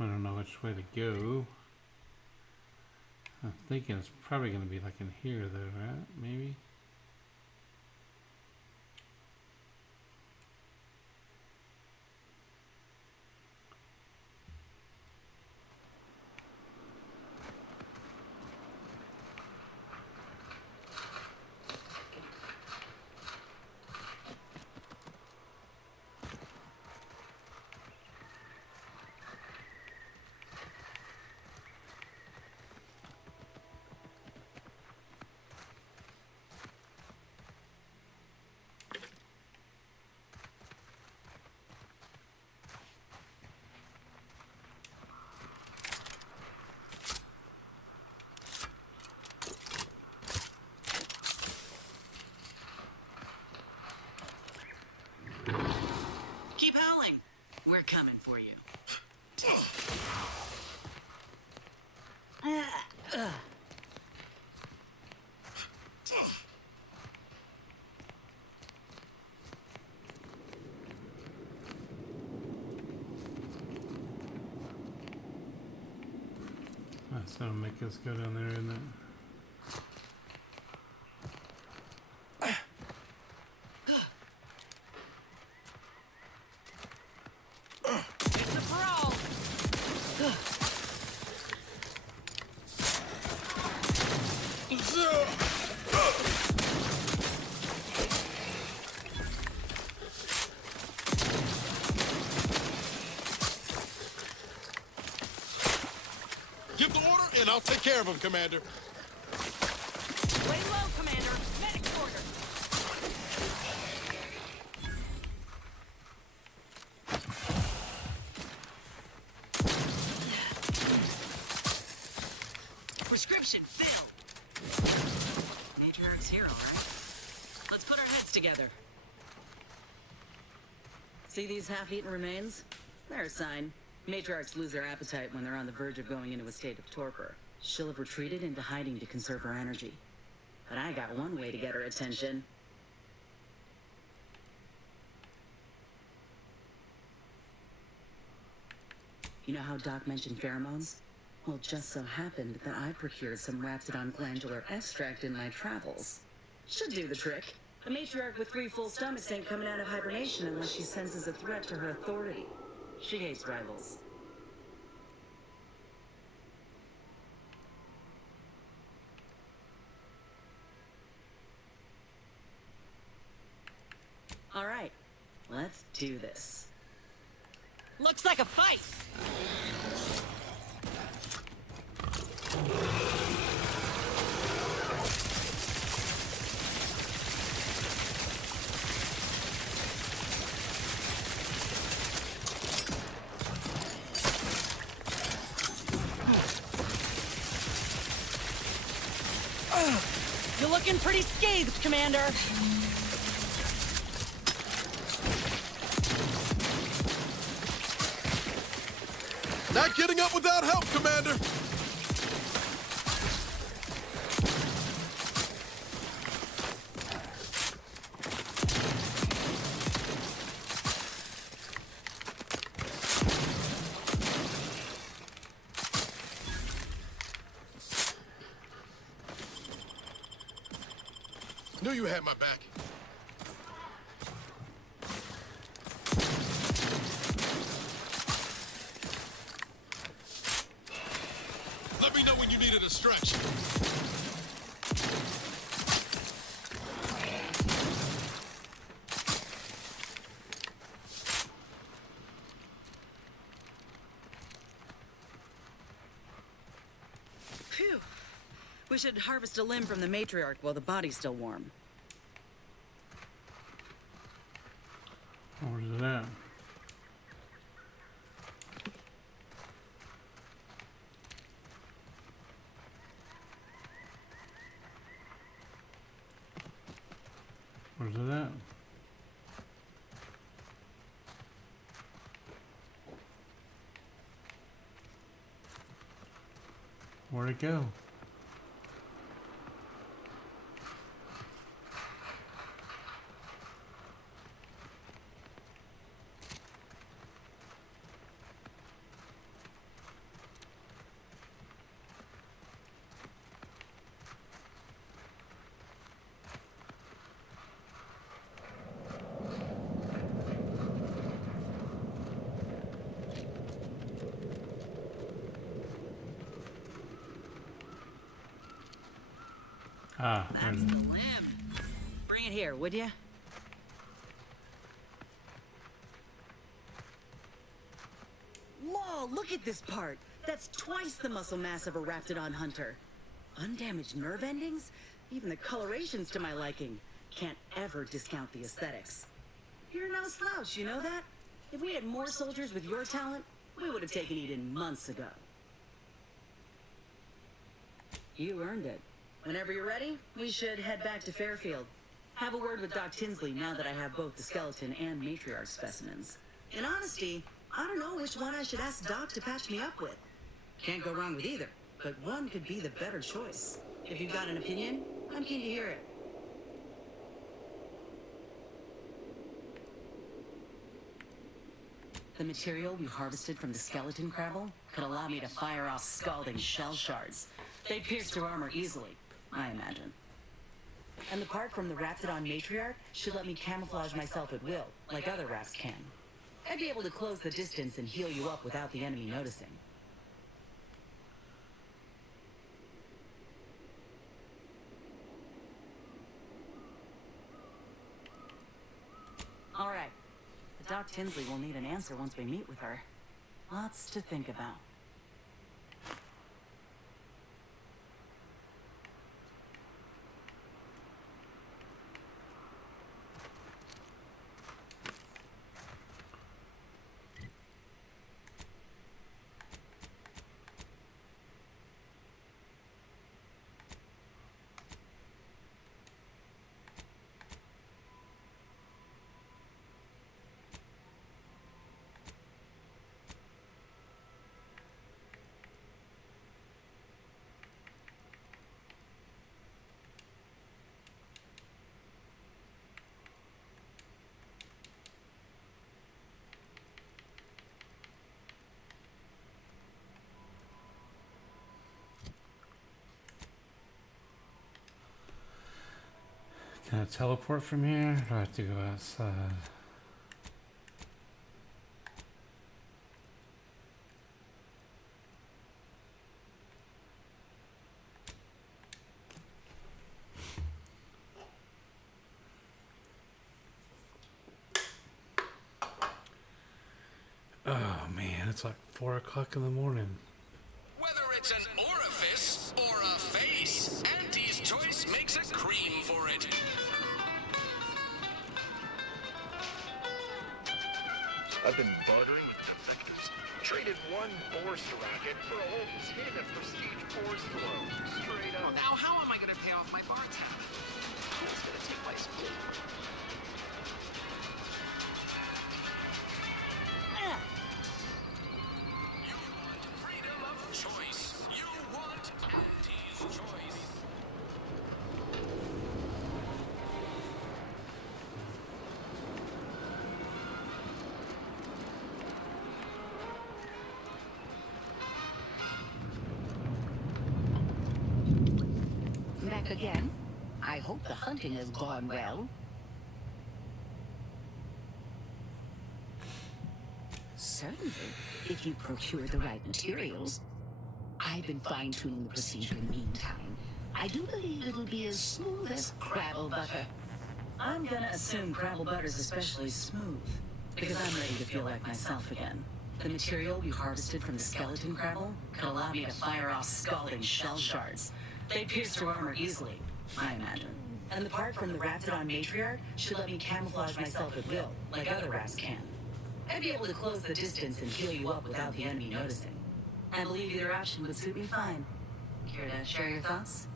I don't know which way to go. I'm thinking it's probably going to be like in here though, right? Maybe? Keep howling. We're coming for you. That's gonna make us go down there, isn't it? It's a pro. Give the order, and I'll take care of him, Commander. Way low, Commander. Medic order. Prescription filled. Matriarch's here, all right. Let's put our heads together. See these half-eaten remains? They're a sign. Matriarchs lose their appetite when they're on the verge of going into a state of torpor. She'll have retreated into hiding to conserve her energy. But I got one way to get her attention. You know how Doc mentioned pheromones? Well, it just so happened that I procured some Raptidon glandular extract in my travels. Should do the trick. A matriarch with 3 full stomachs ain't coming out of hibernation unless she senses a threat to her authority. She hates rivals. All right, let's do this. Looks like a fight! You're looking pretty scathed, Commander. Not getting up without help, Commander! Knew you had my back. Let me know when you need a distraction. Phew. We should harvest a limb from the matriarch while the body's still warm. What is that? What is that? Where'd it go? Ah, That's the lamb. Bring it here, would ya? Whoa, look at this part. That's twice the muscle mass of a Raptidon hunter. Undamaged nerve endings? Even the coloration's to my liking. Can't ever discount the aesthetics. You're no slouch, you know that? If we had more soldiers with your talent, we would have taken Eden months ago. You earned it. Whenever you're ready, we should head back to Fairfield. Have a word with Doc Tinsley now that I have both the skeleton and matriarch specimens. In honesty, I don't know which one I should ask Doc to patch me up with. Can't go wrong with either, but one could be the better choice. If you've got an opinion, I'm keen to hear it. The material we harvested from the skeleton crabble could allow me to fire off scalding shell shards. They'd pierce through armor easily, I imagine. And the part from the Raptidon matriarch should let me camouflage myself at will, like other Raps can. I'd be able to close the distance and heal you up without the enemy noticing. All right. Doc Tinsley will need an answer once we meet with her. Lots to think about. Can I teleport from here? Or do I have to go outside? Oh man, it's like 4 o'clock in the morning. Whether it's an orifice or a face, Auntie's Choice makes a cream for it. I've been bartering with defectors. Traded one Bourse rocket for a whole tin of prestige Bourse glow. Straight up. Well, now how am I going to pay off my bar tab? Who's gonna take my split? You want freedom of choice. You want Auntie's Choice. Back again? I hope the hunting has gone well. Certainly, if you procure the right materials. I've been fine-tuning the procedure in the meantime. I do believe it'll be as smooth as Crabble butter. I'm gonna assume Crabble butter's especially smooth, because I'm ready to feel like myself again. The material we harvested from the skeleton Crabble could allow me to fire off scalding shell shards. They pierce through armor easily, I imagine. And the part from the Raptidon matriarch should let me camouflage myself at will, like other rats can. I'd be able to close the distance and heal you up without the enemy noticing. I believe either option would suit me fine. Care to share your thoughts?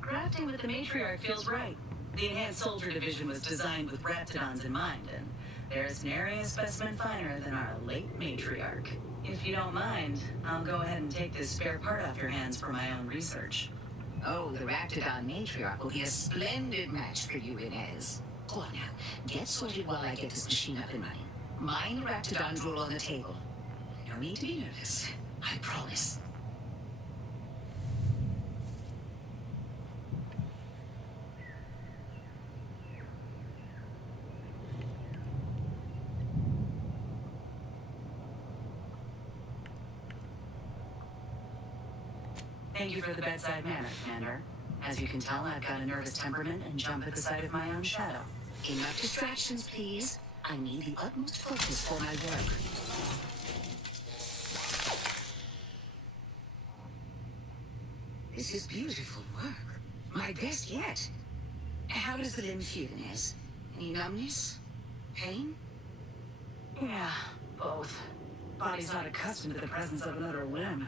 Crafting with the matriarch feels right. The Enhanced Soldier Division was designed with Raptidons in mind, and there's nary a specimen finer than our late matriarch. If you don't mind, I'll go ahead and take this spare part off your hands for my own research. Oh, the Raptidon matriarch will be a splendid match for you, Inez. Go on now, get sorted while I get this machine up and running. Mind the Raptidon drool on the table. No need to be nervous, I promise. Thank you for the bedside manner, Commander. As you can tell, I've got a nervous temperament and jump at the sight of my own shadow. Enough distractions, please. I need the utmost focus for my work. This is beautiful work. My best yet. How does the limb feel, Inez? Any numbness? Pain? Yeah, both. Body's not accustomed to the presence of another limb.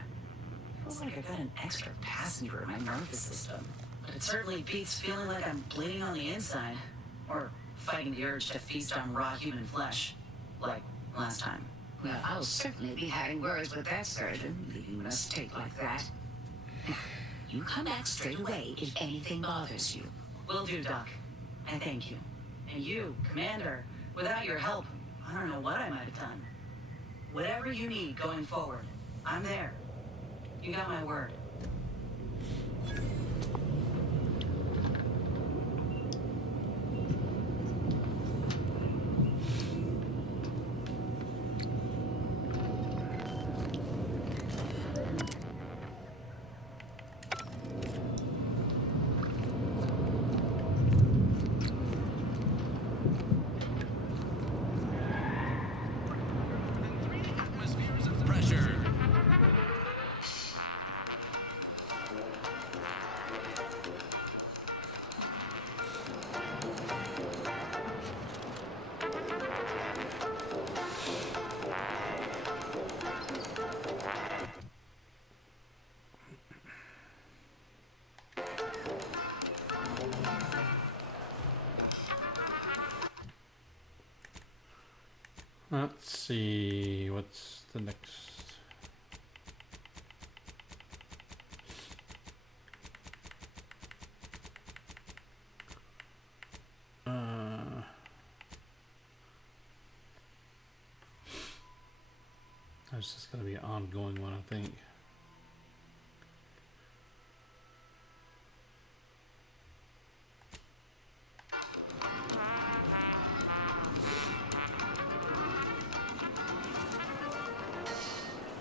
Feels like I've got an extra passenger in my nervous system. But it certainly beats feeling like I'm bleeding on the inside. Or fighting the urge to feast on raw human flesh. Like last time. Well, I'll certainly be having words with that surgeon, leaving you in a state like that. Now, you come back straight away if anything bothers you. Will do, Doc. And thank you. And you, Commander, without your help, I don't know what I might have done. Whatever you need going forward, I'm there. You got my word. Atmospheres of pressure. Let's see, what's the next? it's just going to be an ongoing one, I think.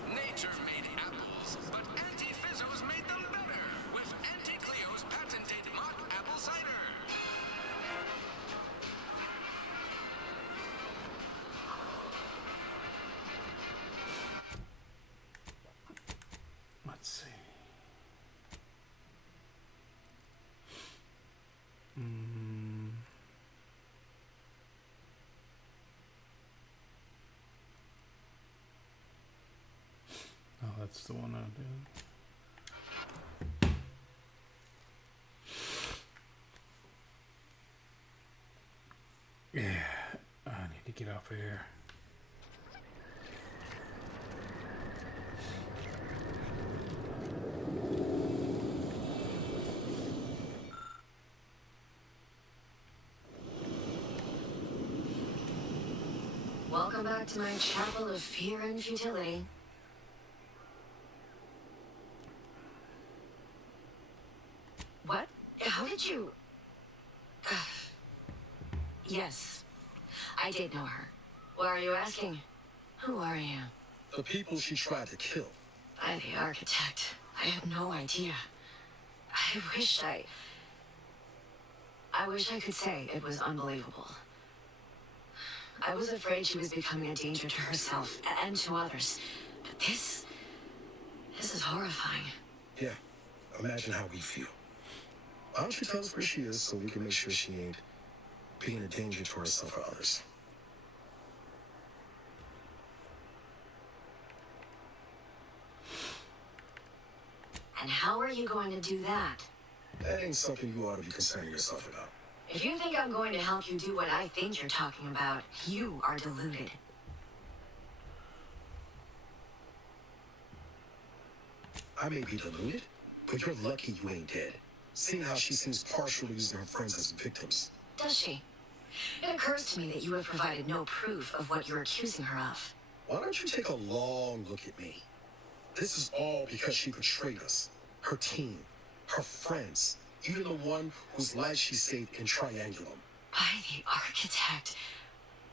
Nature made apples, but Auntie Fizzo's made them better with Auntie Cleo's patented mock apple cider. Let's see. Mm. Oh, that's the one I did. Yeah, I need to get off of here. Welcome back to my chapel of fear and futility. What? How did you... Yes, I did know her. Why are you asking? Who are you? The people she tried to kill. I'm the architect. I had no idea. I wish I could say it was unbelievable. I was afraid she was becoming a danger to herself and to others. But this is horrifying. Yeah, imagine how we feel. Why don't you tell us where she is so we can make sure she ain't being a danger to herself or others? And how are you going to do that? That ain't something you ought to be concerning yourself about. If you think I'm going to help you do what I think you're talking about, you are deluded. I may be deluded, but you're lucky you ain't dead. Seeing how she seems partial to using her friends as victims. Does she? It occurs to me that you have provided no proof of what you're accusing her of. Why don't you take a long look at me? This is all because she betrayed us. Her team, her friends, even the one whose life she saved in Triangulum. By the architect.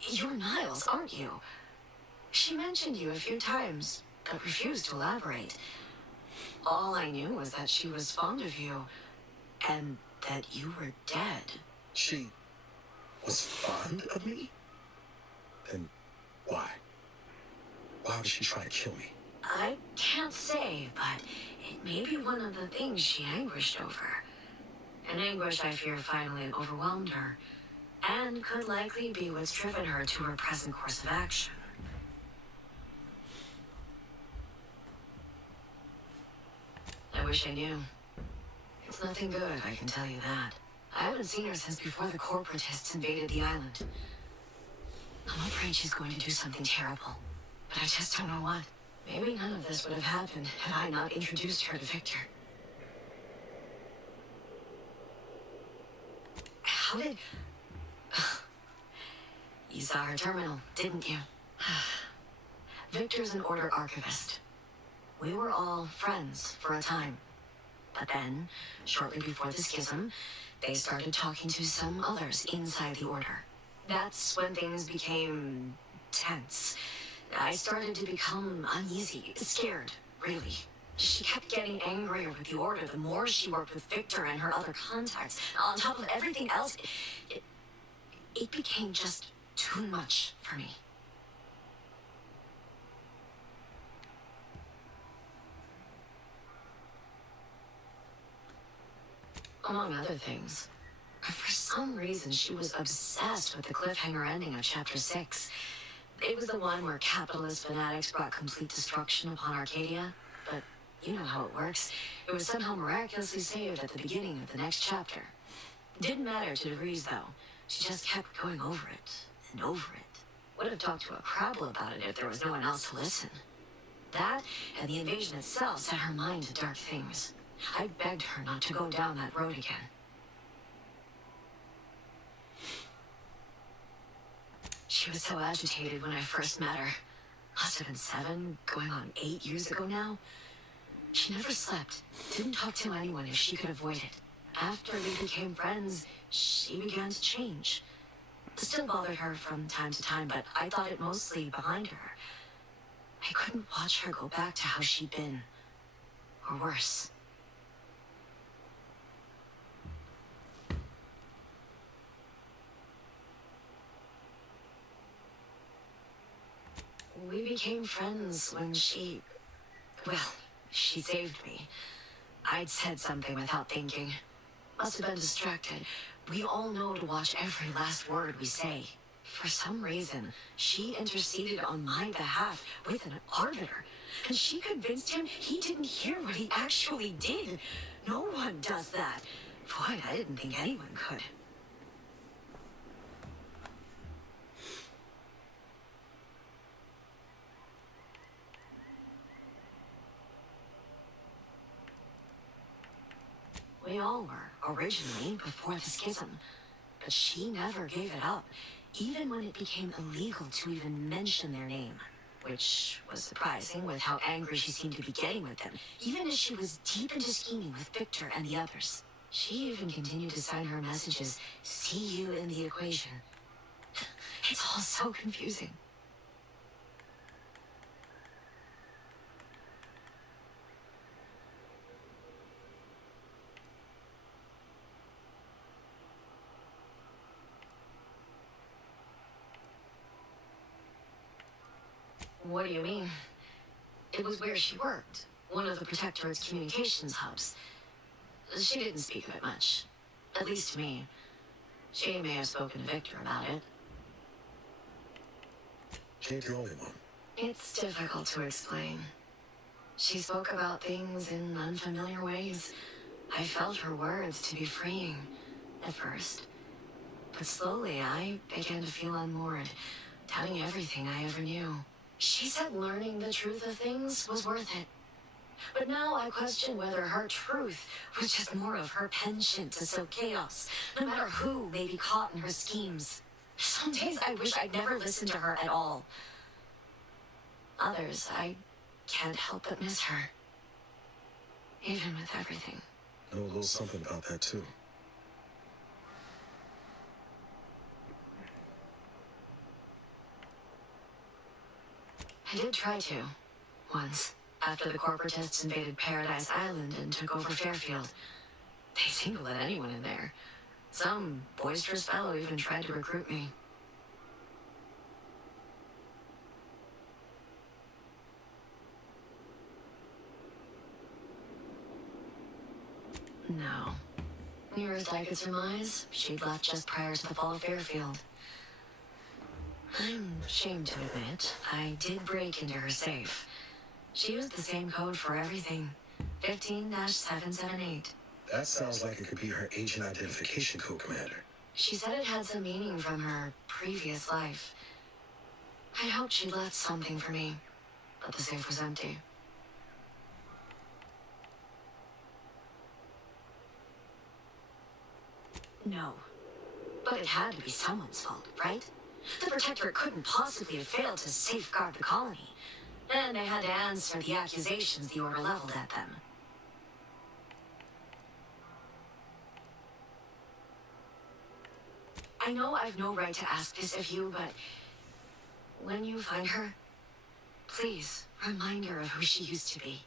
You're Niles, aren't you? She mentioned you a few times, but refused to elaborate. All I knew was that she was fond of you, and that you were dead. She was fond of me? Then why? Why would she try to kill me? I can't say, but it may be one of the things she anguished over. An anguish I fear finally overwhelmed her, and could likely be what's driven her to her present course of action. I wish I knew. It's nothing good, I can tell you that. I haven't seen her since before the corporatists invaded the island. I'm afraid she's going to do something terrible, but I just don't know what. Maybe none of this would have happened had I not introduced her to Victor. How did... You saw her terminal, didn't you? Victor's an Order archivist. We were all friends for a time. But then, shortly before the schism, they started talking to some others inside the Order. That's when things became tense. I started to become uneasy, scared, really. She kept getting angrier with the Order the more she worked with Victor and her other contacts. On top of everything else, it became just too much for me. Among other things, for some reason she was obsessed with the cliffhanger ending of Chapter 6. It was the one where capitalist fanatics brought complete destruction upon Arcadia, but you know how it works. It was somehow miraculously saved at the beginning of the next chapter. Didn't matter to DeVries, though. She just kept going over it and over it. Would have talked to a Crabble about it if there was no one else to listen. That and the invasion itself set her mind to dark things. I begged her not to go down that road again. She was so agitated when I first met her. Must have been 7, going on 8 years ago now. She never slept, didn't talk to anyone if she could avoid it. After we became friends, she began to change. It still bothered her from time to time, but I thought it mostly behind her. I couldn't watch her go back to how she'd been, or worse. We became friends when she... well, she saved me. I'd said something without thinking. Must have been distracted. We all know to watch every last word we say. For some reason, she interceded on my behalf with an arbiter, and she convinced him he didn't hear what he actually did. No one does that. Boy, I didn't think anyone could. We all were, originally, before the schism. But she never gave it up, even when it became illegal to even mention their name. Which was surprising with how angry she seemed to be getting with them, even as she was deep into scheming with Victor and the others. She even continued to sign her messages, "See you in the equation." It's all so confusing. What do you mean? It was where she worked, one of the Protectorate's communications hubs. She didn't speak of it much, at least to me. She may have spoken to Victor about it. She ain't the only one. It's difficult to explain. She spoke about things in unfamiliar ways. I felt her words to be freeing, at first. But slowly I began to feel unmoored, doubting everything I ever knew. She said learning the truth of things was worth it. But now I question whether her truth was just more of her penchant to sow chaos, no matter who may be caught in her schemes. Some days I wish I'd never listened to her at all. Others, I can't help but miss her. Even with everything. I know a little something about that, too. I did try to, once, after the corporatists invaded Paradise Island and took over Fairfield. They seemed to let anyone in there. Some boisterous fellow even tried to recruit me. No. Nearest I could surmise, she'd left just prior to the fall of Fairfield. I'm ashamed to admit, I did break into her safe. She used the same code for everything. 15-778. That sounds like it could be her agent identification code, Commander. She said it had some meaning from her previous life. I hoped she'd left something for me, but the safe was empty. No. But it had to be someone's fault, right? The Protectorate couldn't possibly have failed to safeguard the colony. And they had to answer the accusations the Order leveled at them. I know I've no right to ask this of you, but when you find her, please remind her of who she used to be.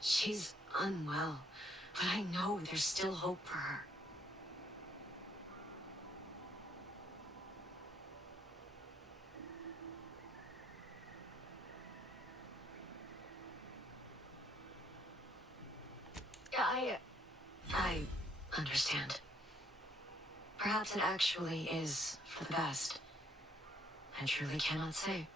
She's unwell, but I know there's still hope for her. I understand. Perhaps it actually is for the best. I truly cannot say.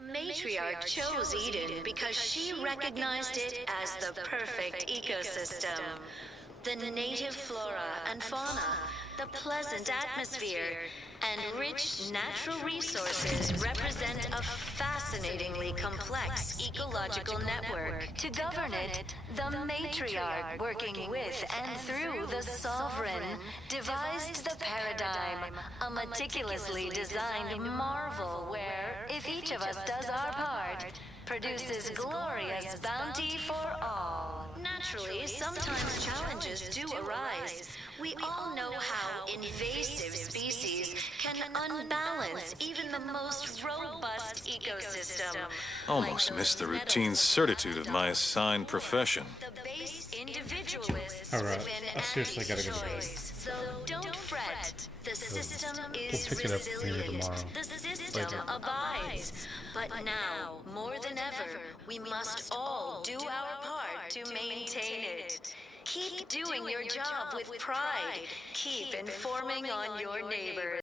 The matriarch chose Eden because she recognized it as the perfect ecosystem. The native flora and fauna, the pleasant atmosphere, and rich natural resources represent a fascinatingly complex ecological network. To govern it, the matriarch, working with and through the sovereign, devised the paradigm, a meticulously designed marvel where, if each of us does our part, produces glorious bounty for all. Naturally, sometimes challenges do arise. We all know how invasive species can unbalance even the most robust ecosystem. Almost missed the routine certitude of my assigned profession. The base individualists All right, within I seriously gotta go to bed. So don't fret. The system We'll is pick it up maybe resilient. tomorrow. The system Later. abides. But now, more than ever, we must all do our part to maintain it. Keep doing your job with pride. Keep informing on your neighbors.